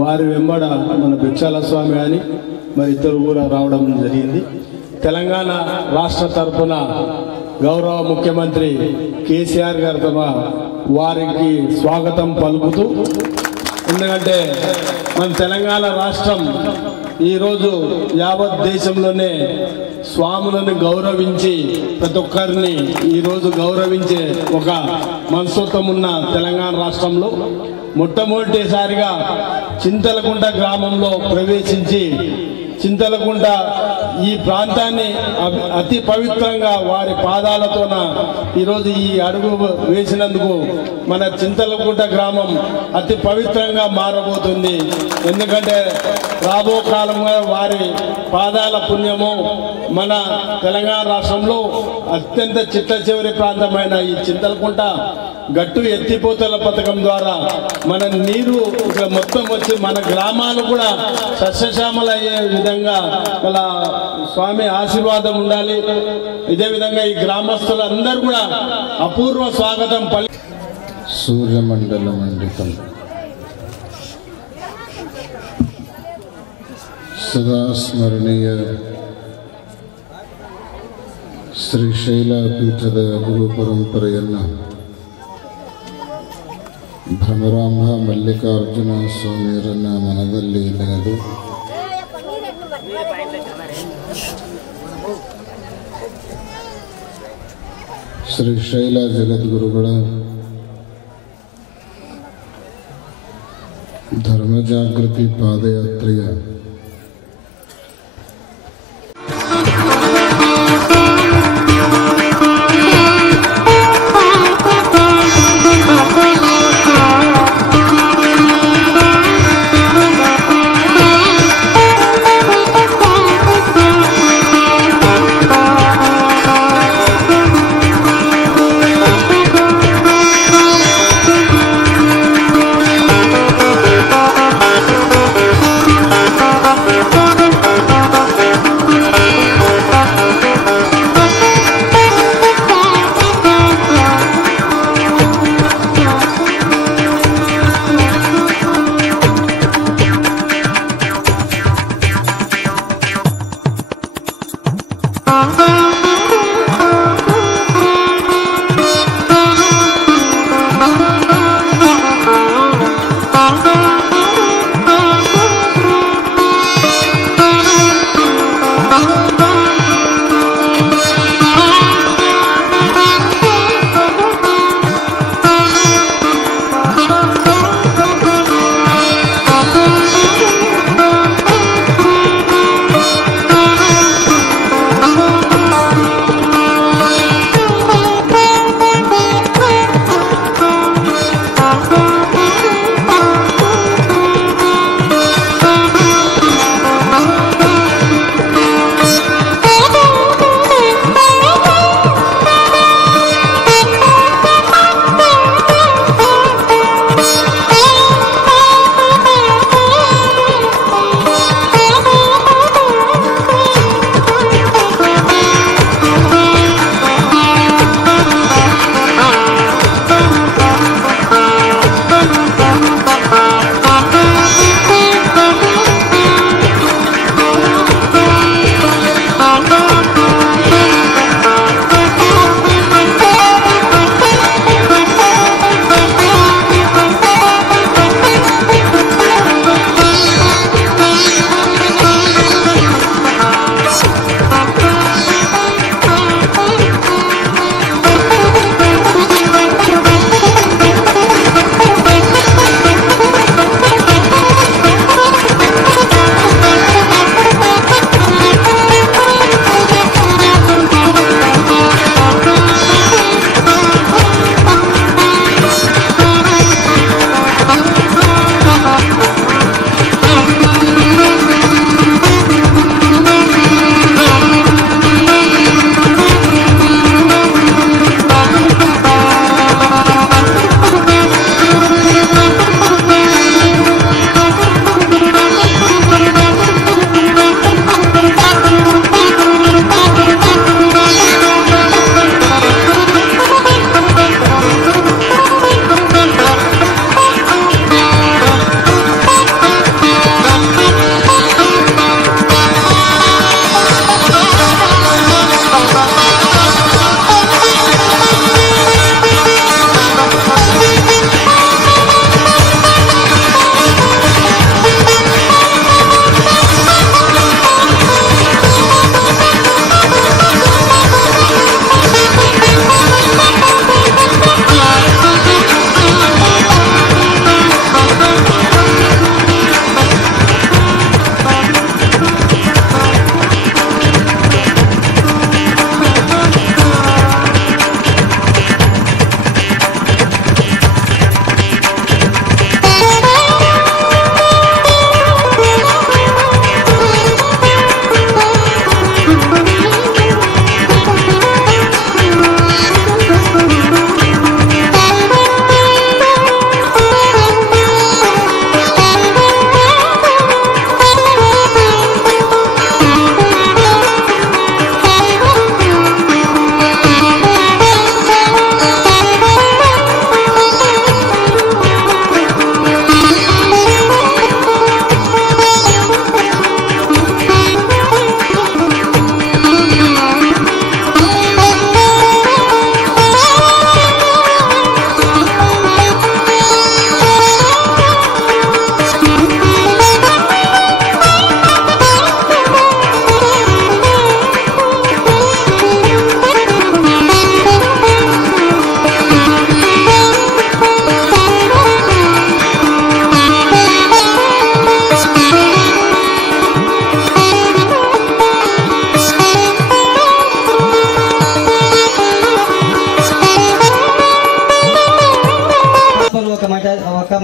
వారి వెంబడ మన భిక్షాల స్వామి కానీ మరి ఇద్దరు కూడా రావడం జరిగింది. తెలంగాణ రాష్ట్ర తరఫున గౌరవ ముఖ్యమంత్రి కేసీఆర్ గారి వారికి స్వాగతం పలుకుతూ, ఎందుకంటే మన తెలంగాణ రాష్ట్రం ఈరోజు యావత్ దేశంలోనే స్వాములను గౌరవించి ప్రతి ఒక్కరిని ఈరోజు గౌరవించే ఒక మనస్తత్వం ఉన్న తెలంగాణ రాష్ట్రంలో మొట్టమొదటిసారిగా చింతలకుంట గ్రామంలో ప్రవేశించి చింతలకుంట ఈ ప్రాంతాన్ని అతి పవిత్రంగా వారి పాదాలతోన ఈరోజు ఈ అడుగు వేసినందుకు మన చింతలకుంట గ్రామం అతి పవిత్రంగా మారబోతుంది. ఎందుకంటే రాబో కాలంలో వారి పాదాల పుణ్యము మన తెలంగాణ రాష్ట్రంలో అత్యంత చిట్ట చివరి ప్రాంతమైన ఈ చింతలకుంట గట్టు ఎత్తిపోతల పథకం ద్వారా మన నీరు మొత్తం వచ్చి మన గ్రామాలు కూడా సస్యశ్యామలయ్యే విధంగా వాళ్ళ స్వామి ఆశీర్వాదం ఉండాలి. ఇదే విధంగా ఈ గ్రామస్తులందరూ కూడా అపూర్వ స్వాగతం సూర్యమండల మండితం సదా స్మరణీయ ಶ್ರೀಶೈಲ ಪೀಠದ ಗುರು ಪರಂಪರೆಯನ್ನು ಭ್ರಮರಾಂಬ ಮಲ್ಲಿಕಾರ್ಜುನ ಸ್ವಾಮಿಯರನ್ನು ಮನದಲ್ಲಿ ನೆನೆದು ಶ್ರೀಶೈಲ ಜಗದ್ಗುರುಗಳ ಧರ್ಮಜಾಗೃತಿ ಪಾದಯಾತ್ರೆಯ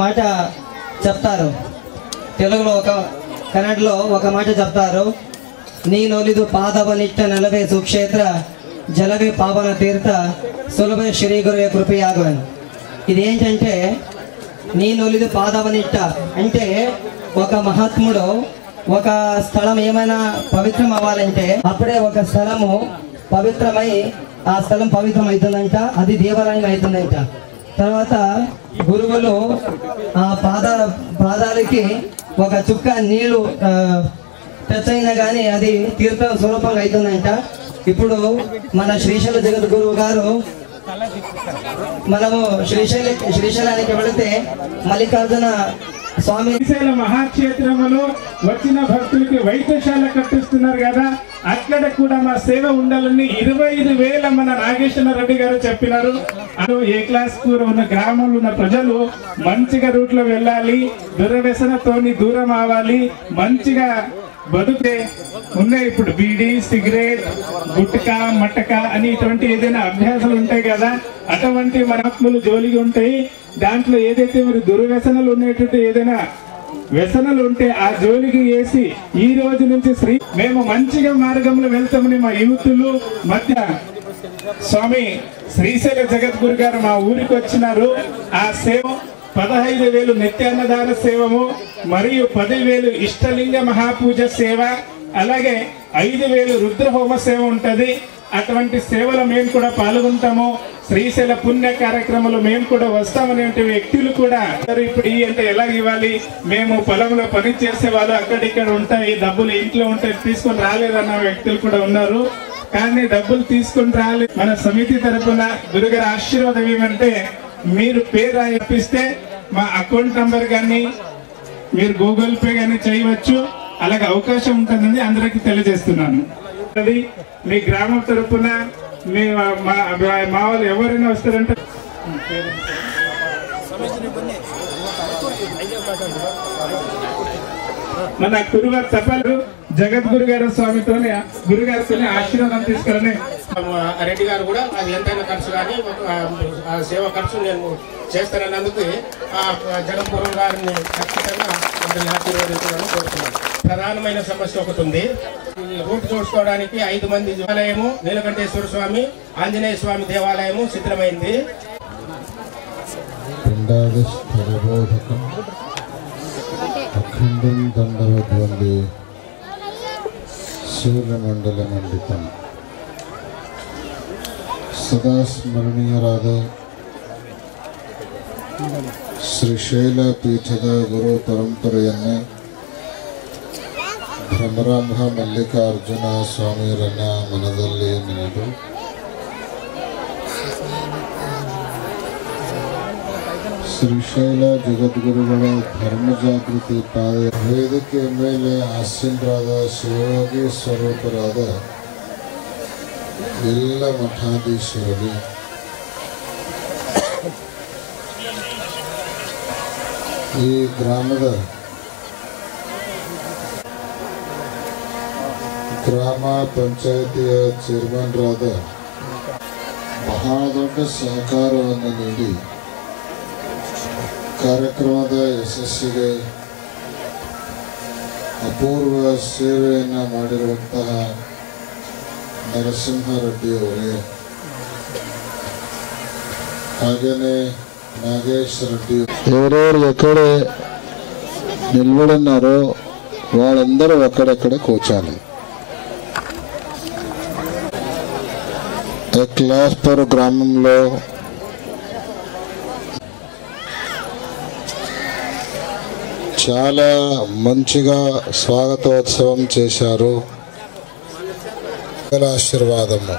మాట చెప్తారు. తెలుగులో కన్నడలో ఒక మాట చెప్తారు. ನೀನೊಲಿದು ಪಾದವನಿಟ್ಟ ನೆಲವೇ ಸುಕ್ಷೇತ್ರ జలవే పావన తీర్థ సులభ శ్రీ గురువే కృపయాగవన్. ఇది ఏంటంటే నీనొలిదు పాదవనిట్ట అంటే ఒక మహాత్ముడు ఒక స్థలం ఏమైనా పవిత్రం అవ్వాలంటే అప్పుడే ఒక స్థలము పవిత్రమై ఆ స్థలం పవిత్రం అవుతుందంట, అది దేవాలయం అవుతుందంట. తర్వాత గురువులు ఆ పాదాలకి ఒక చుక్క నీళ్లు టచ్ అయినా కానీ అది తీర్థం స్వరూపంగా అవుతుందంట. ఇప్పుడు మన శ్రీశైల జగద్గురువు గారు మనము శ్రీశైలానికి వెళితే మల్లికార్జున స్వామి శ్రీశైల మహాక్షేత్రములో వచ్చిన భక్తులకి వైద్యశాల కట్టిస్తున్నారు కదా, అక్కడ కూడా మా సేవ ఉండాలని 25,000 మన నాగేశ్వర రెడ్డి గారు చెప్పినారు. ఏ క్లాస్ కూడా ఉన్న గ్రామంలో ఉన్న ప్రజలు మంచిగా రూట్లో వెళ్ళాలి, దురవ్యసనతోని దూరం అవ్వాలి, మంచిగా బతుకే ఉన్నాయి. ఇప్పుడు బీడీ, సిగరెట్, గుట్కా, మట్టక అని ఇటువంటి ఏదైనా అభ్యాసాలు ఉంటాయి కదా, అటువంటి మహాత్ములు జోలికి ఉంటాయి. దాంట్లో ఏదైతే మరి దుర్వ్యసనాలు ఉన్నటువంటి ఏదైనా వ్యసనాలు ఉంటే ఆ జోలికి వేసి ఈ రోజు నుంచి మేము మంచిగా మార్గంలో వెళ్తామని మా యూతులు మధ్య స్వామి శ్రీశైల జగద్గురు గారు మా ఊరికి వచ్చినారు. ఆ సేవ 15,000 నిత్యాన్నదాన సేవము మరియు 10,000 ఇష్టలింగ మహాపూజ సేవ, అలాగే 5,000 రుద్రహోమ సేవ ఉంటది. అటువంటి సేవలో మేము కూడా పాల్గొంటాము. శ్రీశైల పుణ్య కార్యక్రమంలో మేము కూడా వస్తామనే వ్యక్తులు కూడా ఇప్పుడు అంటే ఎలా ఇవ్వాలి, మేము పొలంలో పని చేసే వాళ్ళు అక్కడిక్కడ ఉంటాయి, డబ్బులు ఇంట్లో ఉంటాయి, తీసుకొని రాలేదన్న వ్యక్తులు కూడా ఉన్నారు. కానీ డబ్బులు తీసుకొని రాలేదు. మన సమితి తరఫున గురుగారి ఆశీర్వాదం ఏమంటే మీరు పేరు రాయిస్తే మా అకౌంట్ నంబర్ కానీ మీరు గూగుల్ పే కానీ చేయవచ్చు. అలాగే అవకాశం ఉంటుందని అందరికీ తెలియజేస్తున్నాను. మీ గ్రామం తరఫున మీ మా వాళ్ళు ఎవరైనా వస్తారంటే మన గురుగారు తప్పలు జగద్గురు గారి స్వామితో గురుగారితో ఆశీర్వాదం తీసుకుని రెడ్డి గారు కూడా అది ఎంతైనా ఖర్చు కానీ ఆ సేవ ఖర్చు నేను చేస్తానన్నందుకు ఆ జగద్గురు గారిని ఖచ్చితంగా ఆశీర్వదించాలని కోరుతున్నాను. ప్రధానమైన సమస్య ఒకటి ఉంది. రూట్ చూసుకోవడానికి 5 మంది దేవాలయము, నీలకంఠేశ్వర స్వామి, ఆంజనేయ స్వామి దేవాలయము శిథిలమైంది. అఖండం దండవద్వందే సూర్యమండల ಮಂಡಿತಂ ಸದಾ ಸ್ಮರಣೀಯರಾದ ಶ್ರೀಶೈಲ ಪೀಠದ ಗುರು ಪರಂಪರೆಯನ್ನು ಭ್ರಮರಾಂಭ ಮಲ್ಲಿಕಾರ್ಜುನ ಸ್ವಾಮಿಯರನ್ನ ಮನದಲ್ಲಿ ನೆನೆದು ಶ್ರೀಶೈಲ ಜಗದ್ಗುರುಗಳ ಧರ್ಮ ಜಾಗೃತಿ ಪಾದ ವೇದಿಕೆಯ ಮೇಲೆ ಆಸೀನರಾದ ಶಿವಯೋಗಿ ಸ್ವರೂಪರಾದ ಎಲ್ಲ ಮಠಾಧೀಶರಿಗೆ ಈ ಗ್ರಾಮದ ಗ್ರಾಮ ಪಂಚಾಯಿತಿಯ ಚೇರ್ಮನ್ರಾದ ಬಹಳ ದೊಡ್ಡ ಸಹಕಾರವನ್ನು ನೀಡಿ ಕಾರ್ಯಕ್ರಮದ ಯಶಸ್ಸಿಗೆ ಅಪೂರ್ವ ಸೇವೆಯನ್ನು ಮಾಡಿರುವಂತಹ ನರಸಿಂಹರೆಡ್ಡಿಯವರೇ, ಹಾಗೆಯೇ నాగేష్ రెడ్డి, ఎవరెవరు ఎక్కడ నిలబడినారో వాళ్ళందరూ అక్కడక్కడ కూర్చోాలి. క్లాస్పర్ గ్రామంలో చాలా మంచిగా స్వాగతోత్సవం చేశారు. ఆశీర్వాదము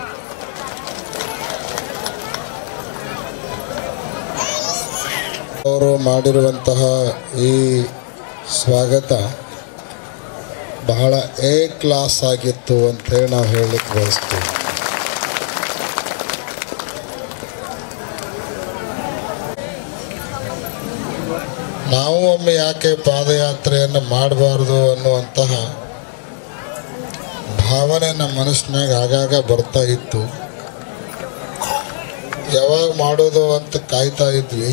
ಅವರು ಮಾಡಿರುವಂತಹ ಈ ಸ್ವಾಗತ ಬಹಳ ಎ ಕ್ಲಾಸ್ ಆಗಿತ್ತು ಅಂತೇಳಿ ನಾವು ಹೇಳಲಿಕ್ಕೆ ಬಯಸ್ತೀವಿ. ನಾವು ಒಮ್ಮೆ ಯಾಕೆ ಪಾದಯಾತ್ರೆಯನ್ನು ಮಾಡಬಾರ್ದು ಅನ್ನುವಂತಹ ಭಾವನೆ ನಮ್ಮ ಮನಸ್ಸಿನಾಗ ಆಗಾಗ ಬರ್ತಾ ಇತ್ತು. ಯಾವಾಗ ಮಾಡೋದು ಅಂತ ಕಾಯ್ತಾ ಇದ್ವಿ.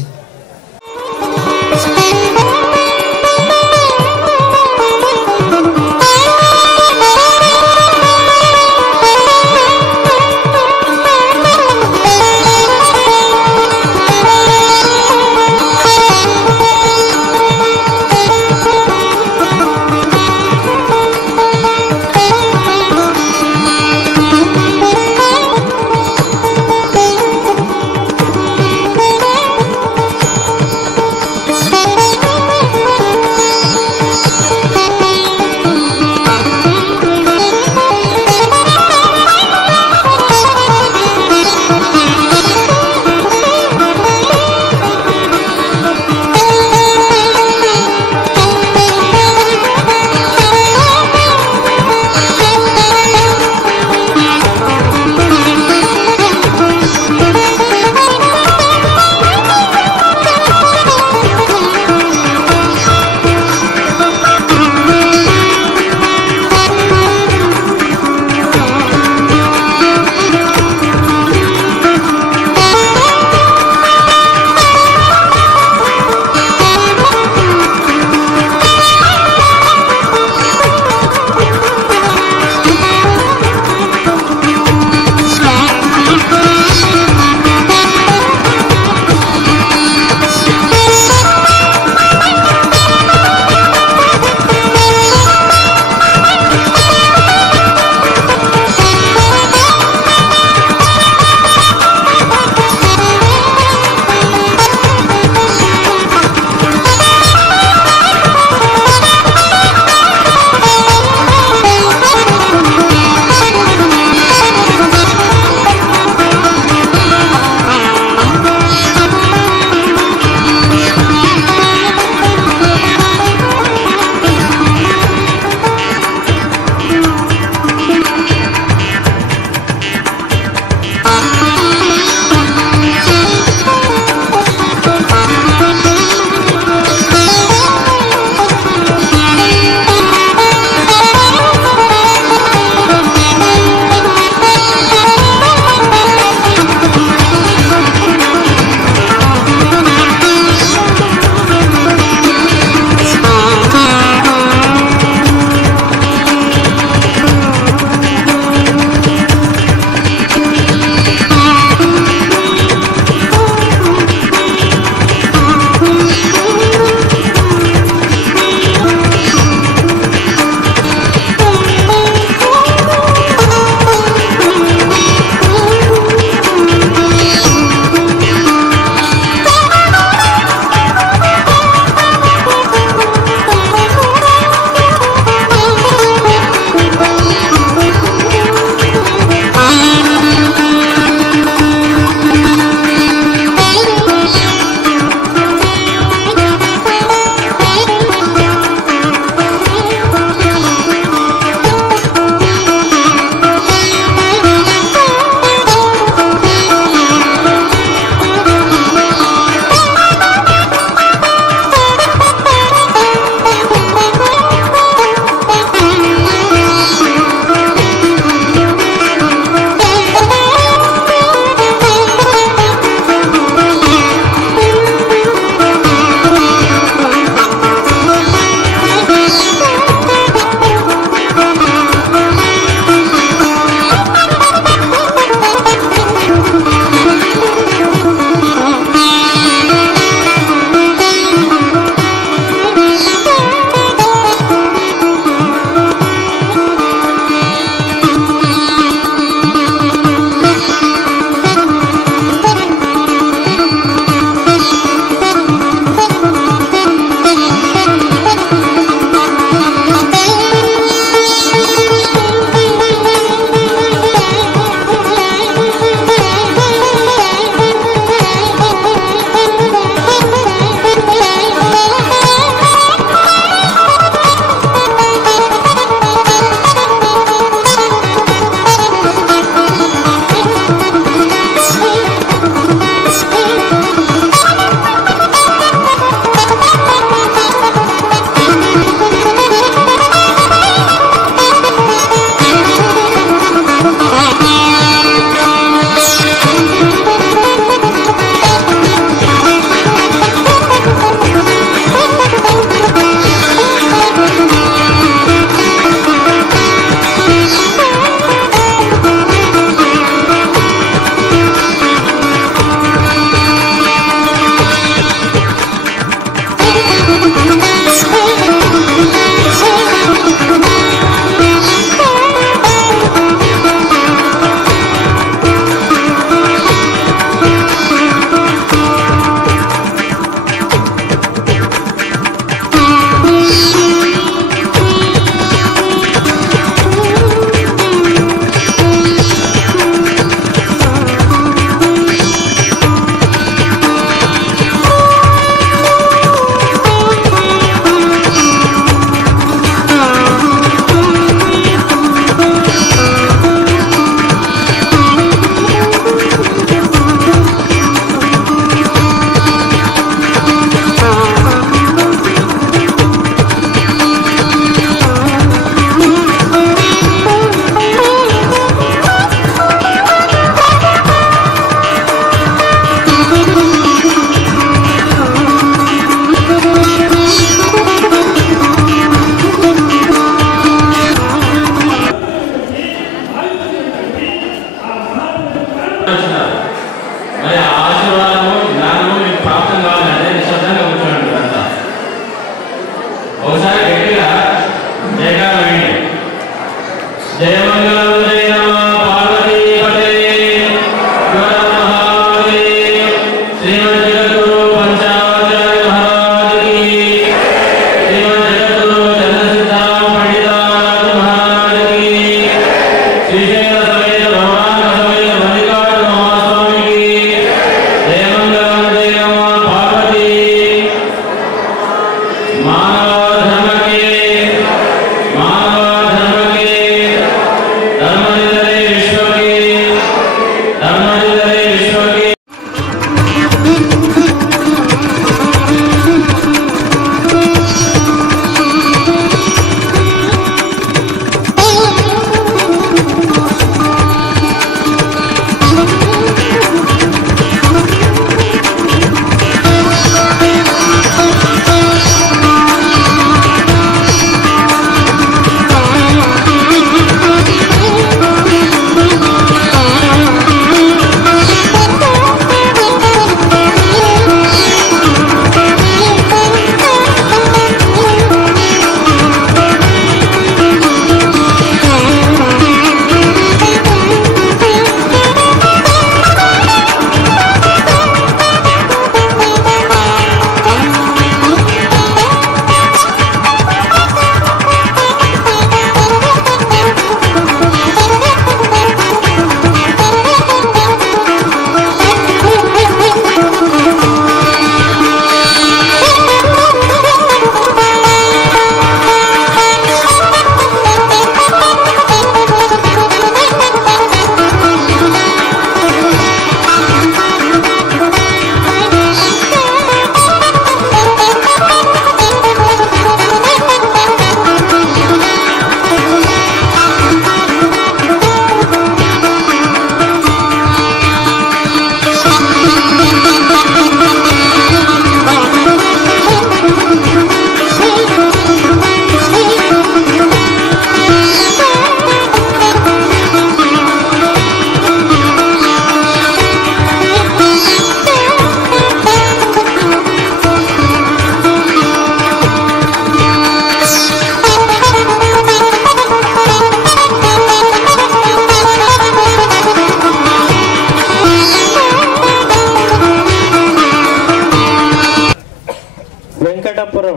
వెంకటపురం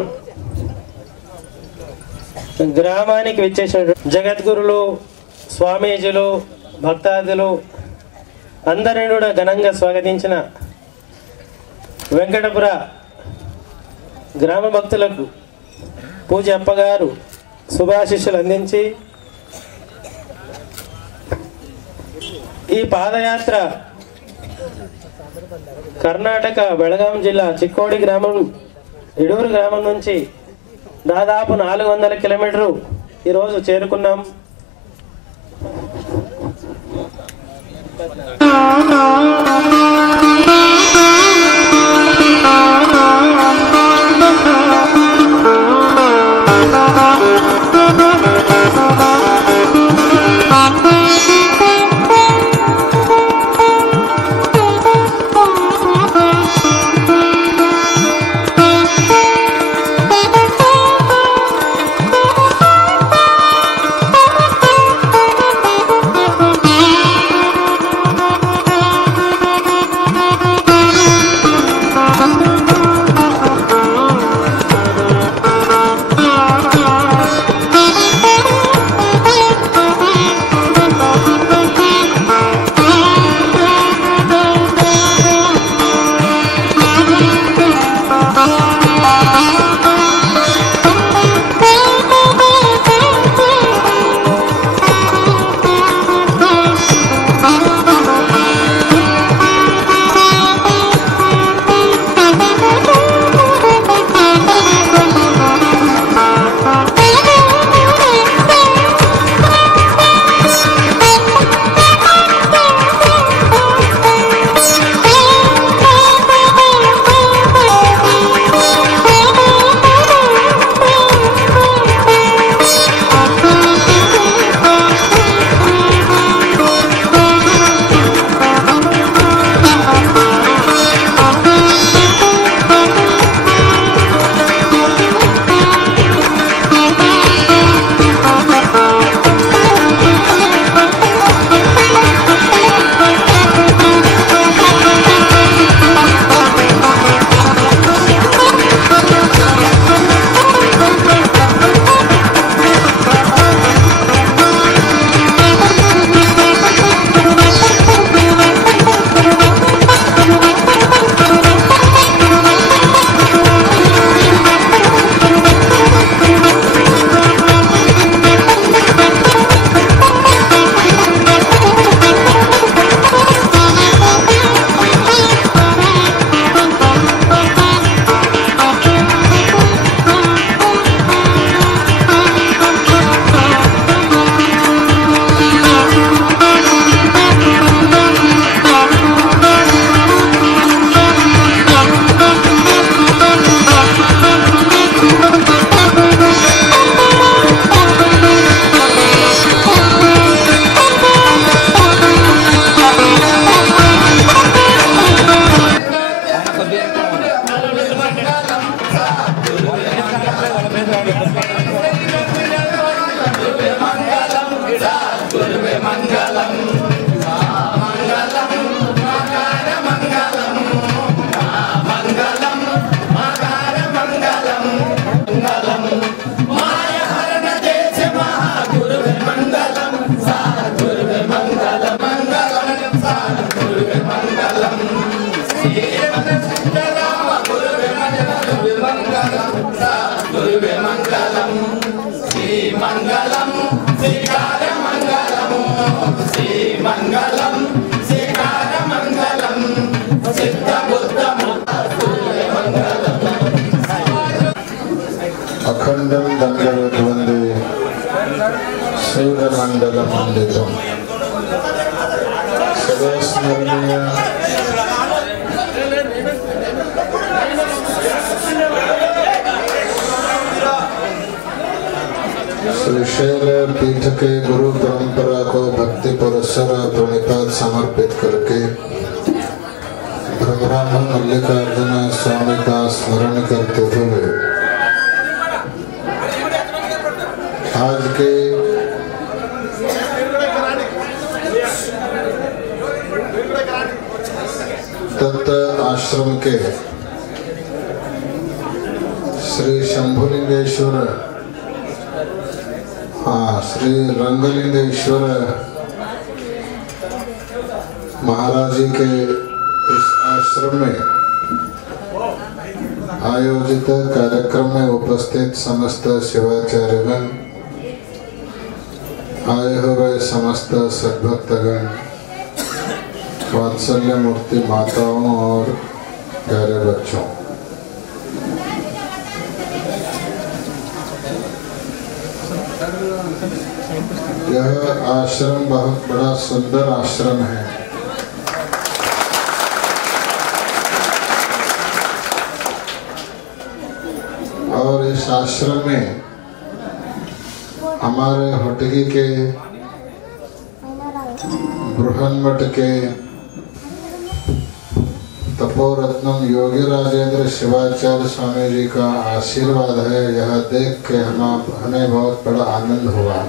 గ్రామానికి విచ్చేసిన జగద్గురులు, స్వామీజీలు, భక్తాదులు అందరినీ కూడా ఘనంగా స్వాగతించిన వెంకటపుర గ్రామ భక్తులకు పూజ అప్పగారు శుభాశీస్సులు అందించి ఈ పాదయాత్ర కర్ణాటక బెళగాం జిల్లా చిక్కోడి గ్రామం ఇడూరు గ్రామం నుంచి దాదాపు 400 కిలోమీటర్లు ఈరోజు చేరుకున్నాం. अखंडं दंडवद्वंदे शैलमंडलमंडितं सदा स्मरणीय श्रीशैल पीठ के गुरु परंपरा को भक्ति पुरस्सर प्रणिपात समर्पित करके ब्रह्म मल्लिकार्जुन स्वामी का स्मरण करते हुए आज के दत्त आश्रम के श्री शंभुलिंगेश्वर, श्री रंगलिंगेश्वर महाराज जी के इस आश्रम में आयोजित कार्यक्रम में उपस्थित समस्त शिवाचार्यगण, आए हुए समस्त सद्भक्तगण, वात्सल्य मूर्ति माताओं और प्यारे बच्चों, यह आश्रम बहुत बड़ा सुंदर आश्रम है। और इस आश्रम में हमारे होटगी के बृहन्मठ के तपोरत्नम योगी राजेंद्र शिवाचार्य स्वामी जी का आशीर्वाद है। यह देख के हमें बहुत बड़ा आनंद हुआ।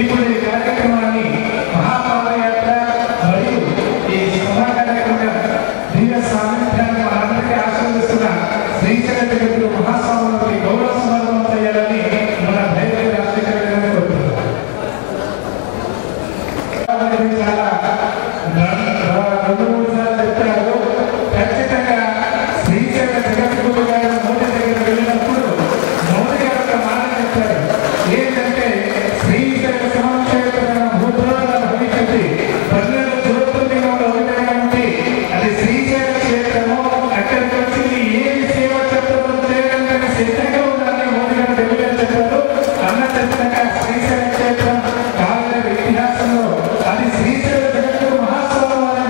ఇప్పుడు ఈ కార్యక్రమాన్ని మహాపాదయాత్ర మరియు ఈ సభా కార్యక్రమం దివ్య సాన్నిధ్యాన్ని మనందరికీ ఆశీర్వదిస్తున్న శ్రీశైల జగద్గురు మహాస్వాములకి గౌరవ సమాగమం చేయాలని మన భైరవ రాజశేఖర గారిని కోరుతున్నాం. చాలా 2-3 సార్లు చెప్పారు. ఖచ్చితంగా శ్రీశైల జగద్గురు గారు మోదీ దగ్గర వెళ్ళినప్పుడు మోదీ గారు ఒక మాట చెప్పారు. ఏంటంటే శ్రీశైల సమక్షేత్ర భూద్రోణ భవిష్యత్తు 12 జ్యోతిర్లింగంలో ఒకటిగా ఉంది. అది శ్రీశైల క్షేత్రము. అక్కడికి వచ్చి ఏమి సేవ చెప్పడం చేయడానికి సిద్ధంగా ఉండాలని మోదీ గారు ఢిల్లీలో చెప్పారు. అన్న ఖచ్చితంగా శ్రీశైల క్షేత్రం కాలగల ఇతిహాసంలో అది శ్రీశైల జగద్గురు మహాస్వామి వారి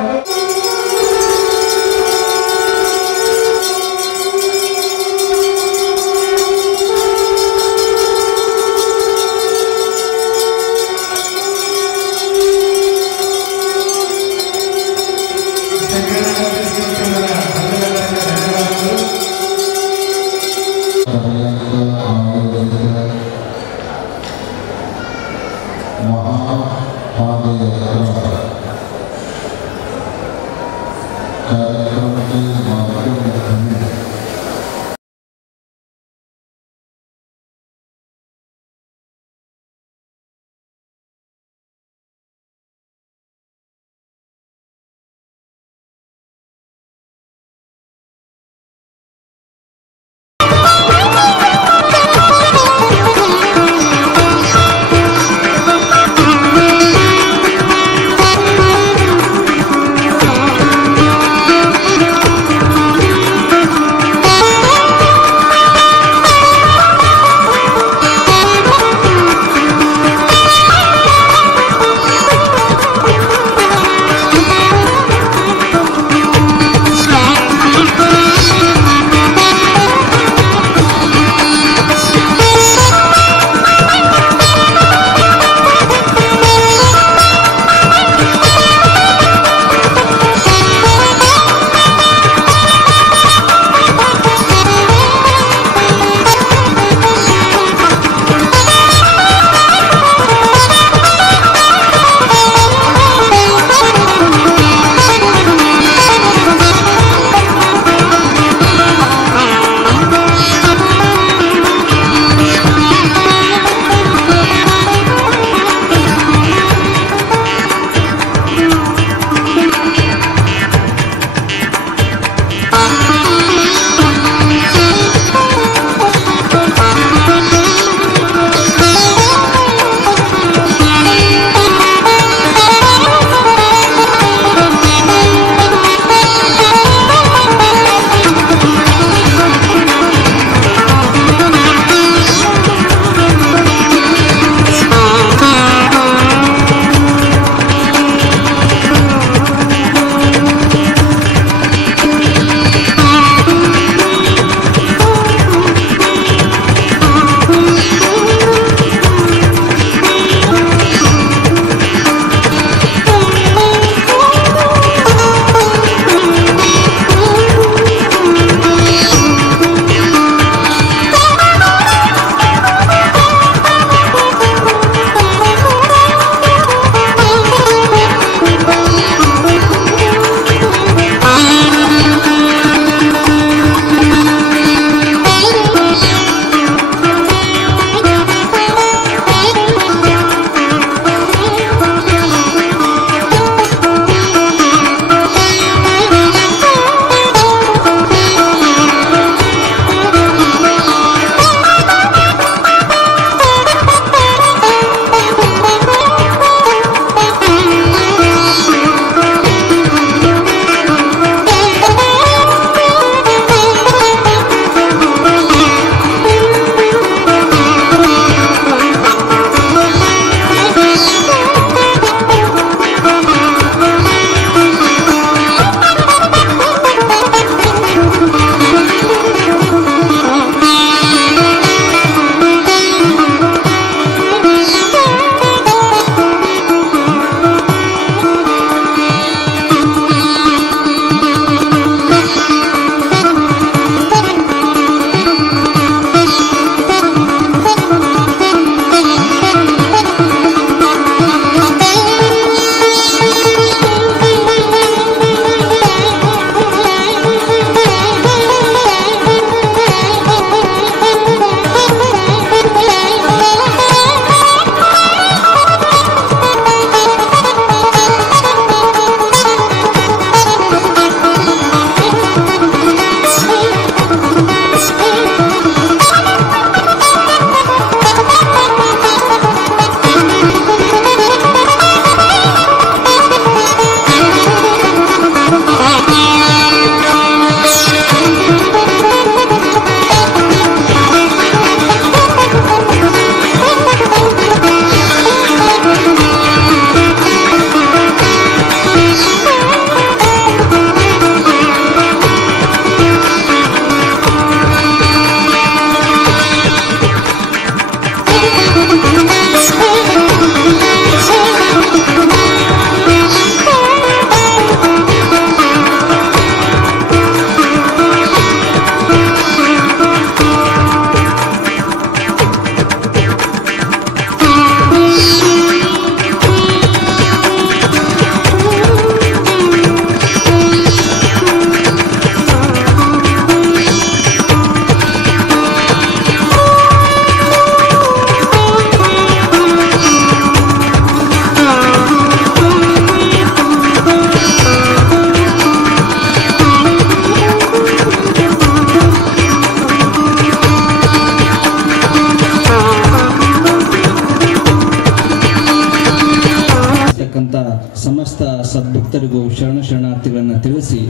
ಸಮಸ್ತ ಸದ್ಭಕ್ತರಿಗೂ ಶರಣಾರ್ಥಿಗಳನ್ನು ತಿಳಿಸಿ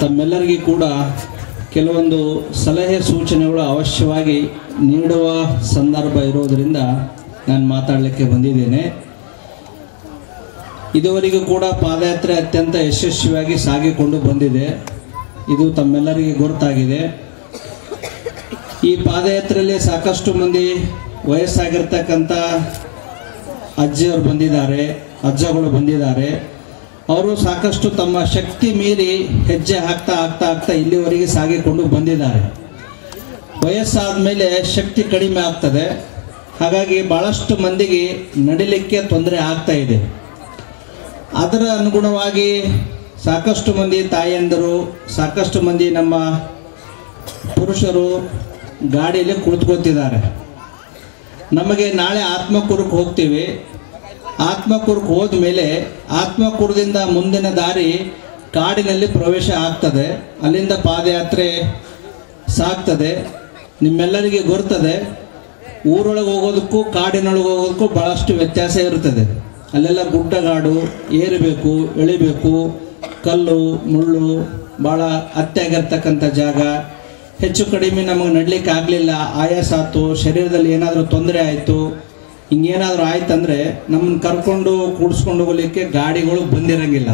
ತಮ್ಮೆಲ್ಲರಿಗೂ ಕೂಡ ಕೆಲವೊಂದು ಸಲಹೆ ಸೂಚನೆಗಳು ಅವಶ್ಯವಾಗಿ ನೀಡುವ ಸಂದರ್ಭ ಇರೋದರಿಂದ ನಾನು ಮಾತಾಡಲಿಕ್ಕೆ ಬಂದಿದ್ದೇನೆ. ಇದುವರೆಗೂ ಕೂಡ ಪಾದಯಾತ್ರೆ ಅತ್ಯಂತ ಯಶಸ್ವಿಯಾಗಿ ಸಾಗಿಕೊಂಡು ಬಂದಿದೆ. ಇದು ತಮ್ಮೆಲ್ಲರಿಗೆ ಗೊತ್ತಾಗಿದೆ. ಈ ಪಾದಯಾತ್ರೆಯಲ್ಲಿ ಸಾಕಷ್ಟು ಮಂದಿ ವಯಸ್ಸಾಗಿರ್ತಕ್ಕಂಥ ಅಜ್ಜಿಯವರು ಬಂದಿದ್ದಾರೆ, ಅಜ್ಜಗಳು ಬಂದಿದ್ದಾರೆ. ಅವರು ಸಾಕಷ್ಟು ತಮ್ಮ ಶಕ್ತಿ ಮೀರಿ ಹೆಜ್ಜೆ ಹಾಕ್ತಾ ಇಲ್ಲಿವರೆಗೆ ಸಾಗಿಕೊಂಡು ಬಂದಿದ್ದಾರೆ. ವಯಸ್ಸಾದ ಮೇಲೆ ಶಕ್ತಿ ಕಡಿಮೆ ಆಗ್ತದೆ. ಹಾಗಾಗಿ ಭಾಳಷ್ಟು ಮಂದಿಗೆ ನಡಿಲಿಕ್ಕೆ ತೊಂದರೆ ಆಗ್ತಾ ಇದೆ. ಅದರ ಅನುಗುಣವಾಗಿ ಸಾಕಷ್ಟು ಮಂದಿ ತಾಯಂದಿರು, ಸಾಕಷ್ಟು ಮಂದಿ ನಮ್ಮ ಪುರುಷರು ಗಾಡಿಯಲ್ಲಿ ಕುಳಿತುಕೊತಿದ್ದಾರೆ. ನಮಗೆ ನಾಳೆ ಆತ್ಮಕೂರಕ್ಕೆ ಹೋಗ್ತೀವಿ. ಆತ್ಮಕೂರಕ್ಕೆ ಹೋದ ಮೇಲೆ ಆತ್ಮಕೂರದಿಂದ ಮುಂದಿನ ದಾರಿ ಕಾಡಿನಲ್ಲಿ ಪ್ರವೇಶ ಆಗ್ತದೆ. ಅಲ್ಲಿಂದ ಪಾದಯಾತ್ರೆ ಸಾಗ್ತದೆ. ನಿಮ್ಮೆಲ್ಲರಿಗೆ ಗೊತ್ತದೆ, ಊರೊಳಗೆ ಹೋಗೋದಕ್ಕೂ ಕಾಡಿನೊಳಗೆ ಹೋಗೋದಕ್ಕೂ ಭಾಳಷ್ಟು ವ್ಯತ್ಯಾಸ ಇರ್ತದೆ. ಅಲ್ಲೆಲ್ಲ ಗುಡ್ಡಗಾಡು, ಏರಬೇಕು, ಇಳಿಬೇಕು, ಕಲ್ಲು ಮುಳ್ಳು ಭಾಳ ಅತ್ಯಾಗಿರ್ತಕ್ಕಂಥ ಜಾಗ. ಹೆಚ್ಚು ಕಡಿಮೆ ನಮಗೆ ನಡ್ಲಿಕ್ಕೆ ಆಗಲಿಲ್ಲ, ಆಯಾಸ ಆಯ್ತು, ಶರೀರದಲ್ಲಿ ಏನಾದರೂ ತೊಂದರೆ ಆಯಿತು, ಹಿಂಗೇನಾದರೂ ಆಯ್ತಂದರೆ ನಮ್ಮನ್ನು ಕರ್ಕೊಂಡು ಕೂಡಿಸ್ಕೊಂಡು ಹೋಗ್ಲಿಕ್ಕೆ ಗಾಡಿಗಳು ಬಂದಿರಂಗಿಲ್ಲ.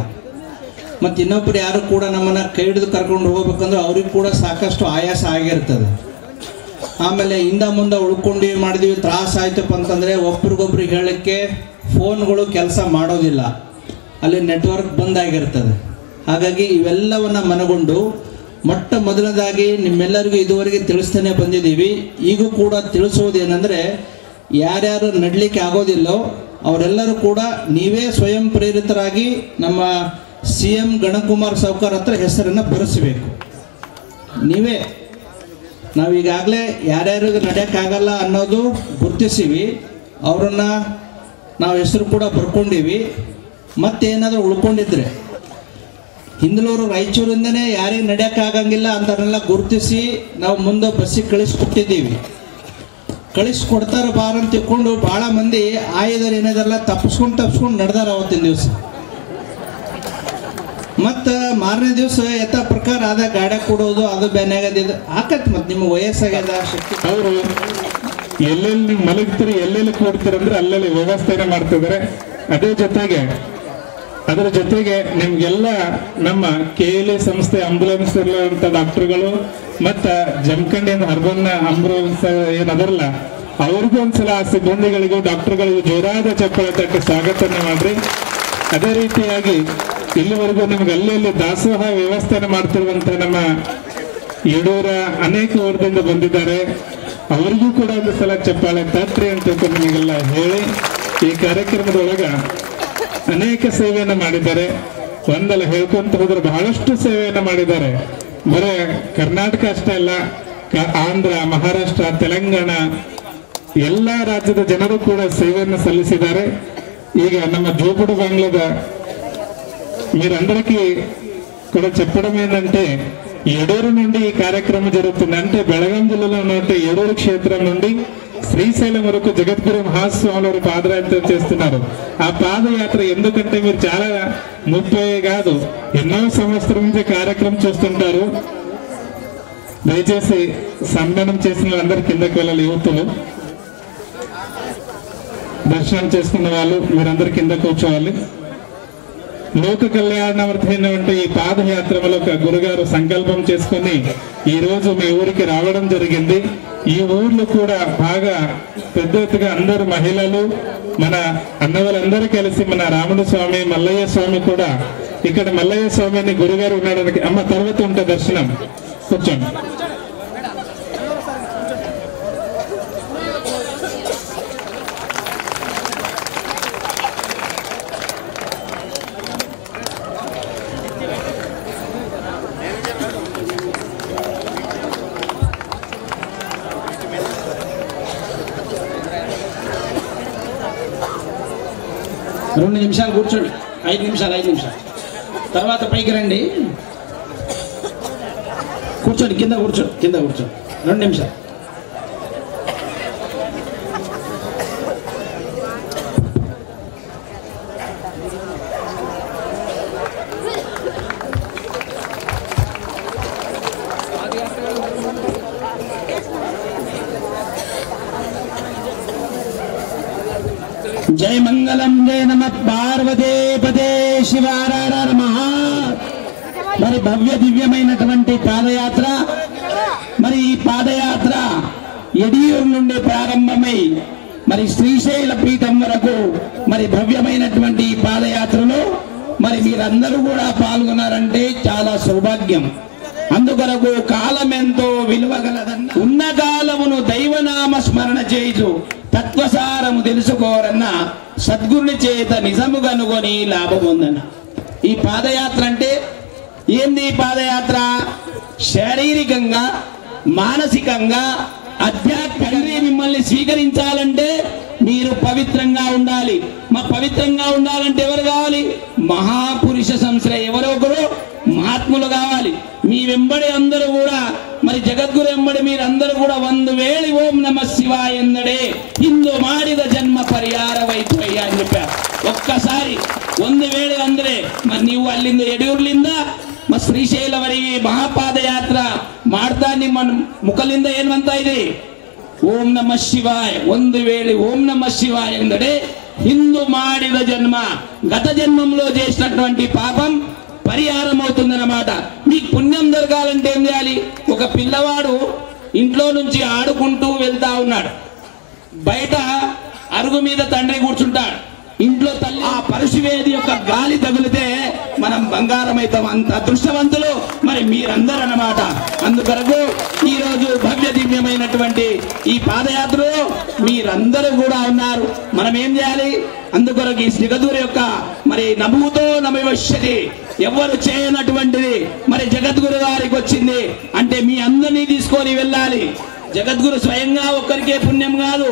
ಮತ್ತು ಇನ್ನೊಬ್ಬರು ಯಾರು ಕೂಡ ನಮ್ಮನ್ನು ಕೈ ಹಿಡಿದು ಕರ್ಕೊಂಡು ಹೋಗ್ಬೇಕಂದ್ರೆ ಅವ್ರಿಗೆ ಕೂಡ ಸಾಕಷ್ಟು ಆಯಾಸ ಆಗಿರ್ತದೆ. ಆಮೇಲೆ ಹಿಂದ ಮುಂದೆ ಉಳ್ಕೊಂಡು ಮಾಡಿದ್ವಿ, ತ್ರಾಸ ಆಯ್ತಪ್ಪ ಅಂತಂದರೆ ಒಬ್ರಿಗೊಬ್ರಿಗೆ ಹೇಳಲಿಕ್ಕೆ ಫೋನ್ಗಳು ಕೆಲಸ ಮಾಡೋದಿಲ್ಲ, ಅಲ್ಲಿ ನೆಟ್ವರ್ಕ್ ಬಂದಾಗಿರ್ತದೆ. ಹಾಗಾಗಿ ಇವೆಲ್ಲವನ್ನು ಮನಗೊಂಡು ಮೊಟ್ಟ ಮೊದಲನೇದಾಗಿ ನಿಮ್ಮೆಲ್ಲರಿಗೂ ಇದುವರೆಗೆ ತಿಳಿಸ್ತಾನೆ ಬಂದಿದ್ದೀವಿ. ಈಗೂ ಕೂಡ ತಿಳಿಸೋದೇನೆಂದರೆ, ಯಾರ್ಯಾರು ನಡಲಿಕ್ಕೆ ಆಗೋದಿಲ್ಲೋ ಅವರೆಲ್ಲರೂ ಕೂಡ ನೀವೇ ಸ್ವಯಂ ಪ್ರೇರಿತರಾಗಿ ನಮ್ಮ CM ಗಣಕುಮಾರ್ ಸಾವ್ಕಾರ್ ಹತ್ರ ಹೆಸರನ್ನು ಬರೆಸಬೇಕು. ನೀವೇ ನಾವೀಗಾಗಲೇ ಯಾರ್ಯಾರಿಗೆ ನಡೆಯೋಕ್ಕಾಗಲ್ಲ ಅನ್ನೋದು ಗುರುತಿಸಿವಿ, ಅವರನ್ನು ನಾವು ಹೆಸರು ಕೂಡ ಬರ್ಕೊಂಡಿವಿ. ಮತ್ತೇನಾದರೂ ಉಳ್ಕೊಂಡಿದ್ರೆ ಹಿಂದಲೂರು ರಾಯಚೂರಿಂದನೇ ಯಾರಿಗೆ ನಡೆಯೋಕ್ಕಾಗಂಗಿಲ್ಲ ಅಂತವನ್ನೆಲ್ಲ ಗುರುತಿಸಿ ನಾವು ಮುಂದೆ ಬಸ್ಸಿಗೆ ಕಳಿಸ್ಕೊಟ್ಟಿದ್ದೀವಿ. ಕಳಿಸ್ಕೊಡ್ತಾರ ಬಾರ ಅಂತ ತಿಳ್ಕೊಂಡು ಭಾಳ ಮಂದಿ ಆಯುಧರು ಏನಿದೆಲ್ಲ ತಪ್ಪಿಸ್ಕೊಂಡು ನಡೆದಾರ ಅವತ್ತಿನ ದಿವಸ. ಮತ್ತು ಮಾರನೇ ದಿವಸ ಯಥಾ ಪ್ರಕಾರ ಆದ ಗಾಡಿ ಕೊಡೋದು, ಅದು ಬೇನಾಗದ ಆಕತ್. ಮತ್ತು ನಿಮ್ಮ ವಯಸ್ಸಾಗ್ಯದ ಶಕ್ತಿ ಅವರು ಎಲ್ಲೆಲ್ಲಿ ನೀವು ಮಲಗ್ತೀರಿ, ಎಲ್ಲೆಲ್ಲಿ ಕೂಡ್ತೀರಿ ಅಂದ್ರೆ ಅಲ್ಲೆಲ್ಲಿ ವ್ಯವಸ್ಥೆನ ಮಾಡ್ತಿದ್ದಾರೆ. ಅದರ ಜೊತೆಗೆ ನಿಮ್ಗೆಲ್ಲ ನಮ್ಮ KLE ಸಂಸ್ಥೆ ಆಂಬುಲೆನ್ಸ್ ಇರುವಂತ ಡಾಕ್ಟರ್ಗಳು ಮತ್ತು ಜಮಖಂಡಿಯಿಂದ ಅರ್ಬನ್ ಆಂಬುಲೆನ್ಸ್ ಏನದರಲ್ಲ ಅವ್ರಿಗೂ ಒಂದ್ಸಲ ಆ ಸಿಬ್ಬಂದಿಗಳಿಗೂ ಡಾಕ್ಟರ್ಗಳಿಗೂ ಜೋರಾದ ಚಪ್ಪಳ ತಟ್ಟಿ ಸ್ವಾಗತನ ಮಾಡ್ರಿ. ಅದೇ ರೀತಿಯಾಗಿ ಇಲ್ಲಿವರೆಗೂ ನಿಮ್ಗೆ ಅಲ್ಲಿ ದಾಸೋಹ ವ್ಯವಸ್ಥೆನ ಮಾಡ್ತಿರುವಂತ ನಮ್ಮ ಯಡೂರ ಅನೇಕ ಊರದಿಂದ ಬಂದಿದ್ದಾರೆ. ಅವರಿಗೂ ಕೂಡ ಒಂದು ಸಲ ಚಪ್ಪಾಳೆ ತಟ್ರಿ ಅಂತ ನಿಮಗೆಲ್ಲ ಹೇಳಿ, ಈ ಕಾರ್ಯಕ್ರಮದೊಳಗ ಅನೇಕ ಸೇವೆಯನ್ನು ಮಾಡಿದ್ದಾರೆ. ಒಂದಲ್ಲ ಹೇಳ್ಕೊಂತ ಹೋದ್ರೆ ಬಹಳಷ್ಟು ಸೇವೆಯನ್ನು ಮಾಡಿದ್ದಾರೆ. ಬರೇ ಕರ್ನಾಟಕ ಅಷ್ಟೇ ಅಲ್ಲ, ಆಂಧ್ರ, ಮಹಾರಾಷ್ಟ್ರ, ತೆಲಂಗಾಣ ಎಲ್ಲ ರಾಜ್ಯದ ಜನರು ಕೂಡ సేవను సల్లిసిದ್ದಾರೆ. ಈಗ ನಮ್ಮ జోపుడు బంగ్లాద మీరందరికీ కూడా చెప్పడం ఏంటంటే ఎడూరు నుండి ఈ కార్యక్రమం జరుగుతుంది. అంటే బెళగాం జిల్లాలో ఉన్న ఎడూరు క్షేత్రం నుండి శ్రీశైలం వరకు జగద్గురు మహాస్వాముల వారు పాదయాత్ర చేస్తున్నారు. ఆ పాదయాత్ర ఎందుకంటే మీరు చాలా 30 కాదు ఎన్నో సంవత్సరం నుంచి కార్యక్రమం చూస్తుంటారు. దయచేసి సన్మానం చేసిన వాళ్ళందరూ కిందకి వెళ్ళాలి. యువతులు దర్శనం చేసుకున్న వాళ్ళు మీరందరూ కింద కూర్చోవాలి. లోక కళ్యాణార్థమైనటువంటి ఈ పాదయాత్రలో గురుగారు సంకల్పం చేసుకుని ఈ రోజు మీ ఊరికి రావడం జరిగింది. ఈ ఊర్లో కూడా బాగా పెద్ద ఎత్తుగా అందరు మహిళలు మన అన్నవాళ్ళందరూ కలిసి మన రాముడు స్వామి, మల్లయ్య స్వామి కూడా ఇక్కడ మల్లయ్య స్వామిని గురుగారు ఉన్నాడానికి అమ్మ తర్వాత ఉంటే దర్శనం కూర్చోండి. రెండు నిమిషాలు కూర్చోండి. 5 నిమిషాలు తర్వాత పైకి రండి. కూర్చోండి, కింద కూర్చోండి 2 నిమిషాలు. జయ మంగళం జయ నమ పార్వతే పదే శివారార మహా. మరి భవ్య దివ్యమైనటువంటి పాదయాత్ర, మరి ఈ పాదయాత్ర ఎడియూరు నుండి ప్రారంభమై మరి శ్రీశైల పీఠం వరకు మరి భవ్యమైనటువంటి ఈ పాదయాత్రలో మరి మీరందరూ కూడా పాల్గొన్నారంటే చాలా సౌభాగ్యం. అందుకొరకు కాలం ఎంతో విలువగలదన్న, ఉన్న కాలమును దైవనామ స్మరణ చేయుచు తత్వసారము తెలుసుకోరన్న సద్గురుని చేత నిజము కనుగొని లాభం ఉందన్న. ఈ పాదయాత్ర అంటే ఏంది? ఈ పాదయాత్ర శారీరకంగా, మానసికంగా, ఆధ్యాత్మికంగా మిమ్మల్ని స్వీకరించాలంటే మీరు పవిత్రంగా ఉండాలి. మా పవిత్రంగా ఉండాలంటే ఎవరు కావాలి? మహాపురుష సంశ్రయ, ఎవరో ఒకరు మహాత్ములు కావాలి. మీ వెంబడి అందరూ కూడా మరి జగద్గురు వెంబడి మీరందరూ కూడా 100 వేళి ఓం నమ శివాయ ఎందడే ఇందు ಮಾಡಿದ ಜನ್ಮ ಪರಿಹಾರ ವೈತಯ್ಯ అని చెప్పారు. ఒక్కసారి 100 వేళి ಅಂದ್ರೆ మరి ನೀವು ಅಲ್ಲಿಂದ ಯಡಿಯೂರ್ಲಿಂದ ಮ ಶ್ರೀಶೈಲವರೆಗೆ ಮಹಾಪಾದಯಾತ್ರ ಮಾಡ್ತಾ ನಿಮ್ಮ ಮುಖಲಿಂದ ಏನು ಅಂತ ಇದೆ? ಓಂ ನಮ ಶಿವಾಯ. 1 వేళి ఓం నమ శివాయ ಎಂದಡೆ హిందూ ಮಾಡಿದ జన్మ, గత జన్మంలో చేసినటువంటి పాపం పరిహారం అవుతుందన్నమాట. మీకు పుణ్యం దొరకాలంటే ఏం చేయాలి? ఒక పిల్లవాడు ఇంట్లో నుంచి ఆడుకుంటూ వెళ్తా ఉన్నాడు, బయట అరుగు మీద తండ్రి కూర్చుంటాడు, ఇంట్లో తల్లి. ఆ పరశువేది యొక్క గాలి తగిలితే మనం బంగారం అవుతాం. అంత అదృష్టవంతులు మరి మీరందరూ అన్నమాట. అందుకొరకు ఈ రోజు భవ్య దివ్యమైనటువంటి ఈ పాదయాత్రలో మీరందరూ కూడా ఉన్నారు. మనం ఏం చేయాలి? అందుకొరకు ఈ జగద్గురు యొక్క మరి నభూతో నమవశ్యతి, ఎవరు చేయనటువంటిది మరి జగద్గురు గారికి వచ్చింది అంటే మీ అందరినీ తీసుకొని వెళ్ళాలి. జగద్గురు స్వయంగా ఒక్కరికే పుణ్యం కాదు.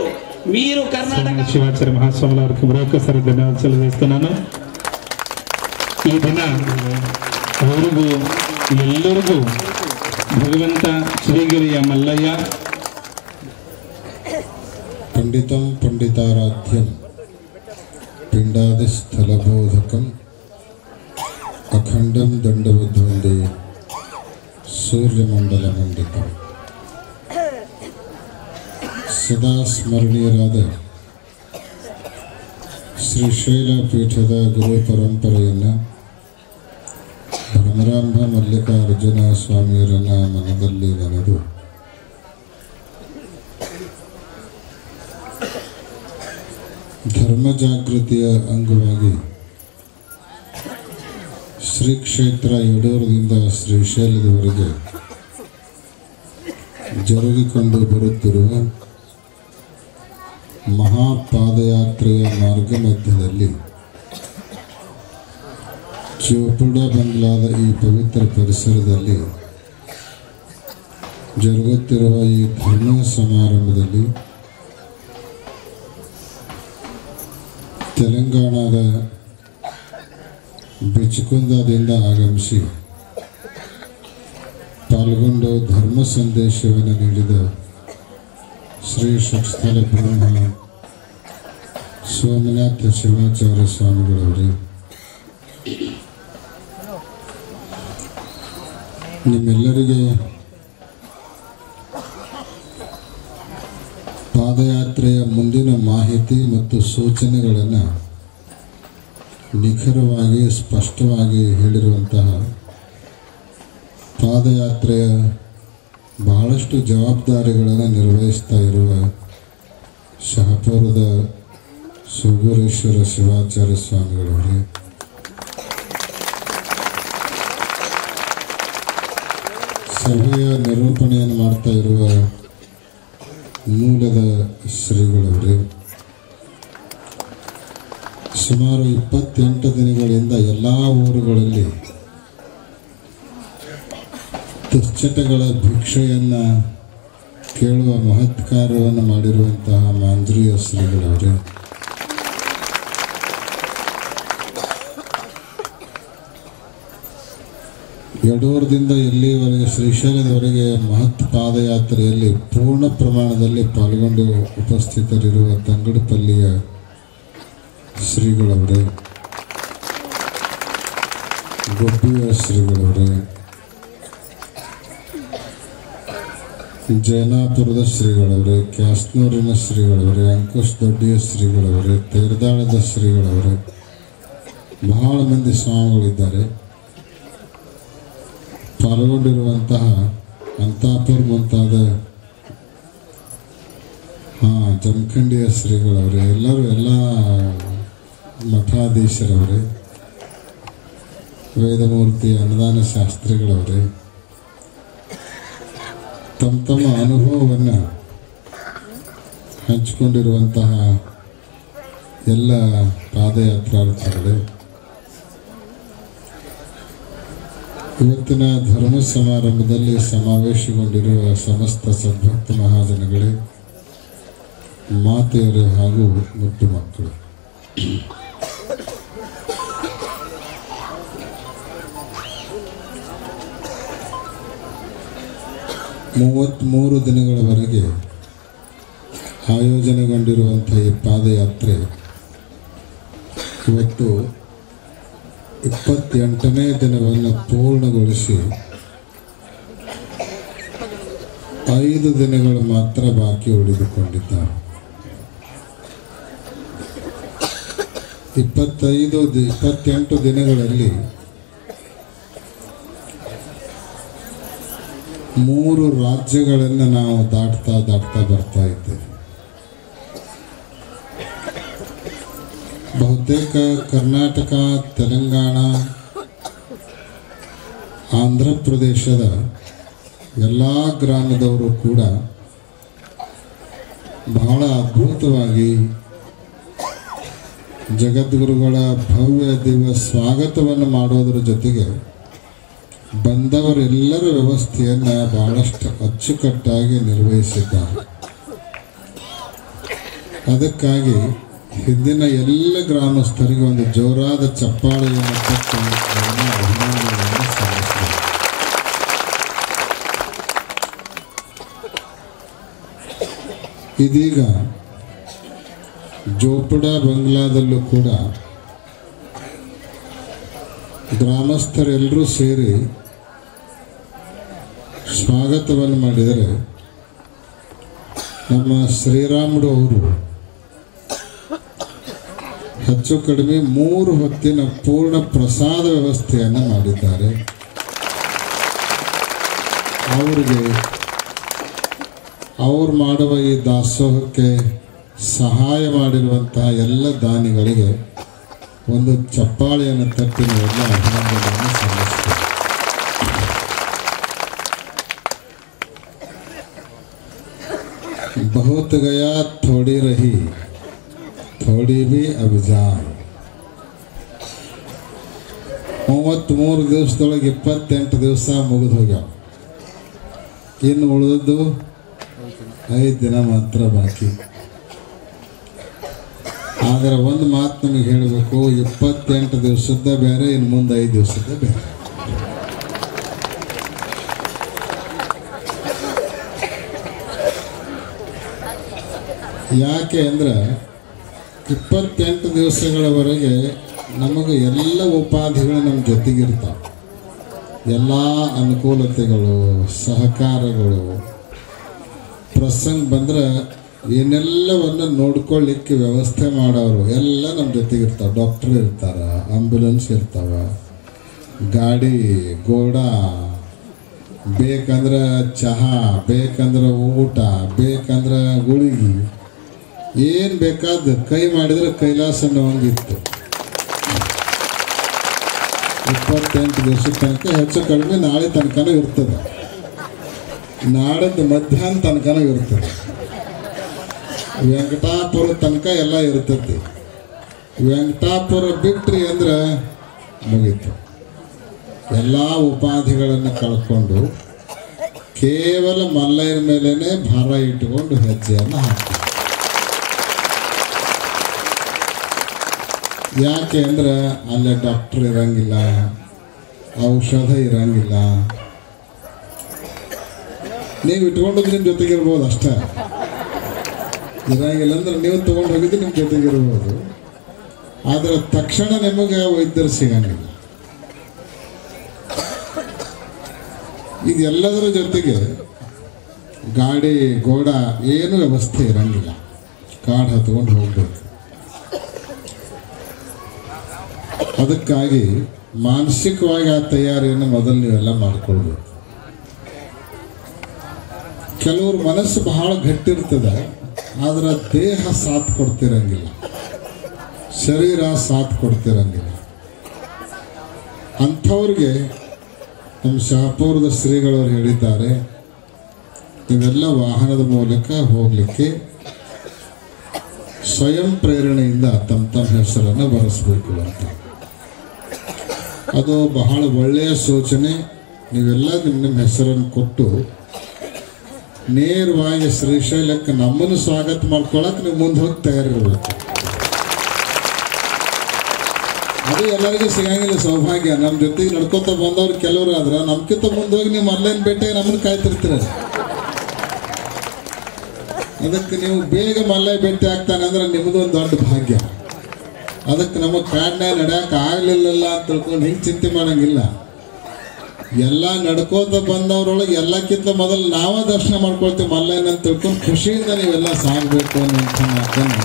మీరు కర్ణాటక ಶಿವಾಚಾರ್ಯ ಮಹಾಸ್ವಾಮಿ ಅವರಿಗೆ ಮರೊಕಸಾರಿ ಧನ್ಯವಾದ ಸಲ್ಲಿಸುತ್ತೇನೆ. ಈ ದಿನ ಅವರಿಗೂ ಎಲ್ಲರಿಗೂ ಭಗವಂತ ಶ್ರೀಗಿರಿಯ ಮಲ್ಲಯ್ಯ पंडितं पंडिताराध्यं पिंडादिस्थलबोधकं अखंडं दंडवद्वंदे सूर्यमंडलमंडितं ಸದಾ ಸ್ಮರಣೀಯರಾದ ಶ್ರೀಶೈಲ ಪೀಠದ ಗುರು ಪರಂಪರೆಯನ್ನು ಭ್ರಮರಾಂಬ ಮಲ್ಲಿಕಾರ್ಜುನ ಸ್ವಾಮಿಯರನ್ನ ಮನದಲ್ಲಿ ನೆನೆದು ಧರ್ಮ ಜಾಗೃತಿಯ ಅಂಗವಾಗಿ ಶ್ರೀ ಕ್ಷೇತ್ರ ಯಡೂರಿನಿಂದ ಶ್ರೀಶೈಲದವರೆಗೆ ಜರುಗಿಕೊಂಡು ಬರುತ್ತಿರುವ ಮಹಾಪಾದಯಾತ್ರೆಯ ಮಾರ್ಗ ಮಧ್ಯದಲ್ಲಿ ಚೋಪುಡ ಬಂಗ್ಲಾದ ಈ ಪವಿತ್ರ ಪರಿಸರದಲ್ಲಿ ಜರುಗುತ್ತಿರುವ ಈ ಧರ್ಮ ಸಮಾರಂಭದಲ್ಲಿ ತೆಲಂಗಾಣದ ಬಿಚ್ಕುಂದದಿಂದ ಆಗಮಿಸಿ ಪಾಲ್ಗೊಂಡು ಧರ್ಮ ಸಂದೇಶವನ್ನು ನೀಡಿದ ಶ್ರೀ ಷಟ್ಸ್ಥಲ ಬ್ರಹ್ಮ ಸೋಮನಾಥ ಶಿವಾಚಾರ್ಯ ಸ್ವಾಮಿಗಳವರೇ, ನಿಮ್ಮೆಲ್ಲರಿಗೆ ಪಾದಯಾತ್ರೆಯ ಮುಂದಿನ ಮಾಹಿತಿ ಮತ್ತು ಸೂಚನೆಗಳನ್ನು ನಿಖರವಾಗಿ ಸ್ಪಷ್ಟವಾಗಿ ಹೇಳಿರುವಂತಹ ಪಾದಯಾತ್ರೆಯ ಬಹಳಷ್ಟು ಜವಾಬ್ದಾರಿಗಳನ್ನು ನಿರ್ವಹಿಸ್ತಾ ಇರುವ ಶಹಾಪುರದ ಸುಗೂರೇಶ್ವರ ಶಿವಾಚಾರ್ಯ ಸ್ವಾಮಿಗಳವರೇ, ಸಭೆಯ ನಿರೂಪಣೆಯನ್ನು ಮಾಡ್ತಾ ಇರುವ ಮೂಲದ ಶ್ರೀಗಳವರೇ, ಸುಮಾರು 28 ದಿನಗಳಿಂದ ಎಲ್ಲ ಊರುಗಳಲ್ಲಿ ದುಶ್ಚಟಗಳ ಭಿಕ್ಷೆಯನ್ನು ಕೇಳುವ ಮಹತ್ ಕಾರ್ಯವನ್ನು ಮಾಡಿರುವಂತಹ ಮಾಂಜ್ರಿಯ ಶ್ರೀಗಳವರೇ, ಯಡೂರದಿಂದ ಇಲ್ಲಿವರೆಗೆ ಶ್ರೀಶೈಲದವರೆಗೆ ಮಹತ್ ಪಾದಯಾತ್ರೆಯಲ್ಲಿ ಪೂರ್ಣ ಪ್ರಮಾಣದಲ್ಲಿ ಪಾಲ್ಗೊಂಡು ಉಪಸ್ಥಿತರಿರುವ ತಂಗಡಪಲ್ಲಿಯ ಶ್ರೀಗಳವರೇ, ಗೊಬ್ಬಿಯ ಶ್ರೀಗಳವರೇ, ಜೈನಾಪುರದ ಶ್ರೀಗಳವರೇ, ಕ್ಯಾಸ್ನೂರಿನ ಶ್ರೀಗಳವರೇ, ಅಂಕುಶ್ ದೊಡ್ಡಿಯ ಶ್ರೀಗಳವರೇ, ತೇರ್ದಾಳದ ಶ್ರೀಗಳವರೇ, ಬಹಳ ಮಂದಿ ಸ್ವಾಮಿಗಳಿದ್ದಾರೆ. ಪಾಲ್ಗೊಂಡಿರುವಂತಹ ಅಂತಾಪುರ ಮುಂತಾದ ಜಮಖಂಡಿಯ ಶ್ರೀಗಳವರೇ, ಎಲ್ಲರೂ ಎಲ್ಲ ಮಠಾಧೀಶರವರೇ, ವೇದಮೂರ್ತಿ ಅನ್ನದಾನ ಶಾಸ್ತ್ರಿಗಳವರೇ, ತಮ್ಮ ತಮ್ಮ ಅನುಭವವನ್ನು ಹಂಚಿಕೊಂಡಿರುವಂತಹ ಎಲ್ಲ ಪಾದಯಾತ್ರಾರ್ಥಿಗಳೇ, ಇವತ್ತಿನ ಧರ್ಮ ಸಮಾರಂಭದಲ್ಲಿ ಸಮಾವೇಶಗೊಂಡಿರುವ ಸಮಸ್ತ ಸದ್ಭಕ್ತ ಮಹಾಜನಗಳೇ, ಮಾತೆಯರೇ ಹಾಗೂ ಮುದ್ದು ಮಕ್ಕಳು, 33 ದಿನಗಳವರೆಗೆ ಆಯೋಜನೆಗೊಂಡಿರುವಂಥ ಈ ಪಾದಯಾತ್ರೆ ಇವತ್ತು 28ನೇ ದಿನವನ್ನು ಪೂರ್ಣಗೊಳಿಸಿ 5 ದಿನಗಳು ಮಾತ್ರ ಬಾಕಿ ಉಳಿದುಕೊಂಡಿದ್ದಾರೆ. 28 ದಿನಗಳಲ್ಲಿ 3 ರಾಜ್ಯಗಳನ್ನು ನಾವು ದಾಟ್ತಾ ಬರ್ತಾ ಇದ್ದೇವೆ. ಬಹುತೇಕ ಕರ್ನಾಟಕ, ತೆಲಂಗಾಣ, ಆಂಧ್ರ ಪ್ರದೇಶದ ಎಲ್ಲ ಗ್ರಾಮದವರು ಕೂಡ ಬಹಳ ಅದ್ಭುತವಾಗಿ ಜಗದ್ಗುರುಗಳ ಭವ್ಯ ದಿವ್ಯ ಸ್ವಾಗತವನ್ನು ಮಾಡೋದರ ಜೊತೆಗೆ ಬಂದವರೆಲ್ಲರ ವ್ಯವಸ್ಥೆಯನ್ನು ಬಹಳಷ್ಟು ಅಚ್ಚುಕಟ್ಟಾಗಿ ನಿರ್ವಹಿಸಿದ್ದಾರೆ. ಅದಕ್ಕಾಗಿ ಹಿಂದಿನ ಎಲ್ಲ ಗ್ರಾಮಸ್ಥರಿಗೆ ಒಂದು ಜೋರಾದ ಚಪ್ಪಾಳೆಯನ್ನು ಕೊಟ್ಟು ಅಭಿನಂದನೆಯನ್ನು ಸಲ್ಲಿಸಿದ್ದಾರೆ. ಇದೀಗ ಜೋಪಡ ಬಂಗ್ಲಾದಲ್ಲೂ ಕೂಡ ಗ್ರಾಮಸ್ಥರೆಲ್ಲರೂ ಸೇರಿ ಸ್ವಾಗತವನ್ನು ಮಾಡಿದರೆ ನಮ್ಮ ಶ್ರೀರಾಮುಡು ಅವರು ಹೆಚ್ಚು ಕಡಿಮೆ 3 ಹೊತ್ತಿನ ಪೂರ್ಣ ಪ್ರಸಾದ ವ್ಯವಸ್ಥೆಯನ್ನು ಮಾಡಿದ್ದಾರೆ. ಅವರಿಗೆ ಅವರು ಮಾಡುವ ಈ ದಾಸೋಹಕ್ಕೆ ಸಹಾಯ ಮಾಡಿರುವಂತಹ ಎಲ್ಲ ದಾನಿಗಳಿಗೆ ಒಂದು ಚಪ್ಪಾಳೆಯನ್ನು ತಟ್ಟಿ ಎಲ್ಲ ಅಭಿನಂದನೆಯನ್ನು ಸಲ್ಲಿಸ್ತೇವೆ. बहुत गया थोड़ी रही, थोड़ी भी अभिजान. 33 ದಿವಸದೊಳಗೆ 28 ದಿವಸ ಮುಗಿದು ಹೋಗ್ಯಾವ. ಇನ್ನು ಉಳಿದದ್ದು 5 ದಿನ ಮಾತ್ರ ಬಾಕಿ. ಆದರೆ ಒಂದು ಮಾತು ನಮಗೆ ಹೇಳಬೇಕು, 28 ದಿವಸದ ಬೇರೆ, ಇನ್ನು ಮುಂದೆ 5 ದಿವಸದ ಬೇರೆ. ಯಾಕೆ ಅಂದರೆ 28 ದಿವಸಗಳವರೆಗೆ ನಮಗೆ ಎಲ್ಲ ಉಪಾಧಿಗಳು ನಮ್ಮ ಜೊತೆಗಿರ್ತಾವೆ. ಎಲ್ಲ ಅನುಕೂಲತೆಗಳು, ಸಹಕಾರಗಳು, ಪ್ರಸಂಗ ಬಂದರೆ ಏನೆಲ್ಲವನ್ನು ನೋಡ್ಕೊಳ್ಳಿಕ್ಕೆ ವ್ಯವಸ್ಥೆ ಮಾಡೋರು ಎಲ್ಲ ನಮ್ಮ ಜೊತೆಗಿರ್ತಾವೆ. ಡಾಕ್ಟರ್ ಇರ್ತಾರೆ, ಆಂಬ್ಯುಲೆನ್ಸ್ ಇರ್ತಾವೆ, ಗಾಡಿ ಗೋಡ, ಬೇಕಂದ್ರೆ ಚಹಾ, ಬೇಕಂದ್ರೆ ಊಟ, ಬೇಕಂದ್ರೆ ಗುಳಿಗೆ, ಏನು ಬೇಕಾದ ಕೈ ಮಾಡಿದರೆ ಕೈಲಾಸ ಅನ್ನೋಂಗಿತ್ತು. 28 ದಿವಸದ ತನಕ ಹೆಚ್ಚು ಕಡಿಮೆ ನಾಳೆ ತನಕನೂ ಇರ್ತದೆ, ನಾಡದ್ದು ಮಧ್ಯಾಹ್ನ ತನಕನೂ ಇರ್ತದೆ, ವೆಂಕಟಾಪುರ ತನಕ ಎಲ್ಲ ಇರ್ತೈತಿ. ವೆಂಕಟಾಪುರ ಬಿಟ್ರಿ ಅಂದ್ರೆ ಮುಗೀತು. ಎಲ್ಲ ಉಪಾಧಿಗಳನ್ನು ಕಳ್ಕೊಂಡು ಕೇವಲ ಮಲ್ಲಯ್ಯನ ಮೇಲೇ ಭಾರ ಇಟ್ಟುಕೊಂಡು ಹೆಜ್ಜೆಯನ್ನು ಹಾಕ್ತೀವಿ. ಯಾಕೆ ಅಂದ್ರೆ ಅಲ್ಲೇ ಡಾಕ್ಟರ್ ಇರಂಗಿಲ್ಲ, ಔಷಧ ಇರಂಗಿಲ್ಲ. ನೀವು ಇಟ್ಕೊಂಡೋದ್ರೆ ನಿಮ್ಮ ಜೊತೆಗಿರ್ಬೋದು ಅಷ್ಟೇ, ಇರಂಗಿಲ್ಲ ಅಂದ್ರೆ ನೀವು ತೊಗೊಂಡು ಹೋಗಿದ್ದು ನಿಮ್ಮ ಜೊತೆಗಿರ್ಬೋದು. ಆದರೆ ತಕ್ಷಣ ನಿಮಗೆ ವೈದ್ಯರು ಸಿಗಂಗಿಲ್ಲ. ಇದೆಲ್ಲದರ ಜೊತೆಗೆ ಗಾಡಿ ಗೋಡ ಏನು ವ್ಯವಸ್ಥೆ ಇರಂಗಿಲ್ಲ, ಕಾಡು ಹತ್ಕೊಂಡು ಹೋಗ್ಬೇಕು. ಅದಕ್ಕಾಗಿ ಮಾನಸಿಕವಾಗಿ ಆ ತಯಾರಿಯನ್ನು ಮೊದಲು ನೀವೆಲ್ಲ ಮಾಡ್ಕೊಳ್ಬೇಕು. ಕೆಲವ್ರ ಮನಸ್ಸು ಬಹಳ ಗಟ್ಟಿರ್ತದೆ, ಆದ್ರೆ ದೇಹ ಸಾಥ್ ಕೊಡ್ತಿರಂಗಿಲ್ಲ, ಶರೀರ ಸಾಥ್ ಕೊಡ್ತಿರಂಗಿಲ್ಲ. ಅಂಥವ್ರಿಗೆ ನಮ್ಮ ಶಹಾಪುರದ ಶ್ರೀಗಳವರು ಹೇಳಿದ್ದಾರೆ, ನೀವೆಲ್ಲ ವಾಹನದ ಮೂಲಕ ಹೋಗಲಿಕ್ಕೆ ಸ್ವಯಂ ಪ್ರೇರಣೆಯಿಂದ ತಮ್ಮ ಹೆಸರನ್ನು ಬರೆಸಬೇಕು ಅಂತ. ಅದು ಬಹಳ ಒಳ್ಳೆಯ ಸೂಚನೆ. ನೀವೆಲ್ಲ ನಿಮ್ಮ ಹೆಸರನ್ನು ಕೊಟ್ಟು ನೇರವಾಗಿ ಶ್ರೀಶೈಲಕ್ಕೆ ನಮ್ಮನ್ನು ಸ್ವಾಗತ ಮಾಡ್ಕೊಳಕ್ಕೆ ನೀವು ಮುಂದೆ ಹೋಗಿ ತಯಾರಿರಬೇಕು. ಅದು ಎಲ್ಲರಿಗೂ ಸಿಗಂಗಿಲ್ಲ ಸೌಭಾಗ್ಯ. ನಮ್ಮ ಜೊತೆಗೆ ನಡ್ಕೊತ ಬಂದವ್ರು ಕೆಲವರು ಆದ್ರೆ ನಮ್ಗಿಂತ ಮುಂದೆ ಹೋಗಿ ನೀವು ಆನ್ಲೈನ್ ಭೇಟಿ ನಮ್ಮನ್ನು ಕಾಯ್ತಿರ್ತೀರ. ಅದಕ್ಕೆ ನೀವು ಬೇಗ ಮಲ್ಲೈ ಭೇಟಿ ಆಗ್ತಾನೆ ಅಂದ್ರೆ ನಿಮ್ಮದು ಒಂದು ದೊಡ್ಡ ಭಾಗ್ಯ. ಅದಕ್ಕೆ ನಮಗೆ ಕಾಡ್ನಾಗ ನಡೆಯಕ್ಕೆ ಆಗಲಿಲ್ಲಲ್ಲ ಅಂತ ತಿಳ್ಕೊಂಡು ಹಿಂಗೆ ಚಿಂತೆ ಮಾಡೋಂಗಿಲ್ಲ. ಎಲ್ಲ ನಡ್ಕೋತ ಬಂದವ್ರೊಳಗೆ ಎಲ್ಲಕ್ಕಿಂತ ಮೊದಲು ನಾವೇ ದರ್ಶನ ಮಾಡ್ಕೊಳ್ತೀವಿ ಮಲ್ಲೈನ ಅಂತ ತಿಳ್ಕೊಂಡು ಖುಷಿಯಿಂದ ನೀವೆಲ್ಲ ಸಾಗಬೇಕು ಅನ್ನೋಂಥ ಮಾತನ್ನು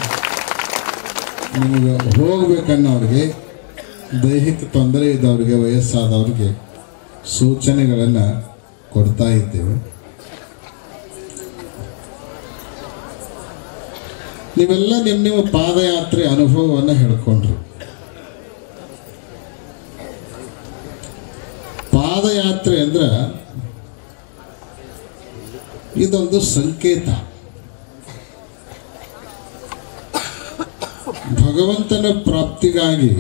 ನಿಮಗೆ ಹೋಗ್ಬೇಕನ್ನೋರಿಗೆ, ದೈಹಿಕ ತೊಂದರೆ ಇದ್ದವ್ರಿಗೆ, ವಯಸ್ಸಾದವ್ರಿಗೆ ಸೂಚನೆಗಳನ್ನು ಕೊಡ್ತಾ ಇದ್ದೇವೆ. ನೀವೆಲ್ಲ ನಿಮ್ಮ ಪಾದಯಾತ್ರೆ ಅನುಭವವನ್ನು ಹೇಳ್ಕೊಂಡ್ರು. ಪಾದಯಾತ್ರೆ ಅಂದ್ರೆ ಇದೊಂದು ಸಂಕೇತ. ಭಗವಂತನ ಪ್ರಾಪ್ತಿಗಾಗಿ,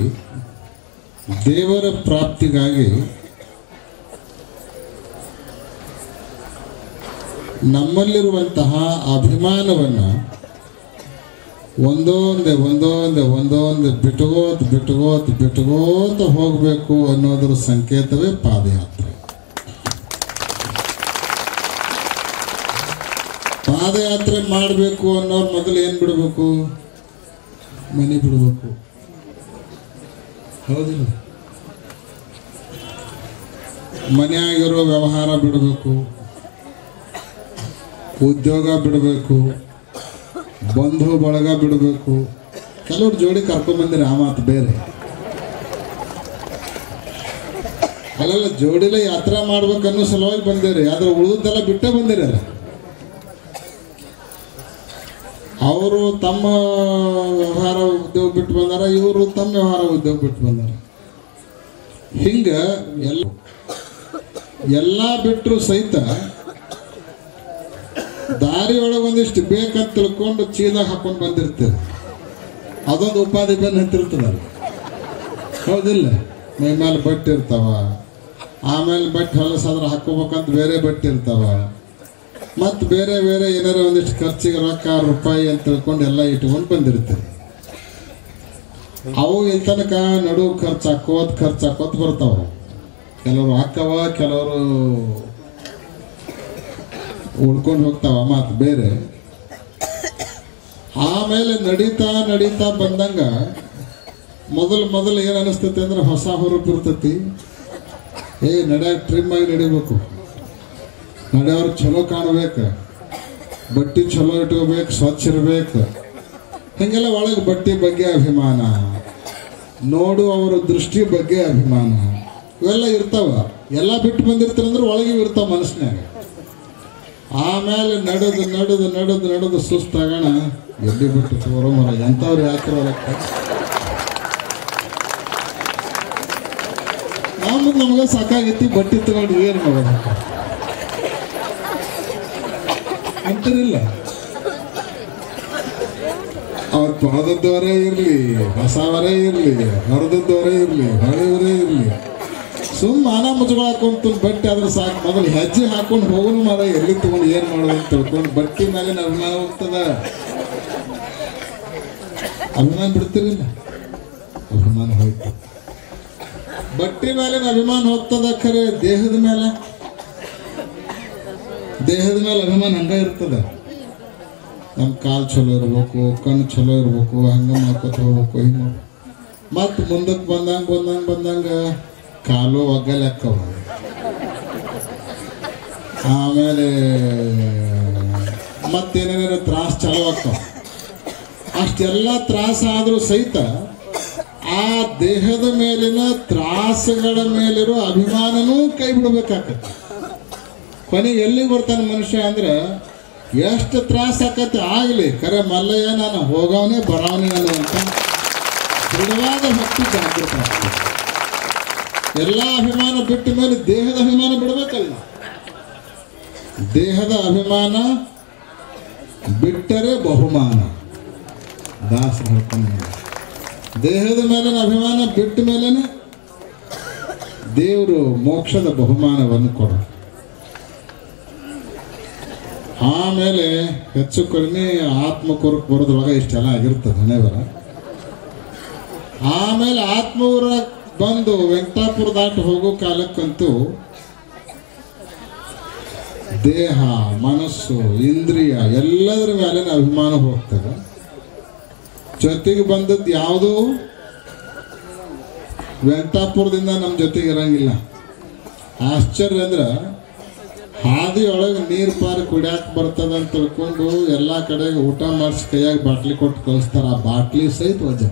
ದೇವರ ಪ್ರಾಪ್ತಿಗಾಗಿ ನಮ್ಮಲ್ಲಿರುವಂತಹ ಅಭಿಮಾನವನ್ನು ಒಂದೊಂದೇ ಬಿಟ್ಟುಗೋತ ಹೋಗಬೇಕು ಅನ್ನೋದ್ರ ಸಂಕೇತವೇ ಪಾದಯಾತ್ರೆ. ಪಾದಯಾತ್ರೆ ಮಾಡಬೇಕು ಅನ್ನೋರು ಮೊದಲು ಏನು ಬಿಡಬೇಕು? ಮನೆ ಬಿಡಬೇಕು, ಹೌದಿಲ್ಲ? ಮನೆಯಾಗಿರೋ ವ್ಯವಹಾರ ಬಿಡಬೇಕು, ಉದ್ಯೋಗ ಬಿಡಬೇಕು, ಬಂಧು ಬಳಗ ಬಿಡಬೇಕು. ಕೆಲವ್ರು ಜೋಡಿ ಕರ್ಕೊಂಡ್ಬಂದಿರಿ, ಆ ಮಾತು ಬೇರೆ. ಅಲ್ಲೆಲ್ಲ ಜೋಡಿಲೇ ಯಾತ್ರಾ ಮಾಡ್ಬೇಕನ್ನೋ ಸಲುವಾಗಿ ಬಂದಿರಿ, ಆದ್ರೆ ಉಳಿದದ್ದೆಲ್ಲ ಬಿಟ್ಟೇ ಬಂದಿರಲ್ಲ. ಅವರು ತಮ್ಮ ವ್ಯವಹಾರ ಉದ್ಯೋಗ ಬಿಟ್ಟು ಬಂದಾರ, ಇವರು ತಮ್ಮ ವ್ಯವಹಾರ ಉದ್ಯೋಗ ಬಿಟ್ಟು ಬಂದಾರ. ಹಿಂಗ ಎಲ್ಲ ಬಿಟ್ಟರು ಸಹಿತ ದಾರಿ ಒಳಗೆ ಒಂದಿಷ್ಟು ಬೇಕಂತ ತಿಳ್ಕೊಂಡು ಚೀಲ ಹಾಕೊಂಡು ಬಂದಿರ್ತೀವಿ. ಅದೊಂದು ಉಪಾಧಿ ಬಂದು ನಿಂತಿರ್ತದಲ್ಲ, ಹೌದಿಲ್ಲ? ಮೈ ಮೇಲೆ ಬಟ್ಟೆ ಇರ್ತಾವ, ಆಮೇಲೆ ಬಟ್ಟೆ ಹೊಲಸಾದ್ರೆ ಹಾಕೋಬೇಕಂತ ಬೇರೆ ಬಟ್ಟೆ ಇರ್ತಾವ, ಮತ್ತು ಬೇರೆ ಬೇರೆ ಏನಾರ ಒಂದಿಷ್ಟು ಖರ್ಚಿಗೆ ರೊಕ್ಕ ರೂಪಾಯಿ ಅಂತ ತಿಳ್ಕೊಂಡು ಎಲ್ಲ ಇಟ್ಕೊಂಡು ಬಂದಿರ್ತೀವಿ. ಅವು ಇಲ್ಲಿ ತನಕ ನಡು ಖರ್ಚು ಹಾಕೋತ್ ಬರ್ತಾವ. ಕೆಲವರು ಹಾಕವ, ಕೆಲವರು ಉಳ್ಕೊಂಡು ಹೋಗ್ತಾವ, ಮಾತು ಬೇರೆ. ಆಮೇಲೆ ನಡೀತಾ ಬಂದಂಗ ಮೊದಲು ಏನು ಅನಿಸ್ತೈತಿ ಅಂದ್ರೆ ಹೊಸ ಹುರುಪು ಇರ್ತೈತಿ. ನಡೆಯಕ್ಕೆ ಟ್ರಿಮ್ ಆಗಿ ನಡಿಬೇಕು, ನಡೆಯವ್ರಿಗೆ ಚಲೋ ಕಾಣಬೇಕು, ಬಟ್ಟೆ ಚಲೋ ಇಟ್ಕೋಬೇಕು, ಸ್ವಚ್ಛ ಇರ್ಬೇಕು. ಹೀಗೆಲ್ಲ ಒಳಗೆ ಬಟ್ಟೆ ಬಗ್ಗೆ ಅಭಿಮಾನ, ನೋಡು ಅವರ ದೃಷ್ಟಿ ಬಗ್ಗೆ ಅಭಿಮಾನ, ಇವೆಲ್ಲ ಇರ್ತಾವ. ಎಲ್ಲ ಬಿಟ್ಟು ಬಂದಿರ್ತಾರಂದ್ರೆ ಒಳಗೆ ಇರ್ತಾವ ಮನಸ್ಸಿನಾಗ. ಆಮೇಲೆ ನಡೆದು ಸುಸ್ತಾಗೋಣ, ಎಲ್ಲಿ ಬಿಟ್ಟು ತೋರೋ ಮರ ಎಂಥವ್ರು ಯಾಕಿರೋದಕ್ಕೆ ನಮಗೆ ಸಾಕಾಗೈತಿ, ಬಟ್ಟೆ ತಗೊಂಡು ಏನು ಮಾಡೋದಕ್ಕೆ ಅಂತಿರಲಿಲ್ಲ. ಅವ್ರ ಪಾದದ್ದವರೇ ಇರಲಿ, ಹೊಸವರೇ ಇರಲಿ, ಹರಿದದ್ದವರೇ ಇರಲಿ, ಹಳೆಯವರೇ ಇರಲಿ, ಸುಮ್ಮ ಮಾನ ಮುಚ್ಚಗಳು ಹಾಕೊಂತ ಬಟ್ಟೆ ಆದ್ರೆ ಸಾಕು. ಮೊದಲು ಹೆಜ್ಜೆ ಹಾಕೊಂಡು ಹೋಗೋನು ಮಾರ, ಎಲ್ಲಿ ತಗೊಂಡು ಏನು ಮಾಡೋದು ಅಂತ ತಿಳ್ಕೊಂಡು ಬಟ್ಟೆ ಮೇಲಿನ ಅಭಿಮಾನ ಹೋಗ್ತದ. ಅಭಿಮಾನ ಬಿಡ್ತಿರಲಿಲ್ಲ, ಅಭಿಮಾನ ಹೋಯ್ತು. ಬಟ್ಟೆ ಮೇಲಿನ ಅಭಿಮಾನ ಹೋಗ್ತದ, ಖರೆ ದೇಹದ ಮೇಲೆ ಅಭಿಮಾನ ಹಂಗ ಇರ್ತದ. ನಮ್ಮ ಕಾಲು ಚಲೋ ಇರ್ಬೇಕು, ಕಣ್ಣು ಚಲೋ ಇರ್ಬೇಕು, ಹಂಗ ಮಾಡ್ಕೊತ ಹೋಗ್ಬೇಕು. ಹಿಂಗೆ ಮತ್ತು ಮುಂದಕ್ಕೆ ಬಂದಂಗ ಕಾಲು ಒಗ್ಗಲೆ ಹಾಕವ, ಆಮೇಲೆ ಮತ್ತೇನೇನೇನೋ ತ್ರಾಸ ಚಾಲು ಆಗ್ತಾವ. ಅಷ್ಟೆಲ್ಲ ತ್ರಾಸ ಆದರೂ ಸಹಿತ ಆ ದೇಹದ ಮೇಲಿನ ತ್ರಾಸಗಳ ಮೇಲಿರೋ ಅಭಿಮಾನನೂ ಕೈ ಬಿಡಬೇಕಾಗತ್ತೆ. ಕೊನೆಗೆ ಎಲ್ಲಿಗೆ ಬರ್ತಾನೆ ಮನುಷ್ಯ ಅಂದ್ರೆ ಎಷ್ಟು ತ್ರಾಸ ಆಕತ್ತೆ ಆಗಲಿ ಕರೆ ಮಲ್ಲಯ್ಯ ನಾನು ಹೋಗವನೇ ಬರವನೇ ಅನ್ನುವಂಥ ದೃಢವಾದ ಭಕ್ತಿ ಜಾಗೃತ ಆಗ್ತದೆ. ಎಲ್ಲ ಅಭಿಮಾನ ಬಿಟ್ಟ ಮೇಲೆ ದೇಹದ ಅಭಿಮಾನ ಬಿಡಬೇಕಲ್ಲ. ದೇಹದ ಅಭಿಮಾನ ಬಿಟ್ಟರೆ ಬಹುಮಾನ ದಾಸರು ಹೇಳ್ಕೊಂಡು, ದೇಹದ ಮೇಲಿನ ಅಭಿಮಾನ ಬಿಟ್ಟ ಮೇಲೇನೆ ದೇವರು ಮೋಕ್ಷದ ಬಹುಮಾನವನ್ನು ಕೊಡ. ಆಮೇಲೆ ಹೆಚ್ಚು ಕಡಿಮೆ ಆತ್ಮಕೂರಕ್ಕೆ ಬರೋದ್ರೊಳಗೆ ಇಷ್ಟೆಲ್ಲ ಆಗಿರ್ತದೆ ಹಣೆಬರ. ಆಮೇಲೆ ಆತ್ಮೂರ ಬಂದು ವೆಂಕಟಾಪುರ ದಾಟಿ ಹೋಗೋ ಕಾಲಕ್ಕಂತೂ ದೇಹ ಮನಸ್ಸು ಇಂದ್ರಿಯ ಎಲ್ಲದರ ಮೇಲೆ ಅಭಿಮಾನ ಹೋಗ್ತದೆ. ಜೊತೆಗೆ ಬಂದದ್ದು ಯಾವುದು ವೆಂಕಟಾಪುರದಿಂದ ನಮ್ಮ ಜೊತೆಗೆ ಇರಂಗಿಲ್ಲ. ಆಶ್ಚರ್ಯ ಅಂದ್ರೆ ಹಾದಿಯೊಳಗೆ ನೀರು ಪಾರು ಕುಡಿಯಾಕ ಬರ್ತದ ಅಂತ ತಿಳ್ಕೊಂಡು ಎಲ್ಲ ಕಡೆಗೆ ಊಟ ಮಾಡಿಸಿ ಕೈಯಾಗಿ ಬಾಟ್ಲಿ ಕೊಟ್ಟು ಕಳಿಸ್ತಾರ. ಆ ಬಾಟ್ಲಿ ಸಹಿತ ವಜ್ಜೆ,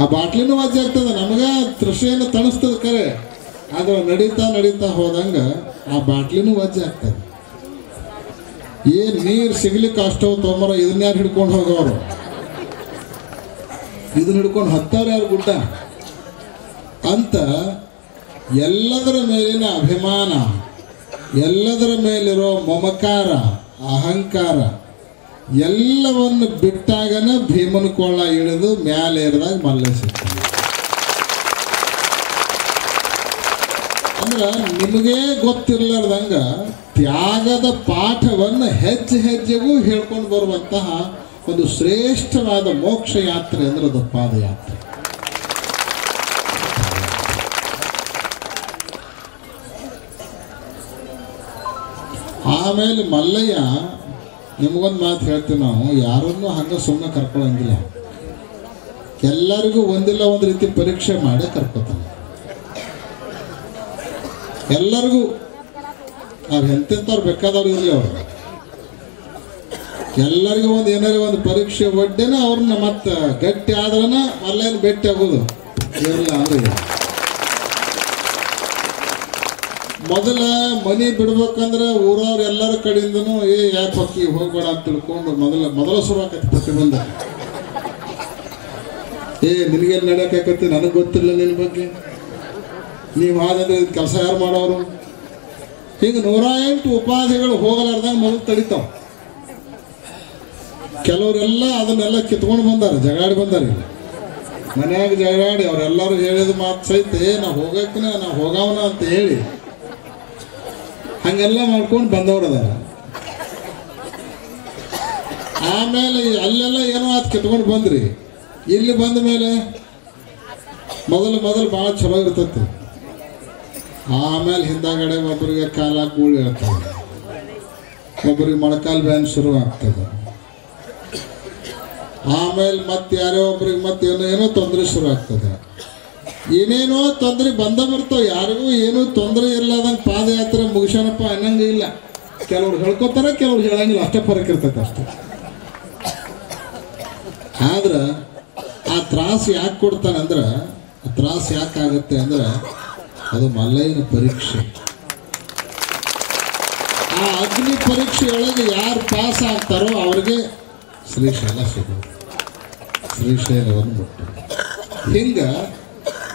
ಆ ಬಾಟ್ಲಿನೂ ವಜ್ಜೆ ಆಗ್ತದೆ. ನಮಗೆ ತೃಷೆಯನ್ನು ತಣಿಸ್ತದೆ ಕರೆ, ಆದ್ರೆ ನಡೀತಾ ನಡೀತಾ ಹೋದಂಗ ಆ ಬಾಟ್ಲಿನೂ ವಜ್ಜೆ ಆಗ್ತದೆ. ಏನ್ ನೀರು ಸಿಗ್ಲಿಕ್ಕೆ ಅಷ್ಟೋ ತೊಂಬರ ಇದನ್ನ ಯಾರು ಹಿಡ್ಕೊಂಡು ಹೋಗೋರು, ಇದನ್ನ ಹಿಡ್ಕೊಂಡು ಹತ್ತವ್ರು ಯಾರು ಗುಡ್ಡ ಅಂತ ಎಲ್ಲದರ ಮೇಲಿನ ಅಭಿಮಾನ, ಎಲ್ಲದರ ಮೇಲಿರೋ ಮಮಕಾರ, ಅಹಂಕಾರ ಎಲ್ಲವನ್ನು ಬಿಟ್ಟಾಗನ ಭೀಮನ ಕೊಳ್ಳ ಇಳಿದು ಮ್ಯಾಲೆ ಏರಿದಾಗ ಮಲ್ಲೆ ಸಿಗ್ತಾನೆ. ಅಂದ್ರೆ ನಿಮಗೇ ಗೊತ್ತಿರ್ಲಾರ್ದಂಗ ತ್ಯಾಗದ ಪಾಠವನ್ನು ಹೆಜ್ಜೆ ಹೆಜ್ಜೆಗೂ ಹೇಳ್ಕೊಂಡು ಬರುವಂತಹ ಒಂದು ಶ್ರೇಷ್ಠವಾದ ಮೋಕ್ಷ ಯಾತ್ರೆ ಅಂದ್ರೆ ಅದು ಪಾದಯಾತ್ರೆ. ಆಮೇಲೆ ಮಲ್ಲಯ್ಯ ನಿಮಗೊಂದು ಮಾತು ಹೇಳ್ತೀವಿ, ನಾವು ಯಾರನ್ನೂ ಹಂಗೆ ಸುಮ್ಮನೆ ಕರ್ಕೊಳ್ಳಂಗಿಲ್ಲ. ಎಲ್ಲರಿಗೂ ಒಂದಿಲ್ಲ ಒಂದು ರೀತಿ ಪರೀಕ್ಷೆ ಮಾಡಿ ಕರ್ಕೋತಾನೆ. ಎಲ್ಲರಿಗೂ ಅವ್ರು ಎಂತೆಂಥವ್ರು ಬೇಕಾದವ್ರು ಇರಲಿ, ಅವರು ಎಲ್ಲರಿಗೂ ಒಂದು ಏನಾರು ಒಂದು ಪರೀಕ್ಷೆ ಒಡ್ಡೇನ ಅವ್ರನ್ನ ಮತ್ತೆ ಗಟ್ಟಿ ಆದ್ರನ ಮಲ್ಲೇನು ಭೇಟಿ ಆಗೋದು ಇರಲ್ಲ. ಅಂದ್ರೆ ಮೊದಲ ಮನೆ ಬಿಡ್ಬೇಕಂದ್ರೆ ಊರವ್ರು ಎಲ್ಲರ ಕಡೆಯಿಂದನೂ ಯಾಕೆ ಹೊಕ್ಕಿ ಹೋಗ್ಬೇಡ ಅಂತ ತಿಳ್ಕೊಂಡು ಮೊದಲ ಶುರು ಆಕತಿ ಪ್ರತಿಬಂಧ. ನಿನಗೇನು ನಡೆಯಕಾಕತಿ, ನನಗೆ ಗೊತ್ತಿಲ್ಲ ನಿನ್ನ ಬಗ್ಗೆ, ನೀವು ಹಾಗಾದ್ರೆ ಕೆಲಸ ಯಾರು ಮಾಡೋರು, ಹೀಗೆ 108 ಉಪಾಧಿಗಳು ಹೋಗಲಾರ್ದಂಗೆ ಮೊದಲು ತಡಿತಾವ. ಕೆಲವರೆಲ್ಲ ಅದನ್ನೆಲ್ಲ ಕಿತ್ಕೊಂಡು ಬಂದಾರೆ, ಜಗಾಡಿ ಬಂದಾರೆ. ಮನ್ಯಾಗ ಜಗಾಡಿ ಅವರೆಲ್ಲರೂ ಹೇಳಿದ ಮಾತು ಸಹಿತ ನಾ ಹೋಗಕ್ಕಿನ ನಾ ಹೋಗವನ ಅಂತ ಹೇಳಿ ಹಂಗೆಲ್ಲ ಮಾಡ್ಕೊಂಡು ಬಂದವ್ರು ಅದಾರ. ಆಮೇಲೆ ಅಲ್ಲೆಲ್ಲ ಏನೋ ಅದು ಕಿತ್ಕೊಂಡು ಬಂದ್ರಿ. ಇಲ್ಲಿ ಬಂದ ಮೇಲೆ ಮೊದಲು ಭಾಳ ಚಲೋ ಇರ್ತೈತಿ. ಆಮೇಲೆ ಹಿಂದಾಗಡೆ ಒಬ್ಬರಿಗೆ ಕಾಲ ಗೂಳಿ ಹೇಳ್ತಾರೆ, ಒಬ್ಬರಿಗೆ ಮೊಳಕಾಲು ಬ್ಯಾನ್ ಶುರು ಆಗ್ತದೆ. ಆಮೇಲೆ ಮತ್ತೆ ಯಾರೋ ಒಬ್ರಿಗೆ ಮತ್ತೆ ಏನೋ ತೊಂದರೆ ಶುರು ಆಗ್ತದೆ. ಏನೇನೋ ತೊಂದರೆ ಬರ್ತಾವೆ. ಯಾರಿಗೂ ಏನೂ ತೊಂದರೆ ಇರ್ಲಾದಂಗೆ ಪಾದಯಾತ್ರೆ ಮುಗಿಸೋಣಪ್ಪ ಅನ್ನಂಗೆ ಇಲ್ಲ. ಕೆಲವ್ರು ಹೇಳ್ಕೊತಾರೆ, ಕೆಲವ್ರು ಹೇಳಂಗಿಲ್ಲ. ಅಷ್ಟೇ ಫರಕ್ ಇರ್ತೈತೆ ಅಷ್ಟೇ. ಆದ್ರೆ ಆ ತ್ರಾಸು ಯಾಕೆ ಕೊಡ್ತಾನಂದ್ರೆ, ಆ ತ್ರಾಸು ಯಾಕಾಗುತ್ತೆ ಅಂದ್ರೆ ಅದು ಮಲ್ಲಯ್ಯನ ಪರೀಕ್ಷೆ. ಆ ಅಗ್ನಿ ಪರೀಕ್ಷೆಯೊಳಗೆ ಯಾರು ಪಾಸ್ ಆಗ್ತಾರೋ ಅವ್ರಿಗೆ ಶ್ರೀಶೈಲ ಸಿಗೋದು, ಶ್ರೀಶೈಲವನ್ನು ಮುಟ್ಟೋದು. ಹಿಂಗೆ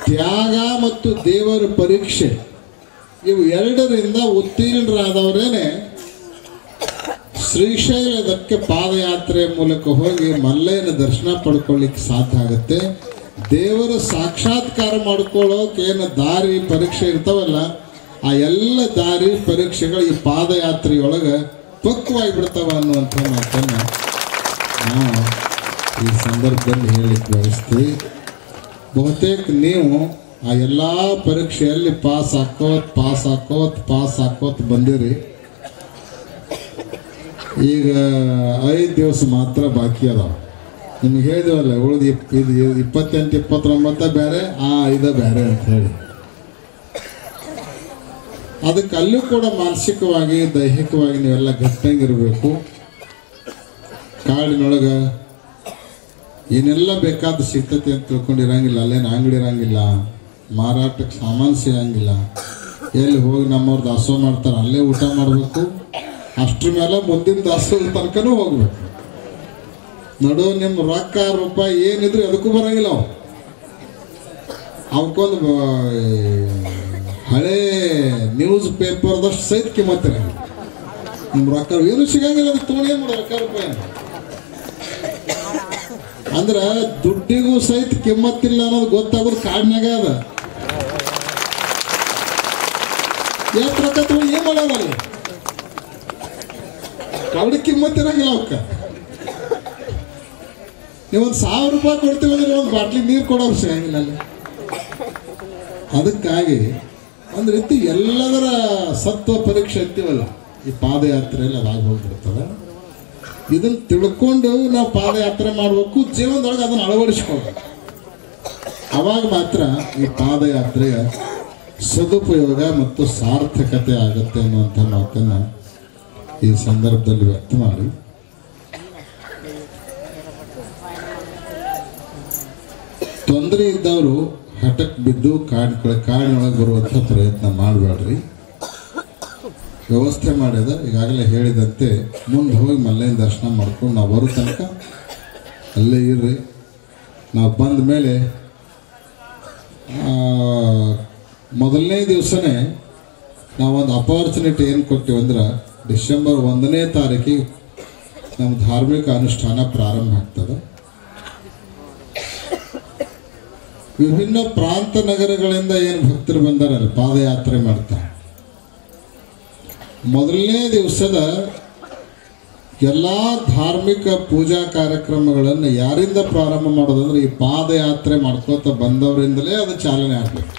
ತ್ಯಾಗ ಮತ್ತು ದೇವರ ಪರೀಕ್ಷೆ ಇವು ಎರಡರಿಂದ ಉತ್ತೀರ್ಣರಾದವರೇನೆ ಶ್ರೀಶೈಲದಕ್ಕೆ ಪಾದಯಾತ್ರೆ ಮೂಲಕ ಹೋಗಿ ಮಲ್ಲಯ್ಯನ ದರ್ಶನ ಪಡ್ಕೊಳ್ಳಿಕ್ಕೆ ಸಾಧ್ಯ ಆಗುತ್ತೆ. ದೇವರ ಸಾಕ್ಷಾತ್ಕಾರ ಮಾಡ್ಕೊಳ್ಳೋಕೆ ಏನು ದಾರಿ ಪರೀಕ್ಷೆ ಇರ್ತಾವಲ್ಲ, ಆ ಎಲ್ಲ ದಾರಿ ಪರೀಕ್ಷೆಗಳು ಈ ಪಾದಯಾತ್ರೆಯೊಳಗೆ ಪಕ್ವವಾಗಿ ಬಿಡ್ತಾವ ಅನ್ನುವಂಥ ಮಾತನ್ನು ನಾವು ಈ ಸಂದರ್ಭದಲ್ಲಿ ಹೇಳಲಿಕ್ಕೆ ಬಯಸ್ತೀವಿ. ಬಹುತೇಕ ನೀವು ಆ ಎಲ್ಲ ಪರೀಕ್ಷೆಯಲ್ಲಿ ಪಾಸ್ ಹಾಕೋತ್ ಬಂದಿರಿ. ಈಗ 5 ದಿವಸ ಮಾತ್ರ ಬಾಕಿ ಅದಾವ. ನಿಮ್ಗೆ ಹೇಳಿದವಲ್ಲ ಉಳಿದು 28, 29 ಬೇರೆ, 5 ಬೇರೆ ಅಂತ ಹೇಳಿ. ಅದಕ್ಕೆ ಅಲ್ಲೂ ಕೂಡ ಮಾನಸಿಕವಾಗಿ ದೈಹಿಕವಾಗಿ ನೀವೆಲ್ಲ ಗಟ್ಟಿಯಾಗಿರಬೇಕು. ಕಾಡಿನೊಳಗೆ ಏನೆಲ್ಲ ಬೇಕಾದ ಸಿಗ್ತೈತಿ ಅಂತ ತಿಳ್ಕೊಂಡಿರಂಗಿಲ್ಲ. ಅಲ್ಲೇನು ಅಂಗಡಿ ಇರಂಗಿಲ್ಲ, ಮಾರಾಟಕ್ಕೆ ಸಾಮಾನು ಸಿಗಂಗಿಲ್ಲ. ಎಲ್ಲಿ ಹೋಗಿ ನಮ್ಮವ್ರು ದಾಸೋಹ ಮಾಡ್ತಾರೆ ಅಲ್ಲೇ ಊಟ ಮಾಡಬೇಕು. ಅಷ್ಟ್ರ ಮೇಲೆ ಮುಂದಿನ ದಾಸೋಹ ತನಕನೂ ಹೋಗ್ಬೇಕು. ನಡು ನಿಮ್ಮ ರೊಕ್ಕ ರೂಪಾಯಿ ಏನಿದ್ರು ಅದಕ್ಕೂ ಬರಂಗಿಲ್ಲ. ಅವಕ್ಕೊಂದು ಹಳೇ ನ್ಯೂಸ್ ಪೇಪರ್ದಷ್ಟು ಸಹಿತ ಕಿಮ್ಮತ್ತಿರಂಗಿಲ್ಲ. ನಿಮ್ಮ ರೊಕ್ಕ ಏನು ಸಿಗಂಗಿಲ್ಲ. ಅದಕ್ಕೆ ತೊಗೊಂಡು ಏನು ಮಾಡೋ ರೊಕ್ಕ ರೂಪಾಯಿ ಅಂದ್ರೆ ದುಡ್ಡಿಗೂ ಸಹಿತ ಕಿಮ್ಮತ್ತಿಲ್ಲ ಅನ್ನೋದು ಗೊತ್ತಾಗೋದು ಕಾಡಿನಾಗ ಅದ. ಎಷ್ಟು ರೊಕ್ಕ ತಗೊಂಡು ಏನು ಮಾಡೋಲ್ಲ. ಕವಡಿ ಕಿಮ್ಮತ್ತಿರಂಗಿಲ್ಲ ಅವಕ್ಕ. ನೀವೊಂದು 1000 ರೂಪಾಯಿ ಕೊಡ್ತೀವಿ ಅಂದ್ರೆ ಒಂದು ಬಾಟ್ಲಿ ನೀರು ಕೊಡೋರು ಸಿಗಂಗಿಲ್ಲ ಅಲ್ಲಿ. ಅದಕ್ಕಾಗಿ ಒಂದು ರೀತಿ ಎಲ್ಲದರ ಸತ್ವ ಪರೀಕ್ಷೆ ಅಂತೀವಲ್ಲ, ಈ ಪಾದಯಾತ್ರೆಯಲ್ಲಿ ಅದಾಗಿ ಹೋಗ್ಬಿಡ್ತದೆ. ಇದನ್ನು ತಿಳ್ಕೊಂಡು ನಾವು ಪಾದಯಾತ್ರೆ ಮಾಡಬೇಕು, ಜೀವನದೊಳಗೆ ಅದನ್ನು ಅಳವಡಿಸ್ಕೊಳ್ಬೇಕು. ಅವಾಗ ಮಾತ್ರ ಈ ಪಾದಯಾತ್ರೆಯ ಸದುಪಯೋಗ ಮತ್ತು ಸಾರ್ಥಕತೆ ಆಗುತ್ತೆ ಅನ್ನುವಂಥ ಮಾತನ್ನು ಈ ಸಂದರ್ಭದಲ್ಲಿ ವ್ಯಕ್ತ ಮಾಡಿ, ತೊಂದರೆ ಇದ್ದವರು ಹಠಕ್ಕೆ ಬಿದ್ದು ಕಾಡಿನೊಳಗೆ ಬರುವಂಥ ಪ್ರಯತ್ನ ಮಾಡಬೇಡ್ರಿ. ವ್ಯವಸ್ಥೆ ಮಾಡ್ಯದ ಈಗಾಗಲೇ ಹೇಳಿದಂತೆ ಮುಂದೆ ಹೋಗಿ ಮಲ್ಲಯ್ಯನ ದರ್ಶನ ಮಾಡ್ಕೊಂಡು ನಾವು ಬರೋ ತನಕ ಅಲ್ಲೇ ಇರ್ರಿ. ನಾವು ಬಂದ ಮೇಲೆ ಮೊದಲನೇ ದಿವಸನೇ ನಾವೊಂದು ಅಪಾರ್ಚುನಿಟಿ ಏನು ಕೊಟ್ಟಿವಿ ಅಂದ್ರೆ, ಡಿಸೆಂಬರ್ 1ನೇ ತಾರೀಕಿಗೆ ನಮ್ಮ ಧಾರ್ಮಿಕ ಅನುಷ್ಠಾನ ಪ್ರಾರಂಭ ಆಗ್ತದೆ. ವಿಭಿನ್ನ ಪ್ರಾಂತ ನಗರಗಳಿಂದ ಏನು ಭಕ್ತರು ಬಂದಾರಲ್ಲ ಪಾದಯಾತ್ರೆ ಮಾಡ್ತಾರೆ. ಮೊದಲನೇ ದಿವಸದ ಎಲ್ಲ ಧಾರ್ಮಿಕ ಪೂಜಾ ಕಾರ್ಯಕ್ರಮಗಳನ್ನು ಯಾರಿಂದ ಪ್ರಾರಂಭ ಮಾಡೋದಂದ್ರೆ ಈ ಪಾದಯಾತ್ರೆ ಮಾಡ್ಕೋತ ಬಂದವರಿಂದಲೇ ಅದು ಚಾಲನೆ ಆಗಬೇಕು.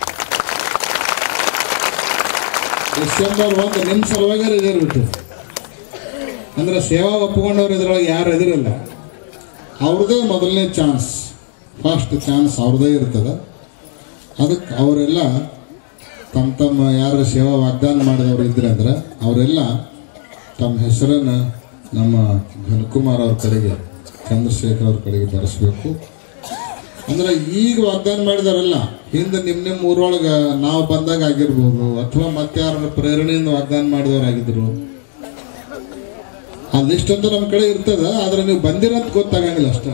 ಡಿಸೆಂಬರ್ 1 ನಿಮ್ಮ ಸಲುವಾಗಿ ರಿಸರ್ವ್ ಬಿಟ್ಟು ಅಂದ್ರೆ ಸೇವಾ ಒಪ್ಪಿಕೊಂಡವ್ರು ಇದ್ರೊಳಗೆ ಯಾರು ಎದುರಿಲ್ಲ. ಅವ್ರದ್ದೇ ಮೊದಲನೇ ಚಾನ್ಸ್, ಫಸ್ಟ್ ಚಾನ್ಸ್ ಅವ್ರದ್ದೇ ಇರ್ತದೆ. ಅದಕ್ಕೆ ಅವರೆಲ್ಲ ತಮ್ಮ ಯಾರು ಸೇವಾ ವಾಗ್ದಾನ ಮಾಡಿದವರು ಇದ್ರೆ ಅಂದ್ರೆ ಅವರೆಲ್ಲ ತಮ್ಮ ಹೆಸರನ್ನು ನಮ್ಮ ಘನಕುಮಾರ್ ಅವ್ರ ಕಡೆಗೆ, ಚಂದ್ರಶೇಖರ್ ಅವ್ರ ಕಡೆಗೆ ಬರೆಸ್ಬೇಕು. ಅಂದ್ರೆ ಈಗ ವಾಗ್ದಾನ ಮಾಡಿದಾರಲ್ಲ, ಹಿಂದೆ ನಿಮ್ಮ ಊರೊಳಗೆ ನಾವು ಬಂದಾಗ ಆಗಿರ್ಬೋದು, ಅಥವಾ ಮತ್ತೆ ಯಾರ ಪ್ರೇರಣೆಯಿಂದ ವಾಗ್ದಾನ ಮಾಡಿದವರಾಗಿದ್ರು, ಅದಿಷ್ಟಂತೂ ನಮ್ಮ ಕಡೆ ಇರ್ತದೆ. ಆದರೆ ನೀವು ಬಂದಿರಂತ ಗೊತ್ತಾಗಂಗಿಲ್ಲ ಅಷ್ಟೇ.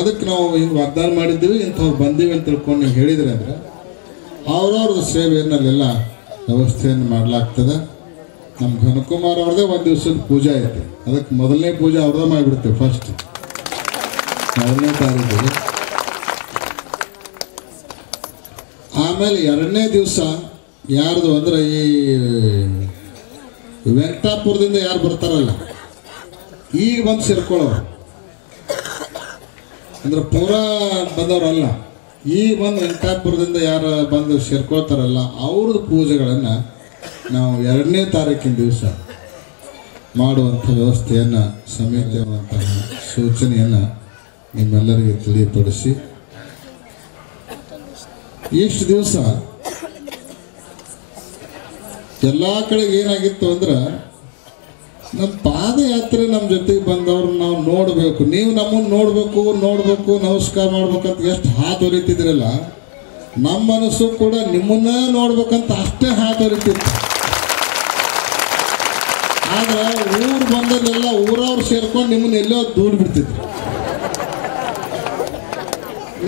ಅದಕ್ಕೆ ನಾವು ಹಿಂಗೆ ವಾಗ್ದಾನ ಮಾಡಿದ್ದೀವಿ, ಇಂಥವ್ರು ಬಂದೀವಿ ಅಂತ ತಿಳ್ಕೊಂಡು ನೀವು ಹೇಳಿದ್ರಿ ಅಂದ್ರೆ ಅವ್ರವ್ರದ್ದು ಸೇವೆಯನ್ನೆಲ್ಲ ವ್ಯವಸ್ಥೆಯನ್ನು ಮಾಡಲಾಗ್ತದೆ. ನಮ್ಮ ಘನಕುಮಾರ್ ಅವ್ರದ್ದೇ ಒಂದು ದಿವಸದ ಪೂಜೆ ಐತೆ. ಅದಕ್ಕೆ ಮೊದಲನೇ ಪೂಜೆ ಅವ್ರದ್ದೇ ಮಾಡಿಬಿಡ್ತೇವೆ ಫಸ್ಟ್ 1ನೇ ತಾರೀಕಿಗೆ. ಆಮೇಲೆ 2ನೇ ದಿವಸ ಯಾರ್ದು ಅಂದ್ರೆ ಈ ವೆಂಕಟಾಪುರದಿಂದ ಯಾರು ಬರ್ತಾರಲ್ಲ, ಈಗ ಬಂದು ಸೇರ್ಕೊಳ್ಳೋರು ಅಂದ್ರೆ ಪೂರಾ ಬಂದವರಲ್ಲ, ಈಗ ಬಂದು ವೆಂಕಟಾಪುರದಿಂದ ಯಾರು ಬಂದು ಸೇರ್ಕೊಳ್ತಾರಲ್ಲ ಅವ್ರದ್ದು ಪೂಜೆಗಳನ್ನು ನಾವು 2ನೇ ತಾರೀಕಿನ ದಿವಸ ಮಾಡುವಂಥ ವ್ಯವಸ್ಥೆಯನ್ನು ಸಮಿತಿ ಅನ್ನುವಂತಹ ಸೂಚನೆಯನ್ನು ನಿಮ್ಮೆಲ್ಲರಿಗೆ ತಿಳಿಯಪಡಿಸಿ, ಇಷ್ಟು ದಿವಸ ಎಲ್ಲ ಕಡೆಗೆ ಏನಾಗಿತ್ತು ಅಂದ್ರೆ ನಮ್ಮ ಪಾದಯಾತ್ರೆ ನಮ್ಮ ಜೊತೆಗೆ ಬಂದವ್ರು ನಾವು ನೋಡಬೇಕು, ನೀವು ನಮ್ಮನ್ನು ನೋಡಬೇಕು ನಮಸ್ಕಾರ ಮಾಡ್ಬೇಕಂತ ಎಷ್ಟು ಹಾತು ಹೊರಿತಿದ್ರಲ್ಲ, ನಮ್ಮ ಮನಸ್ಸು ಕೂಡ ನಿಮ್ಮನ್ನ ನೋಡ್ಬೇಕಂತ ಅಷ್ಟೇ ಹಾತು ಹೊರಿತಿತ್ತು. ಆದ್ರೆ ಊರು ಬಂದಲ್ಲೆಲ್ಲ ಊರವ್ರು ಸೇರ್ಕೊಂಡು ನಿಮ್ಮನ್ನ ಎಲ್ಲೋ ದೂರ ಬಿಡ್ತಿದ್ರು.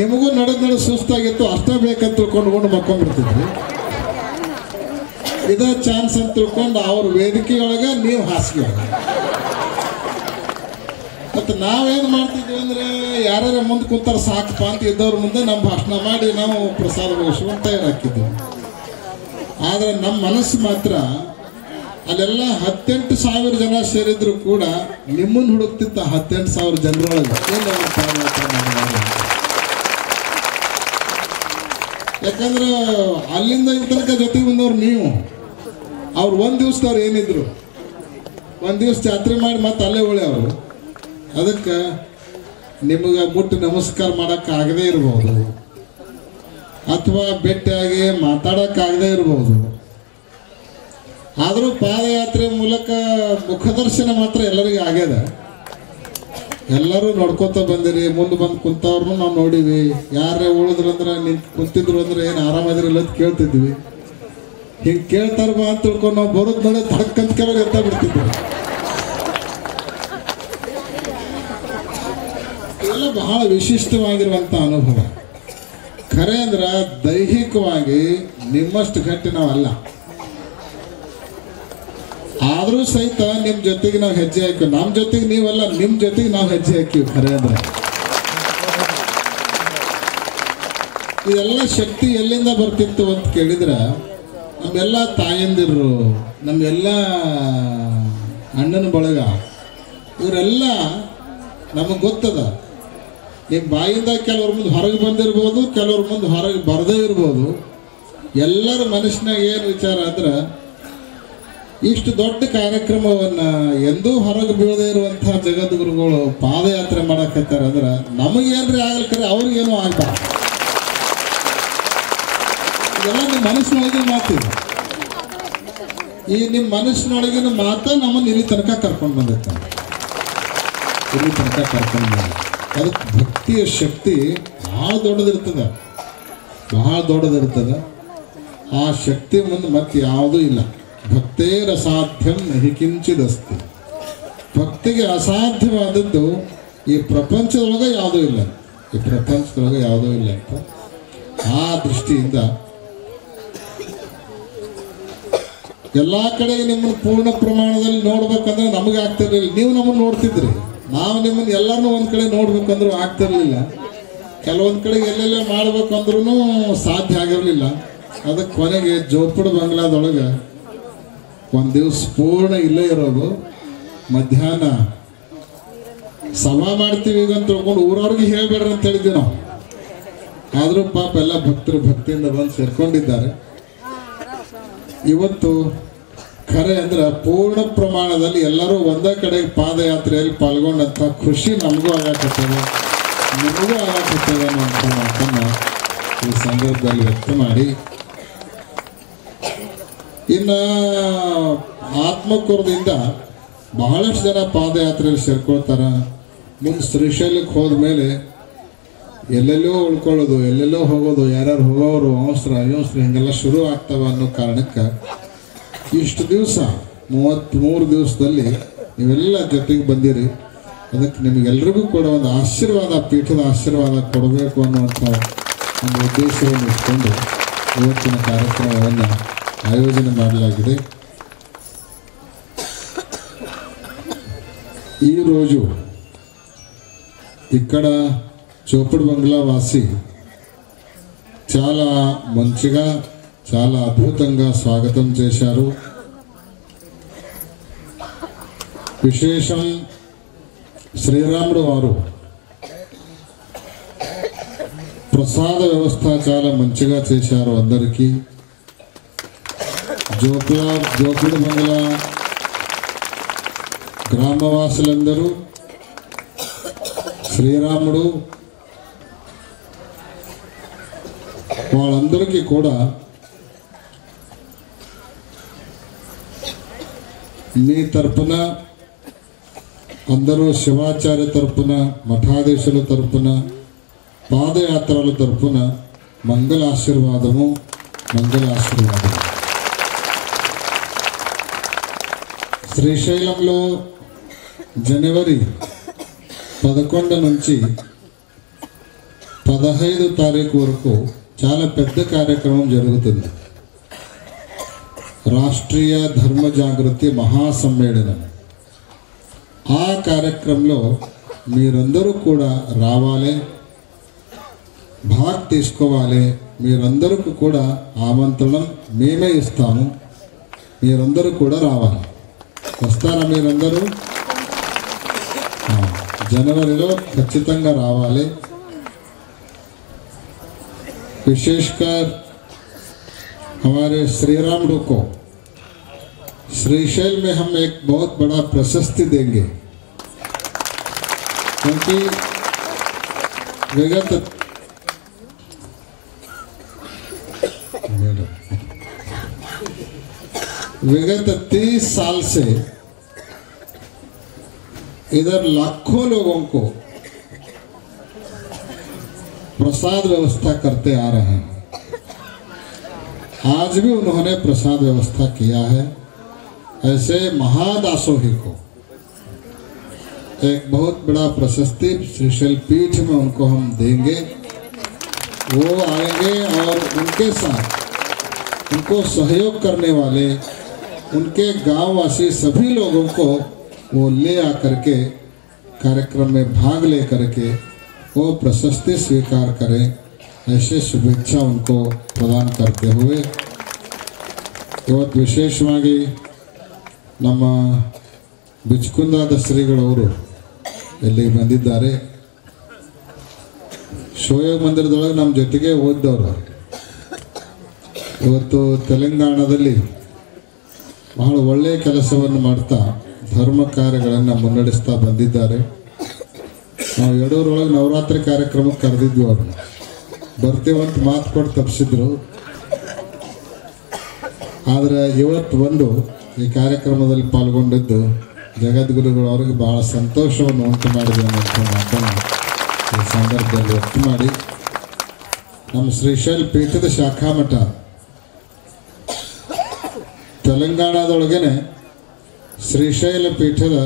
ನಿಮಗೂ ನಡೆ ಸುಸ್ತಾಗಿತ್ತು, ಅಷ್ಟೇ ಬೇಕಂತ ತಿಳ್ಕೊಂಡು ಮಕ್ಕೊಂಡ್ಬಿಡ್ತಿದ್ವಿ. ಇದ ಚಾನ್ಸ್ ಅಂತ ತಿಳ್ಕೊಂಡು ಅವ್ರ ವೇದಿಕೆಯೊಳಗೆ ನೀವು ಹಾಸಿಗೆ ಒಳಗೆ. ಮತ್ತು ನಾವೇನು ಮಾಡ್ತಿದ್ವಿ ಅಂದರೆ ಯಾರ್ಯಾರ ಮುಂದೆ ಕೂತಾರ ಸಾಕಪ್ಪ ಅಂತ ಇದ್ದವ್ರ ಮುಂದೆ ನಮ್ಮ ಭಾಷಣ ಮಾಡಿ ನಾವು ಪ್ರಸಾದ ವಹಿಸುವಂತ ತಯಾರಾಕಿದ್ವಿ. ಆದರೆ ನಮ್ಮ ಮನಸ್ಸು ಮಾತ್ರ ಅಲ್ಲೆಲ್ಲ 18,000 ಜನ ಸೇರಿದ್ರು ಕೂಡ ನಿಮ್ಮನ್ನು ಹುಡುಕ್ತಿತ್ತ 18,000 ಜನರೊಳಗೆ ಯಾಕಂದ್ರೆ ಅಲ್ಲಿಂದ ಈ ತನಕ ಜೊತೆಗೆ ಬಂದವ್ರು ನೀವು. ಅವ್ರು ಒಂದು ದಿವಸದವ್ರು ಏನಿದ್ರು, ಒಂದು ದಿವಸ ಜಾತ್ರೆ ಮಾಡಿ ಮತ್ತೆ ಅಲ್ಲೇ ಉಳಿ ಅವರು. ಅದಕ್ಕೆ ನಿಮಗೆ ಮುಟ್ಟು ನಮಸ್ಕಾರ ಮಾಡೋಕ್ಕಾಗದೇ ಇರ್ಬೋದು, ಅಥವಾ ಭೇಟಿಯಾಗಿ ಮಾತಾಡೋಕ್ಕಾಗದೇ ಇರ್ಬೋದು, ಆದರೂ ಪಾದಯಾತ್ರೆ ಮೂಲಕ ಮುಖದರ್ಶನ ಮಾತ್ರ ಎಲ್ಲರಿಗೂ ಆಗ್ಯದ. ಎಲ್ಲರೂ ನೋಡ್ಕೊತ ಬಂದಿರಿ, ಮುಂದೆ ಬಂದು ಕುಂತವ್ರನ್ನು ನಾವು ನೋಡಿವಿ. ಯಾರೇ ಉಳಿದ್ರಂದ್ರೆ ಕುಂತಿದ್ರು ಅಂದ್ರೆ ಏನು ಆರಾಮದಿರಿಲ್ಲ ಅಂತ ಕೇಳ್ತಿದ್ವಿ. ಹಿಂಗೆ ಕೇಳ್ತಾರ ಬಾ ಅಂತ ತಿಳ್ಕೊಂಡು ನಾವು ಬರೋದು ನೋಡಿ ತಡ್ಕಂತ ಕೆಳಗೆ ಎತ್ತ ಬಿಡ್ತಿದ್ವಿ. ಇದೆಲ್ಲ ಬಹಳ ವಿಶಿಷ್ಟವಾಗಿರುವಂಥ ಅನುಭವ. ಖರೆ ಅಂದ್ರೆ ದೈಹಿಕವಾಗಿ ನಿಮ್ಮಷ್ಟು ಗಟ್ಟಿ ನಾವಲ್ಲ, ಆದರೂ ಸಹಿತ ನಿಮ್ಮ ಜೊತೆಗೆ ನಾವು ಹೆಜ್ಜೆ ಹಾಕಿವಿ. ನಮ್ಮ ಜೊತೆಗೆ ನೀವಲ್ಲ, ನಿಮ್ಮ ಜೊತೆಗೆ ನಾವು ಹೆಜ್ಜೆ ಹಾಕಿವಿ. ಖರೆ ಅಂದ್ರೆ ಇದೆಲ್ಲ ಶಕ್ತಿ ಎಲ್ಲಿಂದ ಬರ್ತಿತ್ತು ಅಂತ ಕೇಳಿದ್ರೆ, ನಮ್ಮೆಲ್ಲ ತಾಯಂದಿರು, ನಮ್ಮೆಲ್ಲ ಅಣ್ಣನ ಬಳಗ, ಇವರೆಲ್ಲ ನಮಗೆ ಗೊತ್ತದ. ನಿಮ್ಮ ಬಾಯಿಂದ ಕೆಲವ್ರ ಮುಂದೆ ಹೊರಗೆ ಬಂದಿರ್ಬೋದು, ಕೆಲವ್ರ ಮುಂದೆ ಹೊರಗೆ ಬರದೇ ಇರ್ಬೋದು. ಎಲ್ಲರ ಮನಸ್ಸಿನಾಗ ಏನು ವಿಚಾರ ಅಂದ್ರೆ, ಇಷ್ಟು ದೊಡ್ಡ ಕಾರ್ಯಕ್ರಮವನ್ನು ಎಂದೂ ಹೊರಗೆ ಬೀಳದೇ ಇರುವಂತಹ ಜಗದ್ಗುರುಗಳು ಪಾದಯಾತ್ರೆ ಮಾಡಕತ್ತಾರೆ ಅಂದ್ರೆ ನಮಗೇನ್ರಿ ಆಗ್ಲಿಕ್ಕರೆ ಅವ್ರಿಗೇನು ಆಗ್ಬಾರ್ದು. ಇದೆಲ್ಲ ನಿಮ್ಮ ಮನಸ್ಸಿನೊಳಗಿನ ಮಾತಿದೆ. ಈ ನಿಮ್ಮ ಮನಸ್ಸಿನೊಳಗಿನ ಮಾತ ನಮ್ಮನ್ನು ಇಲ್ಲಿ ತನಕ ಕರ್ಕೊಂಡು ಬಂದಿರ್ತಾರೆ. ಇಲ್ಲಿ ತನಕ ಕರ್ಕೊಂಡು ಬಂದ ಅದಕ್ಕೆ ಭಕ್ತಿಯ ಶಕ್ತಿ ಭಾಳ ದೊಡ್ಡದಿರ್ತದೆ, ಭಾಳ ದೊಡ್ಡದಿರ್ತದೆ. ಆ ಶಕ್ತಿ ಮುಂದೆ ಮತ್ತೆ ಯಾವುದೂ ಇಲ್ಲ. ಭಕ್ತೇರ ಅಸಾಧ್ಯಂ ನಹಿ ಕಿಂಚಿದಸ್ತಿ. ಭಕ್ತಿಗೆ ಅಸಾಧ್ಯವಾದದ್ದು ಈ ಪ್ರಪಂಚದೊಳಗೆ ಯಾವುದೂ ಇಲ್ಲ, ಈ ಪ್ರಪಂಚದೊಳಗೆ ಯಾವುದೂ ಇಲ್ಲ ಅಂತ. ಆ ದೃಷ್ಟಿಯಿಂದ ಎಲ್ಲ ಕಡೆ ನಿಮ್ಮನ್ನು ಪೂರ್ಣ ಪ್ರಮಾಣದಲ್ಲಿ ನೋಡ್ಬೇಕಂದ್ರೆ ನಮಗೆ ಆಗ್ತಿರ್ಲಿಲ್ಲ. ನೀವು ನಮ್ಮನ್ನು ನೋಡ್ತಿದ್ರಿ, ನಾವು ನಿಮ್ಮನ್ನು ಎಲ್ಲರನ್ನೂ ಒಂದು ಕಡೆ ನೋಡ್ಬೇಕಂದ್ರೂ ಆಗ್ತಿರ್ಲಿಲ್ಲ. ಕೆಲವೊಂದು ಕಡೆ ಎಲ್ಲೆಲ್ಲ ಮಾಡ್ಬೇಕಂದ್ರೂ ಸಾಧ್ಯ ಆಗಿರಲಿಲ್ಲ. ಅದಕ್ಕೆ ಕೊನೆಗೆ ಜೋಪುಡ ಬಂಗ್ಲಾದೊಳಗೆ ಒಂದು ದಿವಸ ಪೂರ್ಣ ಇಲ್ಲೇ ಇರೋದು, ಮಧ್ಯಾಹ್ನ ಸಭಾ ಮಾಡ್ತೀವಿ ಈಗ ಅಂತ ತಿಳ್ಕೊಂಡು ಊರವ್ರಿಗೆ ಹೇಳ್ಬೇಡ್ರಿ ಅಂತ ಹೇಳಿದ್ವಿ ನಾವು. ಆದರೂ ಪಾಪ ಎಲ್ಲ ಭಕ್ತರು ಭಕ್ತಿಯಿಂದ ಬಂದು ಸೇರ್ಕೊಂಡಿದ್ದಾರೆ. ಇವತ್ತು ಖರೆ ಅಂದ್ರೆ ಪೂರ್ಣ ಪ್ರಮಾಣದಲ್ಲಿ ಎಲ್ಲರೂ ಒಂದೇ ಕಡೆ ಪಾದಯಾತ್ರೆಯಲ್ಲಿ ಪಾಲ್ಗೊಂಡಂಥ ಖುಷಿ ನಮಗೂ ಆಗಕತ್ತದೆ, ನಿಮಗೂ ಆಗಕತ್ತದೆ ಅನ್ನುವಂಥ ಮಾತನ್ನು ಈ ಸಂದರ್ಭದಲ್ಲಿ ವ್ಯಕ್ತ ಮಾಡಿ, ಇನ್ನು ಆತ್ಮಕೂರದಿಂದ ಬಹಳಷ್ಟು ಜನ ಪಾದಯಾತ್ರೆಯಲ್ಲಿ ಸೇರ್ಕೊಳ್ತಾರೆ. ಮುಂದೆ ಶ್ರೀಶೈಲಕ್ಕೆ ಹೋದ ಮೇಲೆ ಎಲ್ಲೆಲ್ಲೋ ಉಳ್ಕೊಳ್ಳೋದು, ಎಲ್ಲೆಲ್ಲೋ ಹೋಗೋದು, ಯಾರ್ಯಾರು ಹೋಗೋರು ಅವಸರ ಅಯೋಸ್ರ ಹಿಂಗೆಲ್ಲ ಶುರು ಆಗ್ತವೆ ಅನ್ನೋ ಕಾರಣಕ್ಕೆ ಇಷ್ಟು ದಿವಸ 33 ದಿವಸದಲ್ಲಿ ನೀವೆಲ್ಲ ಜೊತೆಗೆ ಬಂದಿರಿ. ಅದಕ್ಕೆ ನಿಮಗೆಲ್ರಿಗೂ ಕೂಡ ಒಂದು ಆಶೀರ್ವಾದ, ಪೀಠದ ಆಶೀರ್ವಾದ ಕೊಡಬೇಕು ಅನ್ನುವಂಥ ಒಂದು ಉದ್ದೇಶವನ್ನು ಇಟ್ಕೊಂಡು ಇವತ್ತಿನ ಕಾರ್ಯಕ್ರಮವನ್ನು ಆಯೋಜನೆ ಮಾಡಲಾಗಿದೆ. ఈ రోజు ఇక్కడ చోపుడు బంగ్లా వాసి చాలా మంచిగా చాలా అద్భుతంగా స్వాగతం చేశారు. విశేషం శ్రీరాముడు వారు ప్రసాద వ్యవస్థ చాలా మంచిగా చేశారు. అందరికీ జోపుడు బంగ్లా గ్రామవాసులందరూ శ్రీరాముడు వాళ్ళందరికీ కూడా మీ తరపున, అందరూ శివాచార్య తరపున, మఠాధీశుల తరపున, పాదయాత్రల తరపున మంగళాశీర్వాదము. శ్రీశైలంలో జనవరి 11 నుంచి 15 తారీఖు వరకు చాలా పెద్ద కార్యక్రమం జరుగుతుంది. రాష్ట్రీయ ధర్మ జాగృతి మహాసమ్మేళనం. ఆ కార్యక్రమంలో మీరందరూ కూడా రావాలి, భాగ్ తీసుకోవాలి. మీరందరూ కూడా ఆమంత్రణం మేమే ఇస్తాము. మీరందరూ కూడా రావాలి. వస్తారా మీరందరూ? जनवरी खचिతంగా రావాలి. विशेषकर हमारे श्रीरामुडू को श्रीशैल में हम एक बहुत बड़ा प्रशस्ति देंगे, क्योंकि विगत विगत 30 साल से इधर लाखों लोगों को प्रसाद व्यवस्था करते आ रहे हैं। आज भी उन्होंने प्रसाद व्यवस्था किया है। ऐसे महादासोही को एक बहुत बड़ा प्रशस्ति श्रीशैल पीठ में उनको हम देंगे। वो आएंगे और उनके साथ उनको सहयोग करने वाले उनके गांववासी सभी लोगों को वो ले आकर के कार्यक्रम में भाग ले करके वो प्रशस्ति स्वीकार करें। ऐसे शुभेच्छा उनको प्रदान करते हुए ಇವತ್ತು ವಿಶೇಷವಾಗಿ ನಮ್ಮ ಬಿಚ್ಕುಂದಾದ ಶ್ರೀಗಳವರು ಇಲ್ಲಿಗೆ ಬಂದಿದ್ದಾರೆ। ಶೋಯ ಮಂದಿರದೊಳಗೆ ನಮ್ಮ ಜೊತೆಗೆ ಓದಿದವರು ಇವತ್ತು ತೆಲಂಗಾಣದಲ್ಲಿ ಬಹಳ ಒಳ್ಳೆಯ ಕೆಲಸವನ್ನು ಮಾಡ್ತಾ ಧರ್ಮ ಕಾರ್ಯಗಳನ್ನು ಮುನ್ನಡೆಸ್ತಾ ಬಂದಿದ್ದಾರೆ। ನಾವು ಯಡೂರೊಳಗೆ ನವರಾತ್ರಿ ಕಾರ್ಯಕ್ರಮಕ್ಕೆ ಕರೆದಿದ್ವಿ, ಅವರು ಬರ್ತೀವಂತ ಮಾತು ಕೊಟ್ಟು ತಪ್ಪಿಸಿದ್ರು। ಆದರೆ ಇವತ್ತು ಬಂದು ಈ ಕಾರ್ಯಕ್ರಮದಲ್ಲಿ ಪಾಲ್ಗೊಂಡಿದ್ದು ಜಗದ್ಗುರುಗಳು ಅವರಿಗೆ ಬಹಳ ಸಂತೋಷವನ್ನು ಉಂಟು ಮಾಡಿದೆ ಅನ್ನೋ ಮಾತನ್ನು ಈ ಸಂದರ್ಭದಲ್ಲಿ ವ್ಯಕ್ತ ಮಾಡಿ, ನಮ್ಮ ಶ್ರೀಶೈಲ ಪೀಠದ ಶಾಖಾ ಮಠ ತೆಲಂಗಾಣದೊಳಗೇನೆ ಶ್ರೀಶೈಲ ಪೀಠದ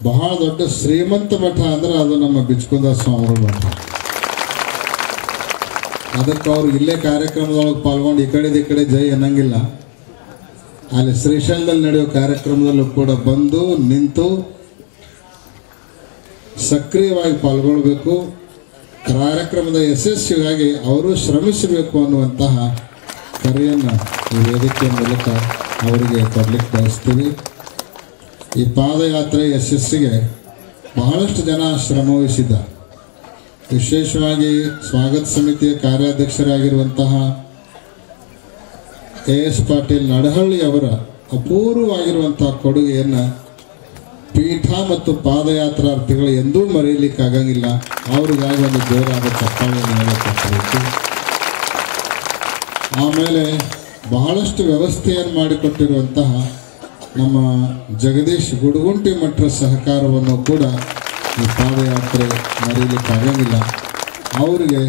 ಬಹಳ ದೊಡ್ಡ ಶ್ರೀಮಂತ ಮಠ ಅಂದ್ರೆ ಅದು ನಮ್ಮ ಬಿಚ್ಕುಂದ ಸ್ವಾಮಿಗಳ ಮಠ। ಅದಕ್ಕೆ ಅವರು ಇಲ್ಲೇ ಕಾರ್ಯಕ್ರಮದೊಳಗೆ ಪಾಲ್ಗೊಂಡು ಈ ಕಡೆ ಜೈ ಅನ್ನಂಗಿಲ್ಲ, ಅಲ್ಲಿ ಶ್ರೀಶೈಲದಲ್ಲಿ ನಡೆಯೋ ಕಾರ್ಯಕ್ರಮದಲ್ಲೂ ಕೂಡ ಬಂದು ನಿಂತು ಸಕ್ರಿಯವಾಗಿ ಪಾಲ್ಗೊಳ್ಬೇಕು, ಕಾರ್ಯಕ್ರಮದ ಯಶಸ್ವಿಗಾಗಿ ಅವರು ಶ್ರಮಿಸಬೇಕು ಅನ್ನುವಂತಹ ಕರೆಯನ್ನು ಈ ವೇದಿಕೆಯ ಮೂಲಕ ಅವರಿಗೆ ಕೊಡಲಿಕ್ಕೆ ಬಯಸ್ತೀವಿ। ಈ ಪಾದಯಾತ್ರೆ ಯಶಸ್ಸಿಗೆ ಬಹಳಷ್ಟು ಜನ ಶ್ರಮವಹಿಸಿದ್ದಾರೆ। ವಿಶೇಷವಾಗಿ ಸ್ವಾಗತ ಸಮಿತಿಯ ಕಾರ್ಯಾಧ್ಯಕ್ಷರಾಗಿರುವಂತಹ KS ಪಾಟೀಲ್ ನಡಹಳ್ಳಿ ಅವರ ಅಪೂರ್ವವಾಗಿರುವಂತಹ ಕೊಡುಗೆಯನ್ನು ಪೀಠ ಮತ್ತು ಪಾದಯಾತ್ರಾರ್ಥಿಗಳು ಎಂದೂ ಮರೆಯಲಿಕ್ಕಾಗಂಗಿಲ್ಲ। ಅವರಿಗಾಗಿ ಒಂದು ಜೋರಾದ ಚಪ್ಪಾಳೆಯನ್ನು ಹೇಳಬೇಕು। ಆಮೇಲೆ ಬಹಳಷ್ಟು ವ್ಯವಸ್ಥೆಯನ್ನು ಮಾಡಿಕೊಟ್ಟಿರುವಂತಹ ನಮ್ಮ ಜಗದೀಶ್ ಗುಡುಗುಂಟಿ ಮಠದ ಸಹಕಾರವನ್ನು ಕೂಡ ಈ ಪಾದಯಾತ್ರೆ ಮರೆಯಲಿಕ್ಕಾಗಂಗಿಲ್ಲ। ಅವರಿಗೆ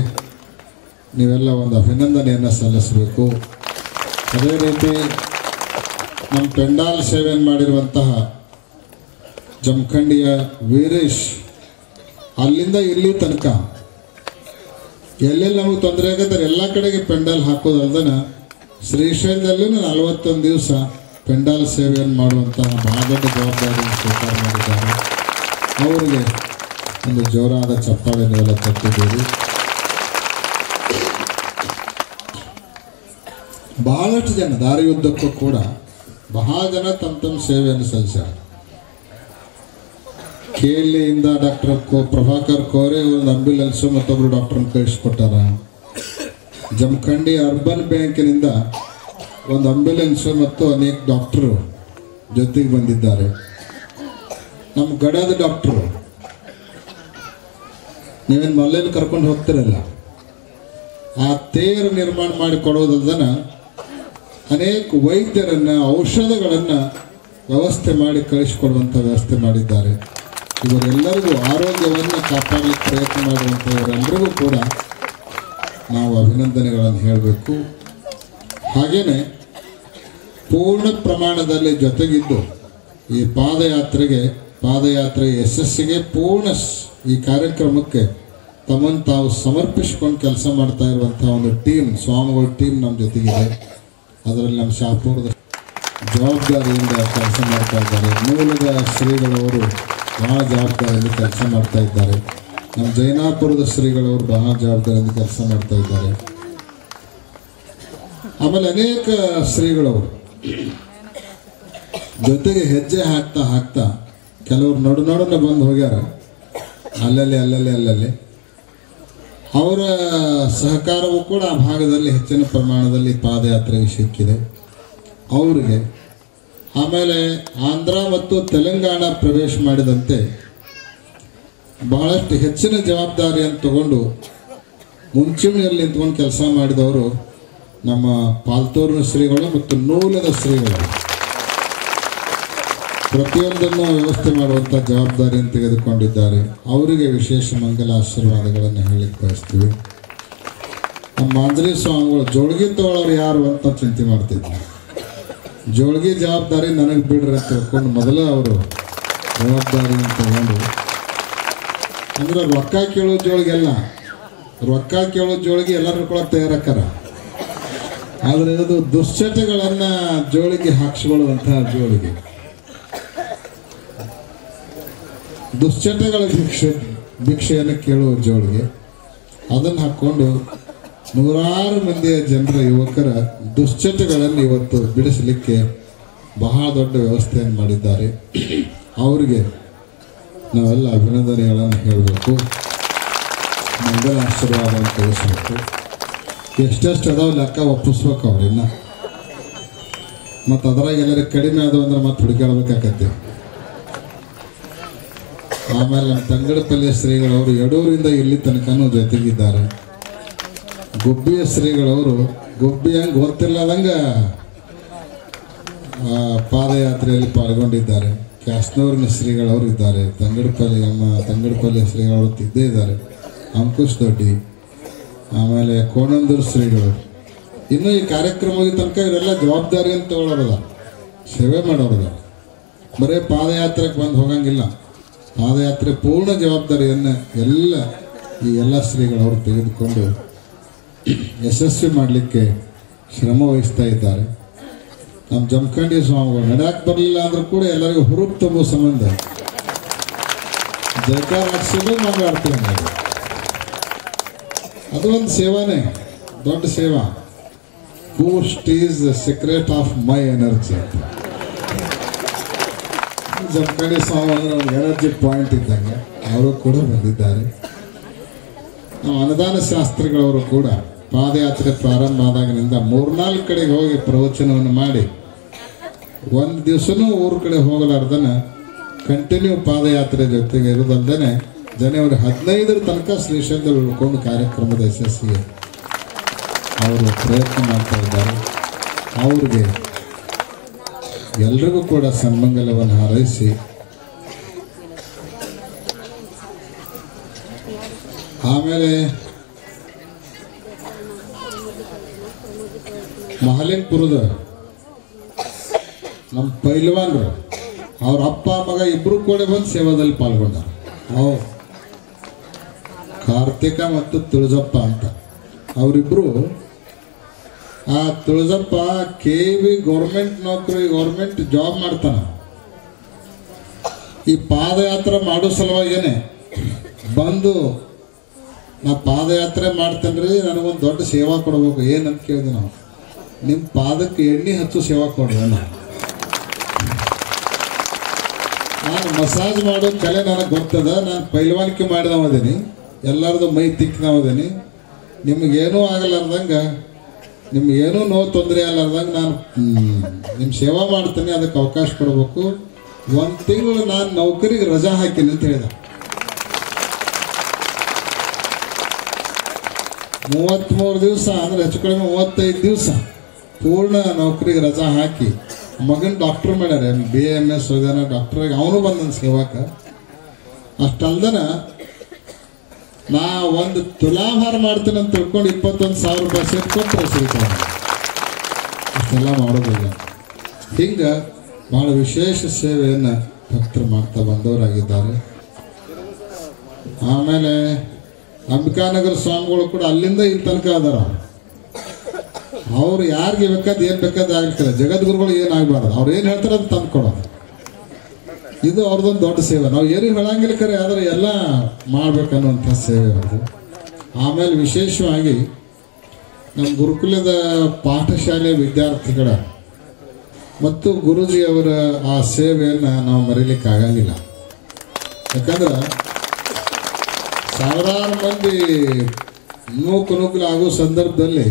ನೀವೆಲ್ಲ ಒಂದು ಅಭಿನಂದನೆಯನ್ನು ಸಲ್ಲಿಸಬೇಕು। ಅದೇ ರೀತಿ ನಮ್ಮ ಪೆಂಡಾಲ್ ಸೇವೆಯನ್ನು ಮಾಡಿರುವಂತಹ ಜಮಖಂಡಿಯ ವೀರೇಶ್, ಅಲ್ಲಿಂದ ಇಲ್ಲಿ ತನಕ ಎಲ್ಲೆಲ್ಲಿ ನಮಗೆ ತೊಂದರೆ ಆಗತ್ತಾರೆ ಎಲ್ಲ ಕಡೆಗೆ ಪೆಂಡಾಲ್ ಹಾಕೋದಲ್ದನ ಶ್ರೀಶೈಲದಲ್ಲೂ 41 ದಿವಸ ಪೆಂಡಾಲ್ ಸೇವೆಯನ್ನು ಮಾಡುವಂತಹ ಬಹಳ ದೊಡ್ಡ ಜವಾಬ್ದಾರಿಯನ್ನು ಸ್ವೀಕಾರ ಮಾಡಿದ್ದಾರೆ। ಅವರಿಗೆ ಒಂದು ಜೋರಾದ ಚಪ್ಪಾಳೆ ನೀವೆಲ್ಲ ತಟ್ಟಿದ್ದೀರಿ। ಬಹಳಷ್ಟು ಜನ ದಾರಿಯುದ್ದಕ್ಕೂ ಕೂಡ ಬಹಳ ಜನ ತಮ್ಮ ಸೇವೆಯನ್ನು ಸಲ್ಲಿಸ್ಯಾರ। KLEಯಿಂದ ಡಾಕ್ಟರ್ ಪ್ರಭಾಕರ್ ಕೋರೆ ಒಂದು ಆಂಬ್ಯುಲೆನ್ಸು ಮತ್ತೊಬ್ಬರು ಡಾಕ್ಟರ್ನ ಕಳಿಸ್ಕೊಟ್ಟಾರ। ಜಮಖಂಡಿ ಅರ್ಬನ್ ಬ್ಯಾಂಕಿನಿಂದ ಒಂದು ಆಂಬ್ಯುಲೆನ್ಸು ಮತ್ತು ಅನೇಕ ಡಾಕ್ಟರು ಜೊತೆಗೆ ಬಂದಿದ್ದಾರೆ। ನಮ್ಮ ಗಡದ ಡಾಕ್ಟರು ನೀವೇನು ಮಲ್ಲೇನು ಕರ್ಕೊಂಡು ಹೋಗ್ತಿರಲ್ಲ, ಆ ತೇರು ನಿರ್ಮಾಣ ಮಾಡಿ ಕೊಡೋದಲ್ದನ ಅನೇಕ ವೈದ್ಯರನ್ನು ಔಷಧಗಳನ್ನು ವ್ಯವಸ್ಥೆ ಮಾಡಿ ಕಳಿಸಿಕೊಡುವಂಥ ವ್ಯವಸ್ಥೆ ಮಾಡಿದ್ದಾರೆ। ಇವರೆಲ್ಲರಿಗೂ ಆರೋಗ್ಯವನ್ನು ಕಾಪಾಡಲಿಕ್ಕೆ ಪ್ರಯತ್ನ ಮಾಡುವಂಥವರೆಲ್ಲರಿಗೂ ಕೂಡ ನಾವು ಅಭಿನಂದನೆಗಳನ್ನು ಹೇಳಬೇಕು। ಹಾಗೆಯೇ ಪೂರ್ಣ ಪ್ರಮಾಣದಲ್ಲಿ ಜೊತೆಗಿದ್ದು ಈ ಪಾದಯಾತ್ರೆ ಯಶಸ್ಸಿಗೆ ಈ ಕಾರ್ಯಕ್ರಮಕ್ಕೆ ತಮ್ಮನ್ನು ತಾವು ಸಮರ್ಪಿಸಿಕೊಂಡು ಕೆಲಸ ಮಾಡ್ತಾ ಇರುವಂಥ ಒಂದು ಟೀಮ್, ಸ್ವಾಮಿಗಳ ಟೀಮ್ ನಮ್ಮ ಜೊತೆಗಿದೆ। ಅದರಲ್ಲಿ ನಮ್ಮ ಶಾಪುರದ ಜವಾಬ್ದಾರಿಯಿಂದ ಕೆಲಸ ಮಾಡ್ತಾ ಇದ್ದಾರೆ। ಮೂಲದ ಶ್ರೀಗಳವರು ಬಹಳ ಜವಾಬ್ದಾರಿಯಿಂದ ಕೆಲಸ ಮಾಡ್ತಾ ಇದ್ದಾರೆ। ನಮ್ಮ ಜೈನಾಪುರದ ಶ್ರೀಗಳವರು ಬಹಳ ಜವಾಬ್ದಾರಿಯಿಂದ ಕೆಲಸ ಮಾಡ್ತಾ ಇದ್ದಾರೆ। ಆಮೇಲೆ ಅನೇಕ ಶ್ರೀಗಳವರು ಜೊತೆಗೆ ಹೆಜ್ಜೆ ಹಾಕ್ತಾ ಕೆಲವರು ನಡುನಡುನೆ ಬಂದು ಹೋಗ್ಯಾರ, ಅಲ್ಲಲ್ಲಿ ಅವರ ಸಹಕಾರವೂ ಕೂಡ ಆ ಭಾಗದಲ್ಲಿ ಹೆಚ್ಚಿನ ಪ್ರಮಾಣದಲ್ಲಿ ಪಾದಯಾತ್ರೆಗೆ ಸಿಕ್ಕಿದೆ ಅವರಿಗೆ। ಆಮೇಲೆ ಆಂಧ್ರ ಮತ್ತು ತೆಲಂಗಾಣ ಪ್ರವೇಶ ಮಾಡಿದಂತೆ ಬಹಳಷ್ಟು ಹೆಚ್ಚಿನ ಜವಾಬ್ದಾರಿಯನ್ನು ತಗೊಂಡು ಮುಂಚೂಣಿಯಲ್ಲಿ ನಿಂತ್ಕೊಂಡು ಕೆಲಸ ಮಾಡಿದವರು ನಮ್ಮ ಪಾಲ್ತೂರಿನ ಶ್ರೀಗಳು ಮತ್ತು ನೂಲದ ಶ್ರೀಗಳು। ಪ್ರತಿಯೊಂದನ್ನು ವ್ಯವಸ್ಥೆ ಮಾಡುವಂಥ ಜವಾಬ್ದಾರಿಯನ್ನು ತೆಗೆದುಕೊಂಡಿದ್ದಾರೆ. ಅವರಿಗೆ ವಿಶೇಷ ಮಂಗಲ ಆಶೀರ್ವಾದಗಳನ್ನು ಹೇಳಿಕ್ಕೆ ಬಯಸ್ತೀವಿ. ನಮ್ಮ ಆಂಜನೇಯ ಸ್ವಾಮಿಗಳು ಜೋಳಿಗೆ ತಗೊಳ್ಳೋರು ಯಾರು ಅಂತ ಚಿಂತೆ ಮಾಡ್ತಿದ್ದಾರೆ. ಜೋಳಿಗೆ ಜವಾಬ್ದಾರಿ ನನಗೆ ಬಿಡ್ರಿ ಅಂತ ತಿಳ್ಕೊಂಡು ಮೊದಲು ಅವರು ಜವಾಬ್ದಾರಿಯನ್ನು ತಗೊಂಡು, ಅಂದ್ರೆ ರೊಕ್ಕ ಕೇಳೋ ಜೋಳಿಗೆಲ್ಲ, ರೊಕ್ಕ ಕೇಳೋ ಜೋಳಿಗೆ ಎಲ್ಲರೂ ಕೂಡ ತಯಾರಕ್ಕಾರ, ಆದರೆ ಇದು ದುಶ್ಚಟಗಳನ್ನು ಜೋಳಿಗೆ ಹಾಕಿಸ್ಕೊಳ್ಳುವಂತಹ ಜೋಳಿಗೆ, ದುಶ್ಚಟಗಳ ಭಿಕ್ಷೆಯನ್ನು ಕೇಳುವ ಜೋಳಿಗೆ, ಅದನ್ನು ಹಾಕ್ಕೊಂಡು ನೂರಾರು ಮಂದಿಯ ಜನರ ಯುವಕರ ದುಶ್ಚಟಗಳನ್ನು ಇವತ್ತು ಬಿಡಿಸಲಿಕ್ಕೆ ಬಹಳ ದೊಡ್ಡ ವ್ಯವಸ್ಥೆಯನ್ನು ಮಾಡಿದ್ದಾರೆ. ಅವರಿಗೆ ನಾವೆಲ್ಲ ಅಭಿನಂದನೆಗಳನ್ನು ಹೇಳಬೇಕು, ಮಂಗಲ ಆಶೀರ್ವಾದವನ್ನು ತಿಳಿಸ್ಬೇಕು. ಎಷ್ಟೆಷ್ಟು ಅದಾವ ಲೆಕ್ಕ ಒಪ್ಪಿಸ್ಬೇಕು ಅವ್ರನ್ನ. ಮತ್ತು ಅದ್ರಾಗ ಎಲ್ಲರಿಗೆ ಕಡಿಮೆ ಆದವು ಅಂದ್ರೆ ಮತ್ತೆ ಹುಡುಕಾಡ್ಬೇಕಾಗತ್ತೆ. ಆಮೇಲೆ ನಮ್ಮ ತಂಗಡಪಲ್ಲಿ ಶ್ರೀಗಳವರು ಯಡೂರಿಂದ ಇಲ್ಲಿ ತನಕನೂ ಜೊತೆಗಿದ್ದಾರೆ. ಗುಬ್ಬಿಯ ಶ್ರೀಗಳವರು ಗುಬ್ಬಿ ಹಂಗೆ ಗೊತ್ತಿಲ್ಲದಂಗೆ ಪಾದಯಾತ್ರೆಯಲ್ಲಿ ಪಾಲ್ಗೊಂಡಿದ್ದಾರೆ. ಕ್ಯಾಸ್ನೂರಿನ ಶ್ರೀಗಳವರು ಇದ್ದಾರೆ. ತಂಗಡಪಲ್ಲಿ ಶ್ರೀಗಳವರು ಇದ್ದೇ ಇದ್ದಾರೆ. ಅಂಕುಶ್ ದೊಡ್ಡಿ, ಆಮೇಲೆ ಕೋಣಂದೂರು ಶ್ರೀಗಳು. ಇನ್ನು ಈ ಕಾರ್ಯಕ್ರಮದ ತನಕ ಇವರೆಲ್ಲ ಜವಾಬ್ದಾರಿಯನ್ನು ತಗೊಳ್ಳೋರದ, ಸೇವೆ ಮಾಡೋರದ. ಬರೀ ಪಾದಯಾತ್ರೆಗೆ ಬಂದು ಹೋಗಂಗಿಲ್ಲ. ಪಾದಯಾತ್ರೆ ಪೂರ್ಣ ಜವಾಬ್ದಾರಿಯನ್ನು ಎಲ್ಲ ಶ್ರೀಗಳವರು ತೆಗೆದುಕೊಂಡು ಯಶಸ್ವಿ ಮಾಡಲಿಕ್ಕೆ ಶ್ರಮ ವಹಿಸ್ತಾ ಇದ್ದಾರೆ. ನಮ್ಮ ಜಮಖಂಡಿ ಸ್ವಾಮಿಗಳು ನಡ್ಯಾಕೆ ಬರಲಿಲ್ಲ ಅಂದ್ರೂ ಕೂಡ ಎಲ್ಲರಿಗೂ ಹುರುಪು ತುಂಬೋ ಸಂಬಂಧ ಜೈಕಾರ ಹಾಕ್ಸೋದು ಮಾತಾಡ್ತೀವಿ. ಅದು ಒಂದು ಸೇವಾನೇ, ದೊಡ್ಡ ಸೇವಾ. Boost is the secret of my energy. Jamkhandi Swami ಅಂದ್ರೆ ಒಂದು ಎನರ್ಜಿ ಪಾಯಿಂಟ್ ಇದ್ದಂಗೆ ಅವರು ಕೂಡ ಬಂದಿದ್ದಾರೆ. ನಾವು ಅನುದಾನ ಶಾಸ್ತ್ರಿಗಳವರು ಕೂಡ ಪಾದಯಾತ್ರೆ ಪ್ರಾರಂಭ ಆದಾಗಿನಿಂದ 3-4 ಕಡೆಗೆ ಹೋಗಿ ಪ್ರವಚನವನ್ನು ಮಾಡಿ ಒಂದು ದಿವಸನೂ ಊರ ಕಡೆ ಹೋಗಲಾರ್ದನ ಕಂಟಿನ್ಯೂ ಪಾದಯಾತ್ರೆ ಜೊತೆಗೆ ಇರೋದಲ್ಲದೆ ಜನವರಿ 15 ತನಕ ಶ್ರೀಶೈಲದಲ್ಲಿ ಉಳ್ಕೊಂಡು ಕಾರ್ಯಕ್ರಮದ ಯಶಸ್ಸಿಗೆ ಅವರು ಪ್ರಯತ್ನ ಮಾಡ್ತಾ ಇದ್ದಾರೆ. ಅವ್ರಿಗೆ ಎಲ್ರಿಗೂ ಕೂಡ ಸನ್ಮಂಗಲವನ್ನು ಹಾರೈಸಿ, ಆಮೇಲೆ ಮಹಾಲಿಂಗಪುರದ ನಮ್ಮ ಪೈಲ್ವಾನ್ರು ಅವ್ರ ಅಪ್ಪ ಮಗ ಇಬ್ಬರು ಕೂಡ ಬಂದು ಸೇವಾದಲ್ಲಿ ಪಾಲ್ಗೊಂಡಾರ. ಅವು ಕಾರ್ತಿಕ ಮತ್ತು ತುಳಜಪ್ಪ ಅಂತ ಅವರಿಬ್ಬರು. ಆ ತುಳಜಪ್ಪ KV ಗೌರ್ಮೆಂಟ್ ನೌಕರಿ, ಗೌರ್ಮೆಂಟ್ ಜಾಬ್ ಮಾಡ್ತಾನ. ಈ ಪಾದಯಾತ್ರೆ ಮಾಡೋ ಸಲುವಾಗೇನೆ ಬಂದು ನಾ ಪಾದಯಾತ್ರೆ ಮಾಡ್ತೇನ್ರಿ, ನನಗೊಂದು ದೊಡ್ಡ ಸೇವಾ ಕೊಡ್ಬೇಕು. ಏನಂತ ಕೇಳಿದ್ವಿ ನಾವು, ನಿಮ್ಮ ಪಾದಕ್ಕೆ ಎಣ್ಣೆ ಹಚ್ಚು ಸೇವಾ ಕೊಡ್ರಿ. ನಾನು ಮಸಾಜ್ ಮಾಡೋ ಕಲೆ ನನಗೆ ಗೊತ್ತದ. ನಾನು ಪೈಲ್ವಾನಿಕೆ ಮಾಡಿದವದೇನಿ, ಎಲ್ಲರದು ಮೈ ತಿಕ್ಕಿದವದೇನಿ. ನಿಮಗೇನೂ ಆಗಲಾರ್ದಂಗೆ, ನಿಮ್ಗೇನೂ ನೋವು ತೊಂದರೆ ಆಗಲಾರ್ದಂಗೆ ನಾನು ನಿಮ್ಮ ಸೇವಾ ಮಾಡ್ತೇನೆ, ಅದಕ್ಕೆ ಅವಕಾಶ ಕೊಡಬೇಕು. 1 ತಿಂಗಳು ನಾನು ನೌಕರಿಗೆ ರಜಾ ಹಾಕಿನಿ ಅಂತ ಹೇಳಿದ. 33 ದಿವಸ ಅಂದರೆ ಹೆಚ್ಚು ಕಡಿಮೆ 35 ದಿವಸ ಪೂರ್ಣ ನೌಕರಿಗೆ ರಜಾ ಹಾಕಿ ಮಗನ ಡಾಕ್ಟರ್ ಮಾಡ್ಯಾರ. BAMS ಓದ್ಯಾನ, ಡಾಕ್ಟ್ರಾಗಿ ಅವನು ಬಂದನು ಸೇವಾಕ. ಅಷ್ಟಲ್ದನ ನಾ ಒಂದು ತುಲಾಭಾರ ಮಾಡ್ತೇನೆ ಅಂತ ತಿಳ್ಕೊಂಡು 21,000 ರೂಪಾಯಿ ಸೇರ್ಕೊಟ್ರೆ ಸಿಗ್ತಾನೆ. ಅಷ್ಟೆಲ್ಲ ಮಾಡೋದಿಲ್ಲ. ಹಿಂಗೆ ಭಾಳ ವಿಶೇಷ ಸೇವೆಯನ್ನು ಭಕ್ತರು ಮಾಡ್ತಾ ಬಂದವರಾಗಿದ್ದಾರೆ. ಆಮೇಲೆ ಅಂಬಿಕಾನಗರ ಸ್ವಾಮಿಗಳು ಕೂಡ ಅಲ್ಲಿಂದ ಇಲ್ಲಿ ತನಕ ಅದಾರ. ಅವ್ರು ಯಾರಿಗೆ ಬೇಕಾದ ಏನು ಬೇಕಾದ ಆಗ್ತಾರೆ, ಜಗದ್ಗುರುಗಳು ಏನಾಗಬಾರ್ದು, ಅವ್ರು ಏನು ಹೇಳ್ತಾರೆ ಅದು ತಂದು ಕೊಡೋದು. ಇದು ಅವ್ರದ್ದೊಂದು ದೊಡ್ಡ ಸೇವೆ. ನಾವು ಏನು ಹೇಳಂಗಿಲ್ಲ ಕರೆ, ಆದರೆ ಎಲ್ಲ ಮಾಡ್ಬೇಕನ್ನುವಂಥ ಸೇವೆ ಅವ್ರದ್ದು. ಆಮೇಲೆ ವಿಶೇಷವಾಗಿ ನಮ್ಮ ಗುರುಕುಲದ ಪಾಠಶಾಲೆ ವಿದ್ಯಾರ್ಥಿಗಳ ಮತ್ತು ಗುರುಜಿಯವರ ಆ ಸೇವೆಯನ್ನು ನಾವು ಮರೀಲಿಕ್ಕೆ ಆಗಂಗಿಲ್ಲ. ಯಾಕಂದ್ರೆ ಸಾವಿರಾರು ಮಂದಿ ನೂಕುನುಗ್ಗಲು ಆಗೋ ಸಂದರ್ಭದಲ್ಲಿ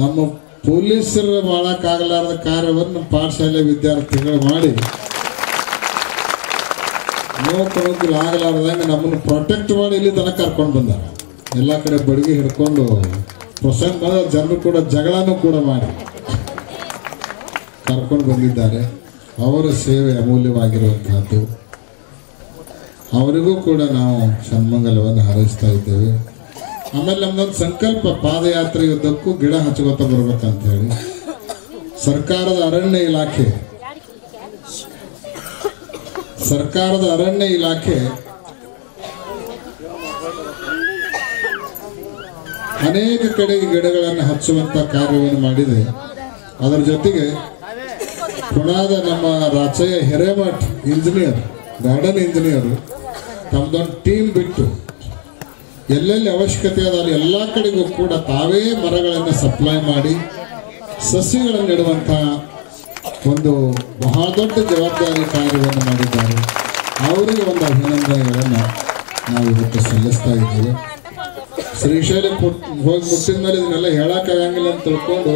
ನಮ್ಮ ಪೊಲೀಸರು ಮಾಡೋಕ್ಕಾಗಲಾರದ ಕಾರ್ಯವನ್ನು ಪಾಠಶಾಲೆ ವಿದ್ಯಾರ್ಥಿಗಳು ಮಾಡಿ ನೂಕುನುಗ್ಗಲು ಆಗಲಾರ್ದಂಗೆ ನಮ್ಮನ್ನು ಪ್ರೊಟೆಕ್ಟ್ ಮಾಡಿ ಇಲ್ಲಿ ತನಕ ಕರ್ಕೊಂಡು ಬಂದಾರೆ. ಎಲ್ಲ ಕಡೆ ಬಡಿಗೆ ಹಿಡ್ಕೊಂಡು ಪ್ರಸಂಗ ಜನರು ಕೂಡ ಜಗಳನೂ ಕೂಡ ಮಾಡಿ ಕರ್ಕೊಂಡು ಬಂದಿದ್ದಾರೆ. ಅವರ ಸೇವೆ ಅಮೂಲ್ಯವಾಗಿರುವಂತಹದ್ದು. ಅವರಿಗೂ ಕೂಡ ನಾವು ಸನ್ಮಂಗಲವನ್ನು ಹಾರೈಸ್ತಾ ಇದ್ದೇವೆ. ಆಮೇಲೆ ನಮ್ದೊಂದು ಸಂಕಲ್ಪ, ಪಾದಯಾತ್ರೆಯುದ್ದಕ್ಕೂ ಗಿಡ ಹಚ್ಕೋತ ಬರ್ಬೇಕಂತ ಹೇಳಿ ಸರ್ಕಾರದ ಅರಣ್ಯ ಇಲಾಖೆ ಅನೇಕ ಕಡೆಗೆ ಗಿಡಗಳನ್ನು ಹಚ್ಚುವಂತ ಕಾರ್ಯವನ್ನು ಮಾಡಿದೆ. ಅದರ ಜೊತೆಗೆ ಪುಣಾದ ನಮ್ಮ ರಾಚಯ್ಯ ಹಿರೇಮಠ್ ಗಾರ್ಡನ್ ಇಂಜಿನಿಯರ್ ತಮ್ಮದೊಂದು ಟೀಮ್ ಬಿಟ್ಟು ಎಲ್ಲೆಲ್ಲಿ ಅವಶ್ಯಕತೆ ಅದ ಅಲ್ಲಿ ಎಲ್ಲ ಕಡೆಗೂ ಕೂಡ ತಾವೇ ಮರಗಳನ್ನು ಸಪ್ಲೈ ಮಾಡಿ ಸಸ್ಯಗಳನ್ನು ನೆಡುವಂಥ ಒಂದು ಬಹಳ ದೊಡ್ಡ ಜವಾಬ್ದಾರಿ ಕಾರ್ಯವನ್ನು ಮಾಡಿದ್ದಾರೆ. ಅವರಿಗೆ ಒಂದು ಅಭಿನಂದನೆಗಳನ್ನು ನಾವು ಇವತ್ತು ಸಲ್ಲಿಸ್ತಾ ಇದ್ದೇವೆ. ಶ್ರೀಶೈಲಕ್ಕೆ ಹೋಗಿ ಮುಟ್ಟಿದ ಮೇಲೆ ಇದನ್ನೆಲ್ಲ ಹೇಳಕ್ಕಾಗಂಗಿಲ್ಲ ಅಂತ ತಿಳ್ಕೊಂಡು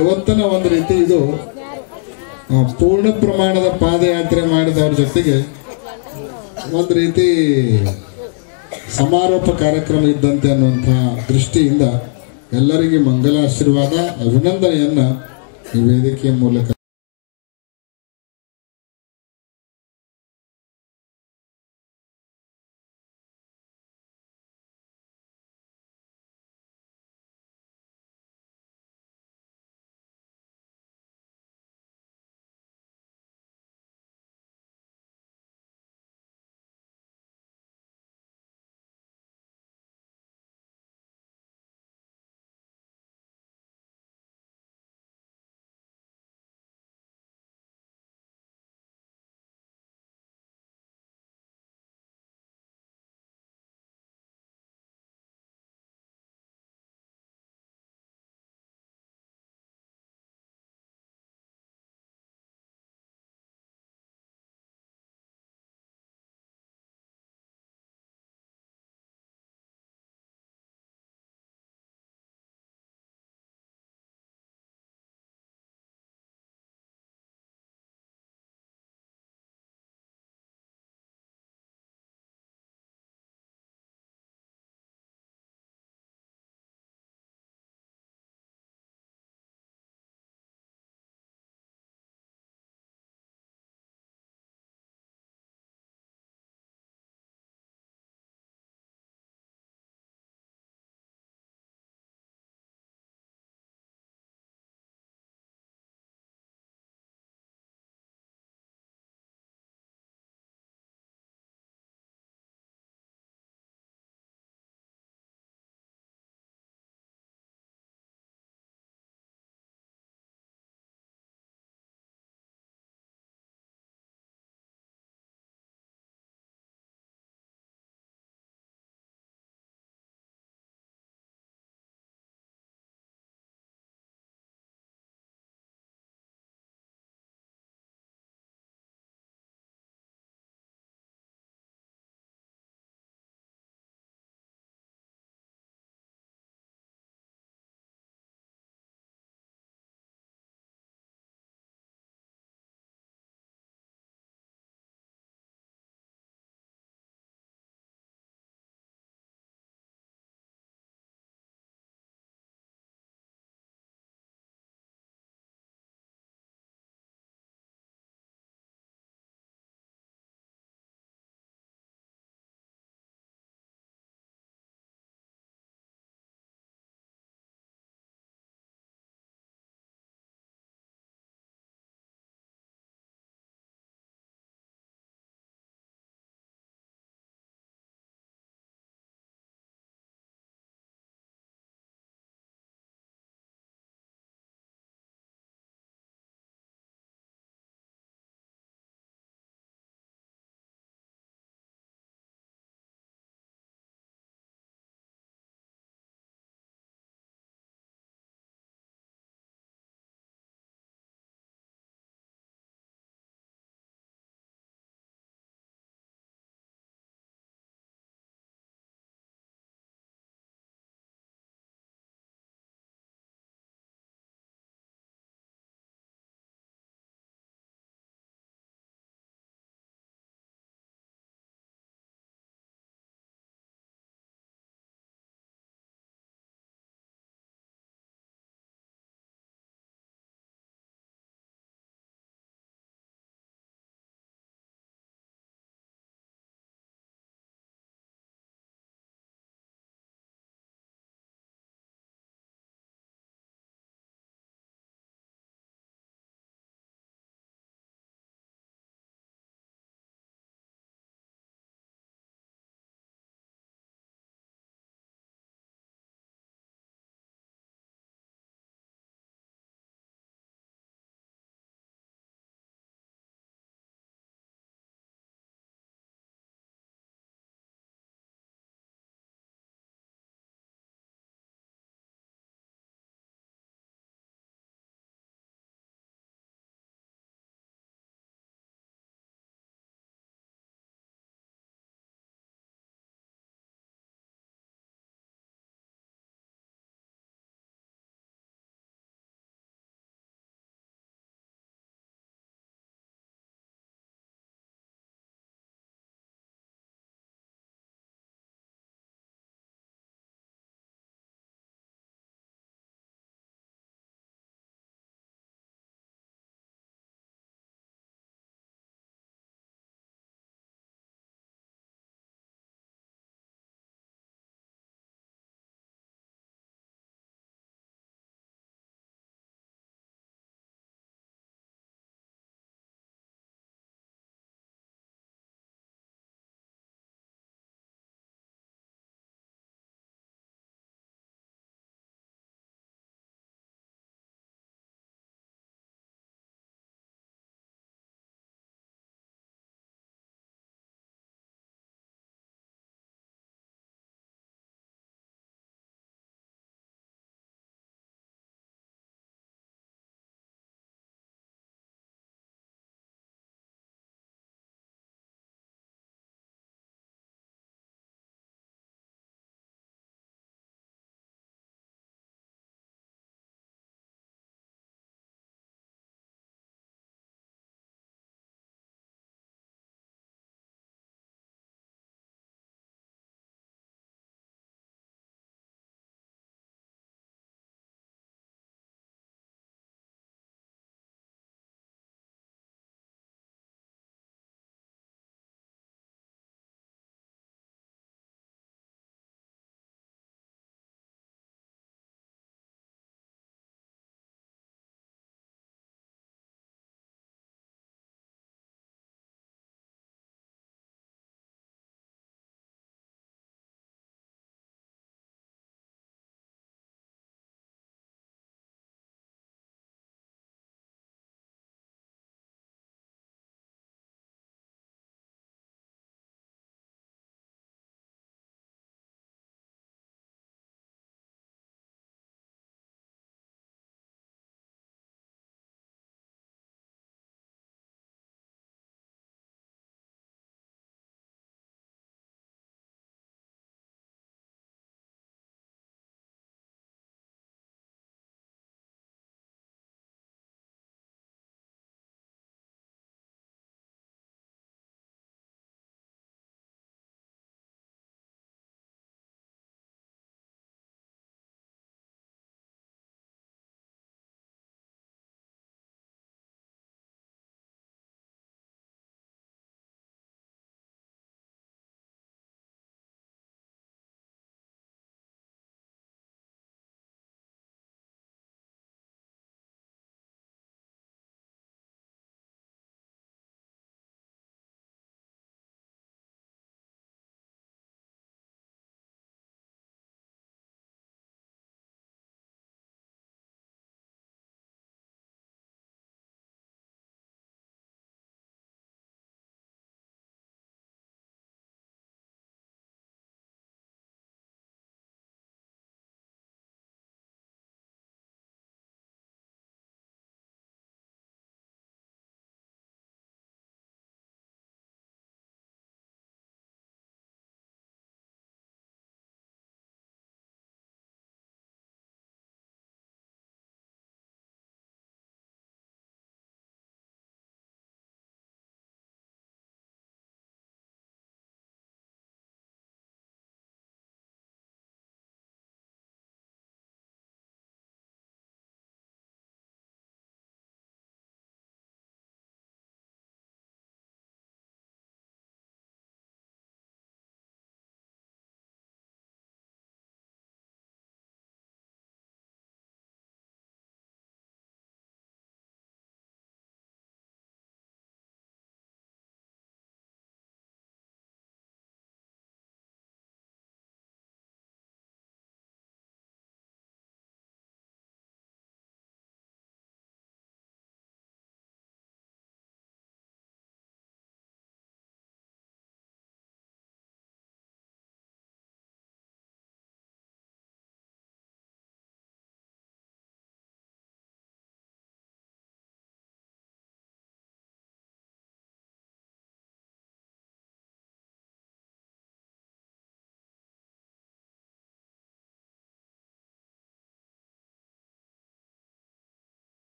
ಇವತ್ತಿನ ಒಂದು ರೀತಿ ಇದು ಪೂರ್ಣ ಪ್ರಮಾಣದ ಪಾದಯಾತ್ರೆ ಮಾಡಿದವ್ರ ಜೊತೆಗೆ ಒಂದು ರೀತಿ ಸಮಾರೋಪ ಕಾರ್ಯಕ್ರಮ ಇದ್ದಂತೆ ಅನ್ನುವಂಥ ದೃಷ್ಟಿಯಿಂದ ಎಲ್ಲರಿಗೆ ಮಂಗಲಾಶೀರ್ವಾದ ಅಭಿನಂದನೆಯನ್ನ ಈ ವೇದಿಕೆಯ ಮೂಲಕ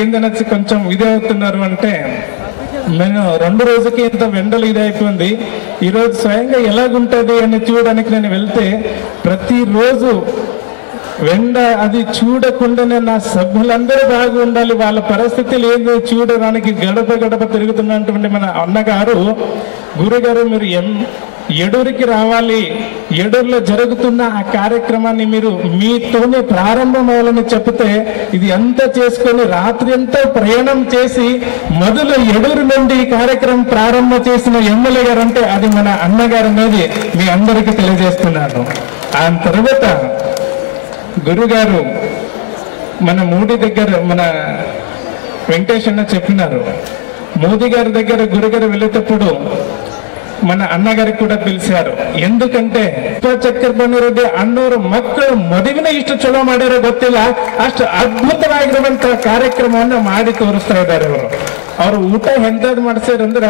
ఏందనొచ్చి కొంచెం ఇదే అవుతున్నారు అంటే, నేను 2 రోజులకి ఇంత ఎండలు ఇది అయిపోయింది, ఈరోజు స్వయంగా ఎలాగుంటుంది అని చూడడానికి నేను వెళ్తే ప్రతిరోజు వెండ అది చూడకుండానే నా సభ్యులందరూ బాగా ఉండాలి, వాళ్ళ పరిస్థితులు ఏదో చూడడానికి గడప గడప తిరుగుతున్నటువంటి మన అన్నగారు, గురుగారు మీరు ఎడూరికి రావాలి, ఎడూరులో జరుగుతున్న ఆ కార్యక్రమాన్ని మీరు మీతోనే ప్రారంభం అవ్వాలని చెప్తే ఇది అంతా చేసుకొని రాత్రి అంతా ప్రయాణం చేసి మొదలు ఎడూరు నుండి ఈ కార్యక్రమం ప్రారంభం చేసిన ఎమ్మెల్యే గారు అంటే అది మన అన్నగారు అనేది మీ అందరికీ తెలియజేస్తున్నాను. ఆ తర్వాత గురుగారు మన మోడీ దగ్గర మన వెంకటేష్ అన్న చెప్పినారు, మోదీ గారి దగ్గర గురుగారు వెళ్ళేటప్పుడు మన ಅಣ್ಣಗಾರಿಗೆ ಕೂಡ ಪಿಲಿಸಾರು. ಎಂದಕಂತೆ ಚಕ್ಕರ್ ಬನ್ನಿರೆಡ್ಡಿ ಅಣ್ಣವರು ಮಕ್ಕಳು ಮದುವೆನ ಇಷ್ಟು ಚಲೋ ಮಾಡ್ಯಾರೋ ಗೊತ್ತಿಲ್ಲ, ಅಷ್ಟು ಅದ್ಭುತವಾಗಿರುವಂತಹ ಕಾರ್ಯಕ್ರಮವನ್ನು ಮಾಡಿ ತೋರಿಸ್ತಾ ಇದ್ದಾರೆ ಅವರು. ಅವ್ರು ಊಟ ಎಂತದ್ ಮಾಡ್ಸ್ಯಾರಂದ್ರ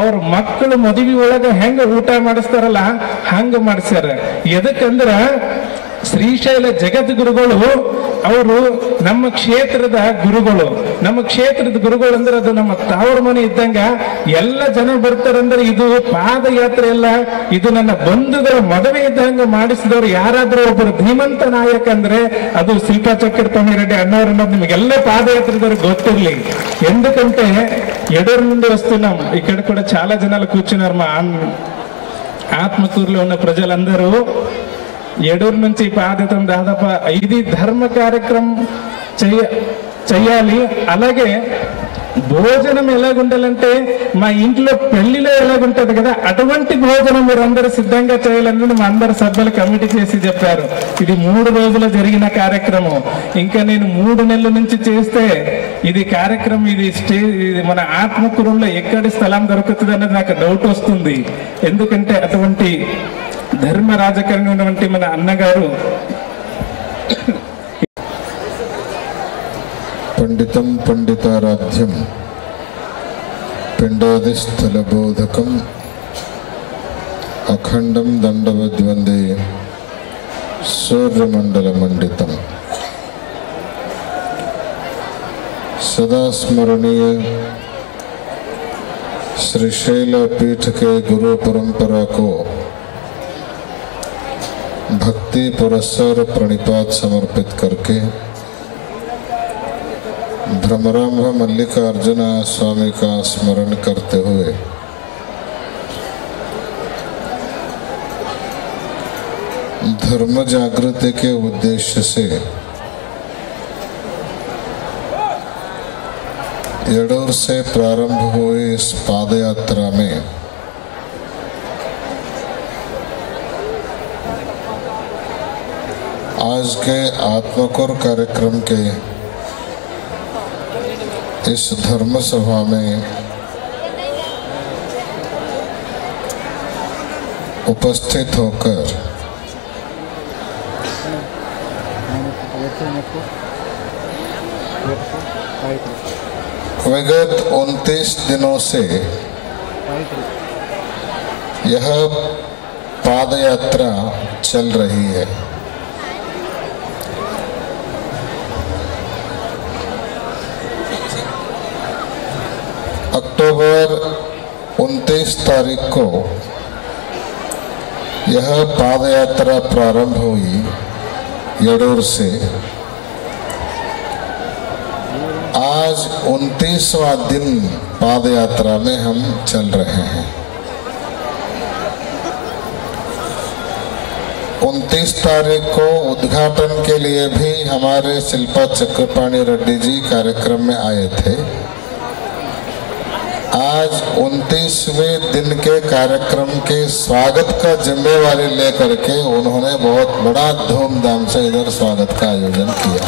ಅವ್ರ ಮಕ್ಕಳು ಮದುವೆ ಒಳಗ ಹೆಂಗ ಊಟ ಮಾಡಿಸ್ತಾರಲ್ಲ ಹಂಗ ಮಾಡ್ಸ್ಯಾರ. ಎದಕ್ಕಂದ್ರ ಶ್ರೀಶೈಲ ಜಗದ್ಗುರುಗಳು ಅವರು ನಮ್ಮ ಕ್ಷೇತ್ರದ ಗುರುಗಳು. ನಮ್ಮ ಕ್ಷೇತ್ರದ ಗುರುಗಳು ಅಂದ್ರೆ ಅದು ನಮ್ಮ ತಾವರ ಮನೆ ಇದ್ದಂಗ. ಎಲ್ಲ ಜನ ಬರ್ತಾರಂದ್ರೆ ಇದು ಪಾದಯಾತ್ರೆ ಅಲ್ಲ, ಇದು ನನ್ನ ಬಂಧುಗಳ ಮದುವೆ ಇದ್ದಂಗ ಮಾಡಿಸಿದವರು ಯಾರಾದ್ರೂ ಒಬ್ಬರು ಧೀಮಂತ ನಾಯಕ ಅಂದ್ರೆ ಅದು ಶಿಲ್ಪಾ ಚಕ್ಕರ್ ತಮ್ಮಿರೆಡ್ಡಿ ಅಣ್ಣವ್ರು ಅನ್ನೋದು ನಿಮಗೆಲ್ಲ పాదయాత్రದವ್ರಿಗೆ ಗೊತ್ತಿರ್ಲಿ. ఎందుకంటే ఎడూరు నుండి వస్తున్నాం, ఇక్కడ కూడా చాలా జనాలు కూర్చున్నారు. మా ఆత్మకూరులో ఉన్న ప్రజలందరూ ఎడూరు నుంచి పాదయాత్ర దాదాపు 5 ధర్మ కార్యక్రమం చెయ్యాలి. అలాగే భోజనం ఎలాగుండాలంటే మా ఇంట్లో పెళ్లిలో ఎలాగుంటది కదా అటువంటి భోజనం మీరు అందరూ సిద్ధంగా చేయాలని మా అందరు సభ్యులు కమిటీ చేసి చెప్పారు. ఇది 3 రోజులు జరిగిన కార్యక్రమం. ఇంకా నేను 3 నెలల నుంచి చేస్తే ఇది కార్యక్రమం ఇది మన ఆత్మకూరులో ఎక్కడి స్థలం దొరుకుతుంది అనేది నాకు డౌట్ వస్తుంది. ఎందుకంటే అటువంటి ధర్మ రాజకీయంగా ఉన్నటువంటి మన అన్నగారు పండితం పండితారాధ్యం పిండాది స్థల బోధకం అఖండం దండవద్వందే సూర్యమండల మండితం सदा स्मरणीय श्रीशैल पीठ के गुरु परंपरा को भक्ति पुरस्कार प्रणिपात समर्पित करके भ्रमरांभ मल्लिकार्जुन स्वामी का स्मरण करते हुए धर्म जागृति के उद्देश्य से एडूर से प्रारंभ हुई इस पादयात्रा में आज के आत्मकूर कार्यक्रम के इस धर्म सभा में उपस्थित होकर विगत 29 दिनों से यह पादयात्रा चल रही है। अक्टूबर 29 तारीख को यह पादयात्रा प्रारंभ हुई एडूर से। आज 29वां दिन पादयात्रा में हम चल रहे हैं। 29 तारीख को उद्घाटन के लिए भी हमारे शिल्पा चक्रपाणी रेड्डी जी कार्यक्रम में आए थे। आज 29वें दिन के कार्यक्रम के स्वागत का जिम्मेवारी लेकर के उन्होंने बहुत बड़ा धूमधाम से इधर स्वागत का आयोजन किया।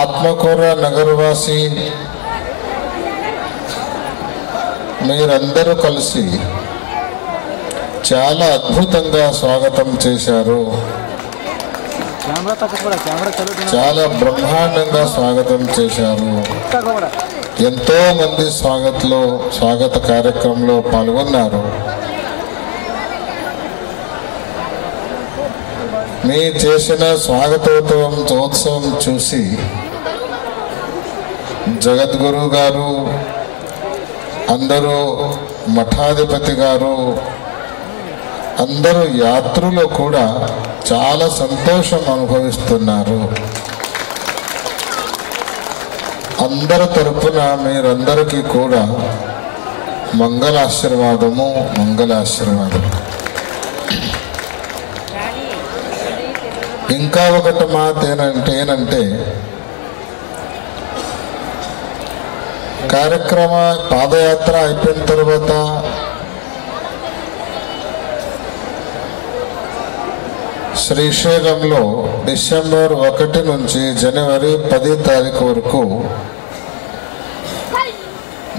ఆత్మకూర నగరవాసి మీరందరూ కలిసి చాలా అద్భుతంగా స్వాగతం చేశారు. చాలా బ్రహ్మాండంగా స్వాగతం చేశారు. ఎంతో మంది స్వాగత కార్యక్రమంలో పాల్గొన్నారు. మీ చేసిన స్వాగతోత్సవం చూసి జగద్గురు గారు, అందరూ మఠాధిపతి గారు, అందరూ యాత్రులు కూడా చాలా సంతోషం అనుభవిస్తున్నారు. అందరి తరపున మీరందరికీ కూడా మంగళాశీర్వాదము. ఇంకా ఒకటి మాట ఏనంటే కార్యక్రమ పాదయాత్ర అయిపోయిన తర్వాత శ్రీశైలంలో డిసెంబర్ 1 నుంచి జనవరి 10 తారీఖు వరకు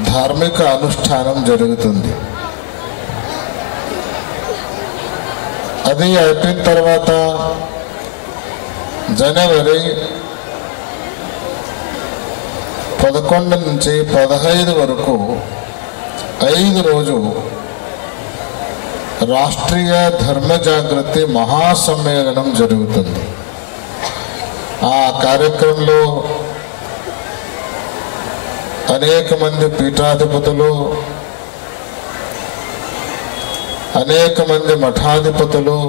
ధార్మిక అనుష్ఠానం జరుగుతుంది. అది అయిపోయిన తర్వాత జనవరి 11 నుంచి 15 వరకు 5 రోజు రాష్ట్రీయ ధర్మ జాగృతి మహాసమ్మేళనం జరుగుతుంది. ఆ కార్యక్రమంలో అనేక మంది పీఠాధిపతులు, అనేక మంది మఠాధిపతులు,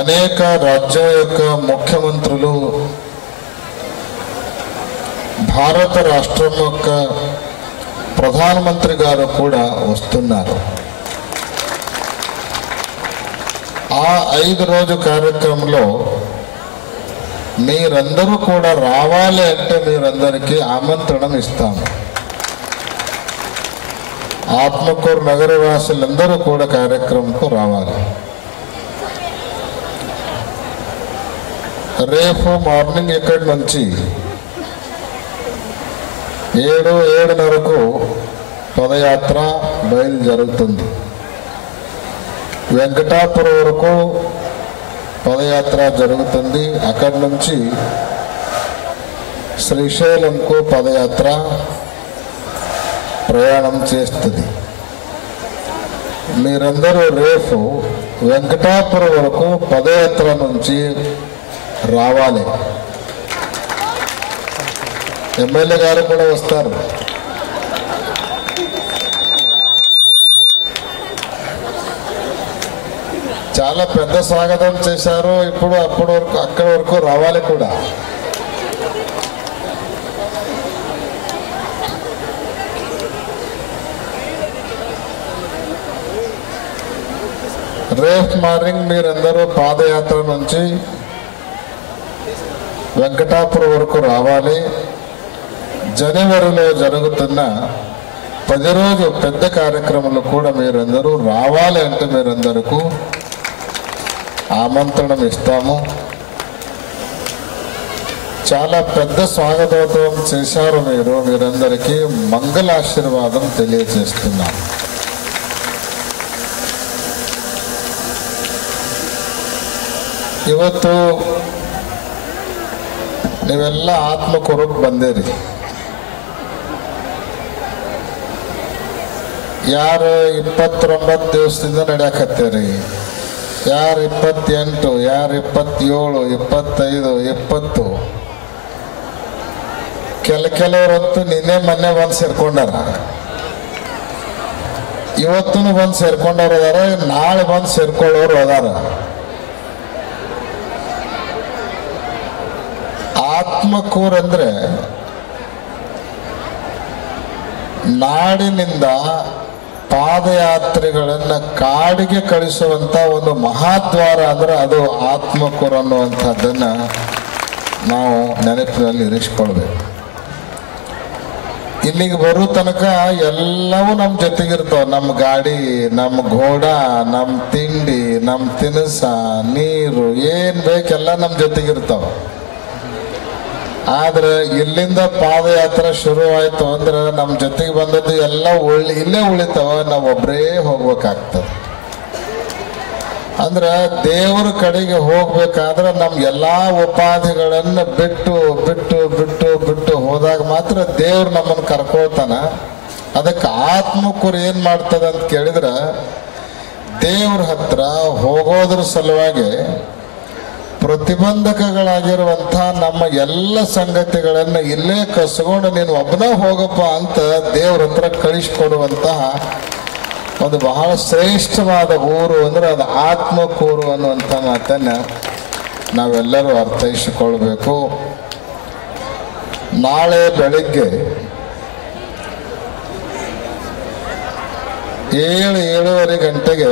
అనేక రాజ్యం యొక్క ముఖ్యమంత్రులు, భారత రాష్ట్రం యొక్క ప్రధానమంత్రి గారు కూడా వస్తున్నారు. ఆ 5 రోజు కార్యక్రమంలో మీరందరూ కూడా రావాలి అంటే మీరందరికీ ఆమంత్రణం ఇస్తాము. ఆత్మకూరు నగరవాసులందరూ కూడా కార్యక్రమంకు రావాలి. రేపు మార్నింగ్ ఇక్కడి నుంచి 7:30కు పదయాత్ర బయలు జరుగుతుంది. వెంకటాపురం వరకు పదయాత్ర జరుగుతుంది. అక్కడి నుంచి శ్రీశైలంకు పదయాత్ర ప్రయాణం చేస్తుంది. మీరందరూ రేపు వెంకటాపురం వరకు పదయాత్ర నుంచి రావాలి. ఎమ్మెల్యే గారు కూడా వస్తారు. చాలా పెద్ద స్వాగతం చేశారు. ఇప్పుడు అక్కడి వరకు రావాలి కూడా. రేపు మార్నింగ్ మీరందరూ పాదయాత్ర నుంచి వెంకటాపురం వరకు రావాలి. జనవరిలో జరుగుతున్న 10 రోజు పెద్ద కార్యక్రమాలు కూడా మీరందరూ రావాలి అంటే మీరందరికీ ఆమంత్రణం ఇస్తాము. చాలా పెద్ద స్వాగతోత్సవం చేశారు. మీరందరికీ మంగళాశీర్వాదం తెలియజేస్తున్నాం. ಇವತ್ತು ನೀವೆಲ್ಲ ಆತ್ಮಕೂರಕ್ಕೆ ಬಂದಿರಿ. ಯಾರು 29 ದಿವಸದಿಂದ ನಡೆಯಕತ್ತೀರಿ, ಯಾರು 28, ಯಾರು 27, 25, 20. ಕೆಲವರಂತೂ ನಿನ್ನೆ ಮೊನ್ನೆ ಬಂದು ಸೇರ್ಕೊಂಡಾರ. ಇವತ್ತು ಬಂದು ಸೇರ್ಕೊಂಡವ್ರು ಅದಾರ, ನಾಳೆ ಬಂದು ಸೇರ್ಕೊಳ್ಳೋರು ಅದಾರ. ಆತ್ಮಕೂರ್ ಅಂದ್ರೆ ನಾಡಿನಿಂದ ಪಾದಯಾತ್ರೆಗಳನ್ನ ಕಾಡಿಗೆ ಕಳಿಸುವಂತ ಒಂದು ಮಹಾದ್ವಾರ ಅಂದ್ರೆ ಅದು ಆತ್ಮಕೂರ್ ಅನ್ನುವಂಥದ್ದನ್ನ ನಾವು ನೆನಪಿನಲ್ಲಿ ಇರಿಸ್ಕೊಳ್ಬೇಕು. ಇಲ್ಲಿಗೆ ಬರೋ ತನಕ ಎಲ್ಲವೂ ನಮ್ಮ ಜೊತೆಗಿರ್ತಾವ. ನಮ್ಮ ಗಾಡಿ, ನಮ್ಮ ಘೋಡ, ನಮ್ಮ ತಿಂಡಿ, ನಮ್ಮ ತಿನಿಸ, ನೀರು, ಏನ್ ಬೇಕೆಲ್ಲ ನಮ್ಮ ಜೊತೆಗಿರ್ತಾವ. ಆದ್ರೆ ಇಲ್ಲಿಂದ ಪಾದಯಾತ್ರೆ ಶುರುವಾಯ್ತು ಅಂದ್ರೆ ನಮ್ಮ ಜೊತೆಗೆ ಬಂದದ್ದು ಎಲ್ಲ ಇಲ್ಲೇ ಉಳಿತಾವ. ನಾವು ಒಬ್ಬರೇ ಹೋಗ್ಬೇಕಾಗ್ತದೆ. ಅಂದ್ರೆ ದೇವರ ಕಡೆಗೆ ಹೋಗ್ಬೇಕಾದ್ರೆ ನಮ್ ಎಲ್ಲಾ ಉಪಾಧಿಗಳನ್ನ ಬಿಟ್ಟು ಬಿಟ್ಟು ಬಿಟ್ಟು ಬಿಟ್ಟು ಹೋದಾಗ ಮಾತ್ರ ದೇವ್ರು ನಮ್ಮನ್ನು ಕರ್ಕೊಳ್ತಾನ. ಅದಕ್ಕೆ ಆತ್ಮಕೂರು ಏನ್ ಮಾಡ್ತದ ಅಂತ ಕೇಳಿದ್ರ, ದೇವ್ರ ಹತ್ರ ಹೋಗೋದ್ರ ಸಲುವಾಗಿ ಪ್ರತಿಬಂಧಕಗಳಾಗಿರುವಂಥ ನಮ್ಮ ಎಲ್ಲ ಸಂಗತಿಗಳನ್ನು ಇಲ್ಲೇ ಕಸ್ಕೊಂಡು ನೀನು ಒಬ್ಬನ ಹೋಗಪ್ಪ ಅಂತ ದೇವ್ರ ಹತ್ರ ಕಳಿಸ್ಕೊಡುವಂತಹ ಒಂದು ಬಹಳ ಶ್ರೇಷ್ಠವಾದ ಊರು ಅಂದ್ರೆ ಅದು ಆತ್ಮಕೂರು ಅನ್ನುವಂಥ ಮಾತನ್ನ ನಾವೆಲ್ಲರೂ ಅರ್ಥೈಸಿಕೊಳ್ಬೇಕು. ನಾಳೆ ಬೆಳಿಗ್ಗೆ 7-7:30 ಗಂಟೆಗೆ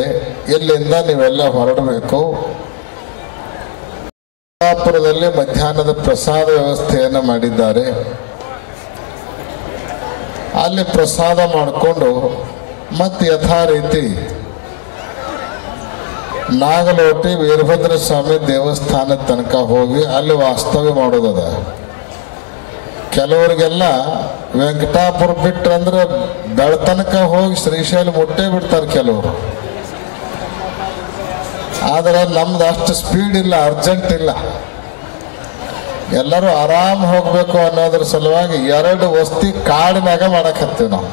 ಇಲ್ಲಿಂದ ನೀವೆಲ್ಲ ಹೊರಡಬೇಕು. ಪುರದಲ್ಲಿ ಮಧ್ಯಾಹ್ನದ ಪ್ರಸಾದ ವ್ಯವಸ್ಥೆಯನ್ನು ಮಾಡಿದ್ದಾರೆ. ಅಲ್ಲಿ ಪ್ರಸಾದ ಮಾಡಿಕೊಂಡು ಮತ್ತೆ ಯಥಾ ರೀತಿ ನಾಗಲೋಟಿ ವೀರಭದ್ರ ಸ್ವಾಮಿ ದೇವಸ್ಥಾನದ ತನಕ ಹೋಗಿ ಅಲ್ಲಿ ವಾಸ್ತವ್ಯ ಮಾಡೋದದ. ಕೆಲವರಿಗೆಲ್ಲ ವೆಂಕಟಾಪುರ ಬಿಟ್ರಂದ್ರೆ ಬೆಳತನಕ ಹೋಗಿ ಶ್ರೀಶೈಲ ಮುಟ್ಟೇ ಬಿಡ್ತಾರೆ ಕೆಲವರು. ಆದರೆ ನಮ್ದು ಅಷ್ಟು ಸ್ಪೀಡ್ ಇಲ್ಲ, ಅರ್ಜೆಂಟ್ ಇಲ್ಲ. ಎಲ್ಲರೂ ಆರಾಮ್ ಹೋಗ್ಬೇಕು ಅನ್ನೋದ್ರ ಸಲುವಾಗಿ 2 ವಸ್ತಿ ಕಾಡಿನಾಗ ಮಾಡಕತ್ತೀವಿ ನಾವು.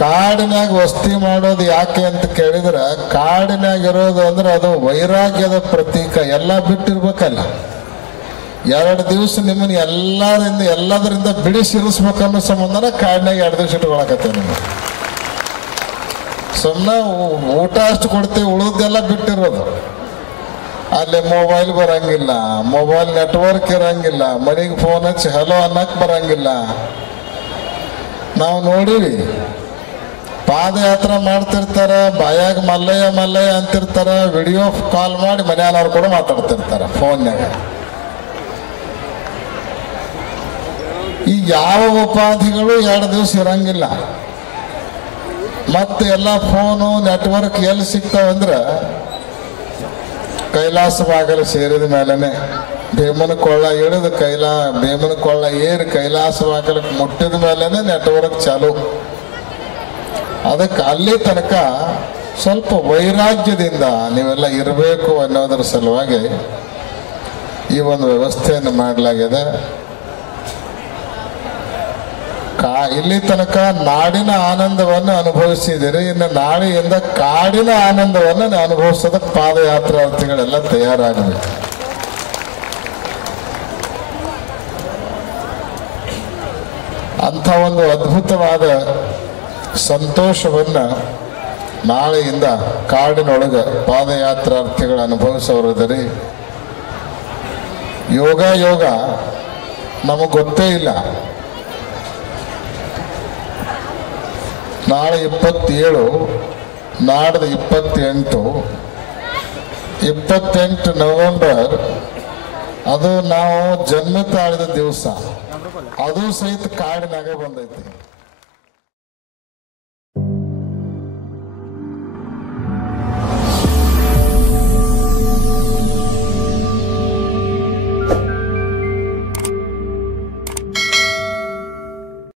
ಕಾಡಿನಾಗ ವಸ್ತಿ ಮಾಡೋದು ಯಾಕೆ ಅಂತ ಕೇಳಿದ್ರೆ, ಕಾಡಿನಾಗ ಇರೋದು ಅಂದ್ರೆ ಅದು ವೈರಾಗ್ಯದ ಪ್ರತೀಕ. ಎಲ್ಲ ಬಿಟ್ಟಿರ್ಬೇಕಲ್ಲ. 2 ದಿವಸ ನಿಮ್ಮನ್ನ ಎಲ್ಲದರಿಂದ ಬಿಡಿಸಿರಿಸ್ಬೇಕನ್ನೋ ಸಂಬಂಧನ ಕಾಡಿನಾಗ 2 ದಿವಸ ಇಟ್ಕೊಳಕತ್ತೇವೆ. ನಿಮಗೆ ಸುಮ್ಮನೆ ಊಟ ಅಷ್ಟು ಕೊಡ್ತೀವಿ, ಉಳಿದೆಲ್ಲ ಬಿಟ್ಟಿರೋದು. ಅಲ್ಲಿ ಮೊಬೈಲ್ ಬರಂಗಿಲ್ಲ, ಮೊಬೈಲ್ ನೆಟ್ವರ್ಕ್ ಇರಂಗಿಲ್ಲ, ಮನೆಗೆ ಫೋನ್ ಹಚ್ಚಿ ಹಲೋ ಅನ್ನಕ್ ಬರಂಗಿಲ್ಲ. ನಾವು ನೋಡಿವಿ, ಪಾದಯಾತ್ರೆ ಮಾಡ್ತಿರ್ತಾರೆ, ಬಾಯಾಗ ಮಲ್ಲಯ್ಯ ಮಲ್ಲಯ್ಯ ಅಂತಿರ್ತಾರೆ, ವಿಡಿಯೋ ಕಾಲ್ ಮಾಡಿ ಮನೆಯವ್ರು ಕೂಡ ಮಾತಾಡ್ತಿರ್ತಾರೆ ಫೋನ್ಯಾಗ. ಈ ಯಾವ ಉಪಾಧಿಗಳು 2 ದಿವಸ ಇರಂಗಿಲ್ಲ. ಮತ್ತೆ ಎಲ್ಲ ಫೋನು ನೆಟ್ವರ್ಕ್ ಎಲ್ಲಿ ಸಿಗ್ತಾವಂದ್ರೆ ಕೈಲಾಸ ಬಾಗಲ ಸೇರಿದ ಮೇಲೆನೆ, ಭೀಮನ ಕೊಳ್ಳ ಇಳಿದು ಭೀಮನ ಕೊಳ್ಳ ಏರಿ ಕೈಲಾಸ ಬಾಗಲಕ್ಕೆ ಮುಟ್ಟಿದ ಮೇಲೆನೆ ನೆಟ್ವರ್ಕ್ ಚಾಲು. ಅದಕ್ಕೆ ಅಲ್ಲಿ ತನಕ ಸ್ವಲ್ಪ ವೈರಾಗ್ಯದಿಂದ ನೀವೆಲ್ಲ ಇರಬೇಕು ಅನ್ನೋದ್ರ ಸಲುವಾಗಿ ಈ ಒಂದು ವ್ಯವಸ್ಥೆಯನ್ನು ಮಾಡಲಾಗಿದೆ. ಇಲ್ಲಿ ತನಕ ನಾಡಿನ ಆನಂದವನ್ನು ಅನುಭವಿಸಿದಿರಿ. ಇನ್ನು ನಾಳೆಯಿಂದ ಕಾಡಿನ ಆನಂದವನ್ನು ಅನುಭವಿಸೋದಕ್ಕೆ ಪಾದಯಾತ್ರಾರ್ಥಿಗಳೆಲ್ಲ ತಯಾರಾಗಬೇಕು. ಅಂಥ ಒಂದು ಅದ್ಭುತವಾದ ಸಂತೋಷವನ್ನ ನಾಳೆಯಿಂದ ಕಾಡಿನೊಳಗೆ ಪಾದಯಾತ್ರಾರ್ಥಿಗಳು ಅನುಭವಿಸೋರಿದ್ದೀರಿ. ಯೋಗ ನಮಗೆ ಗೊತ್ತೇ ಇಲ್ಲ. ನಾಳೆ 27, ನಾಡ್ದು 28 ನವೆಂಬರ್ ಅದು ನಾವು ಜನ್ಮ ತಾಳಿದ ದಿವಸ. ಅದು ಸಹಿತ ಕಾಡಿನಾಗೆ ಬಂದೈತಿ.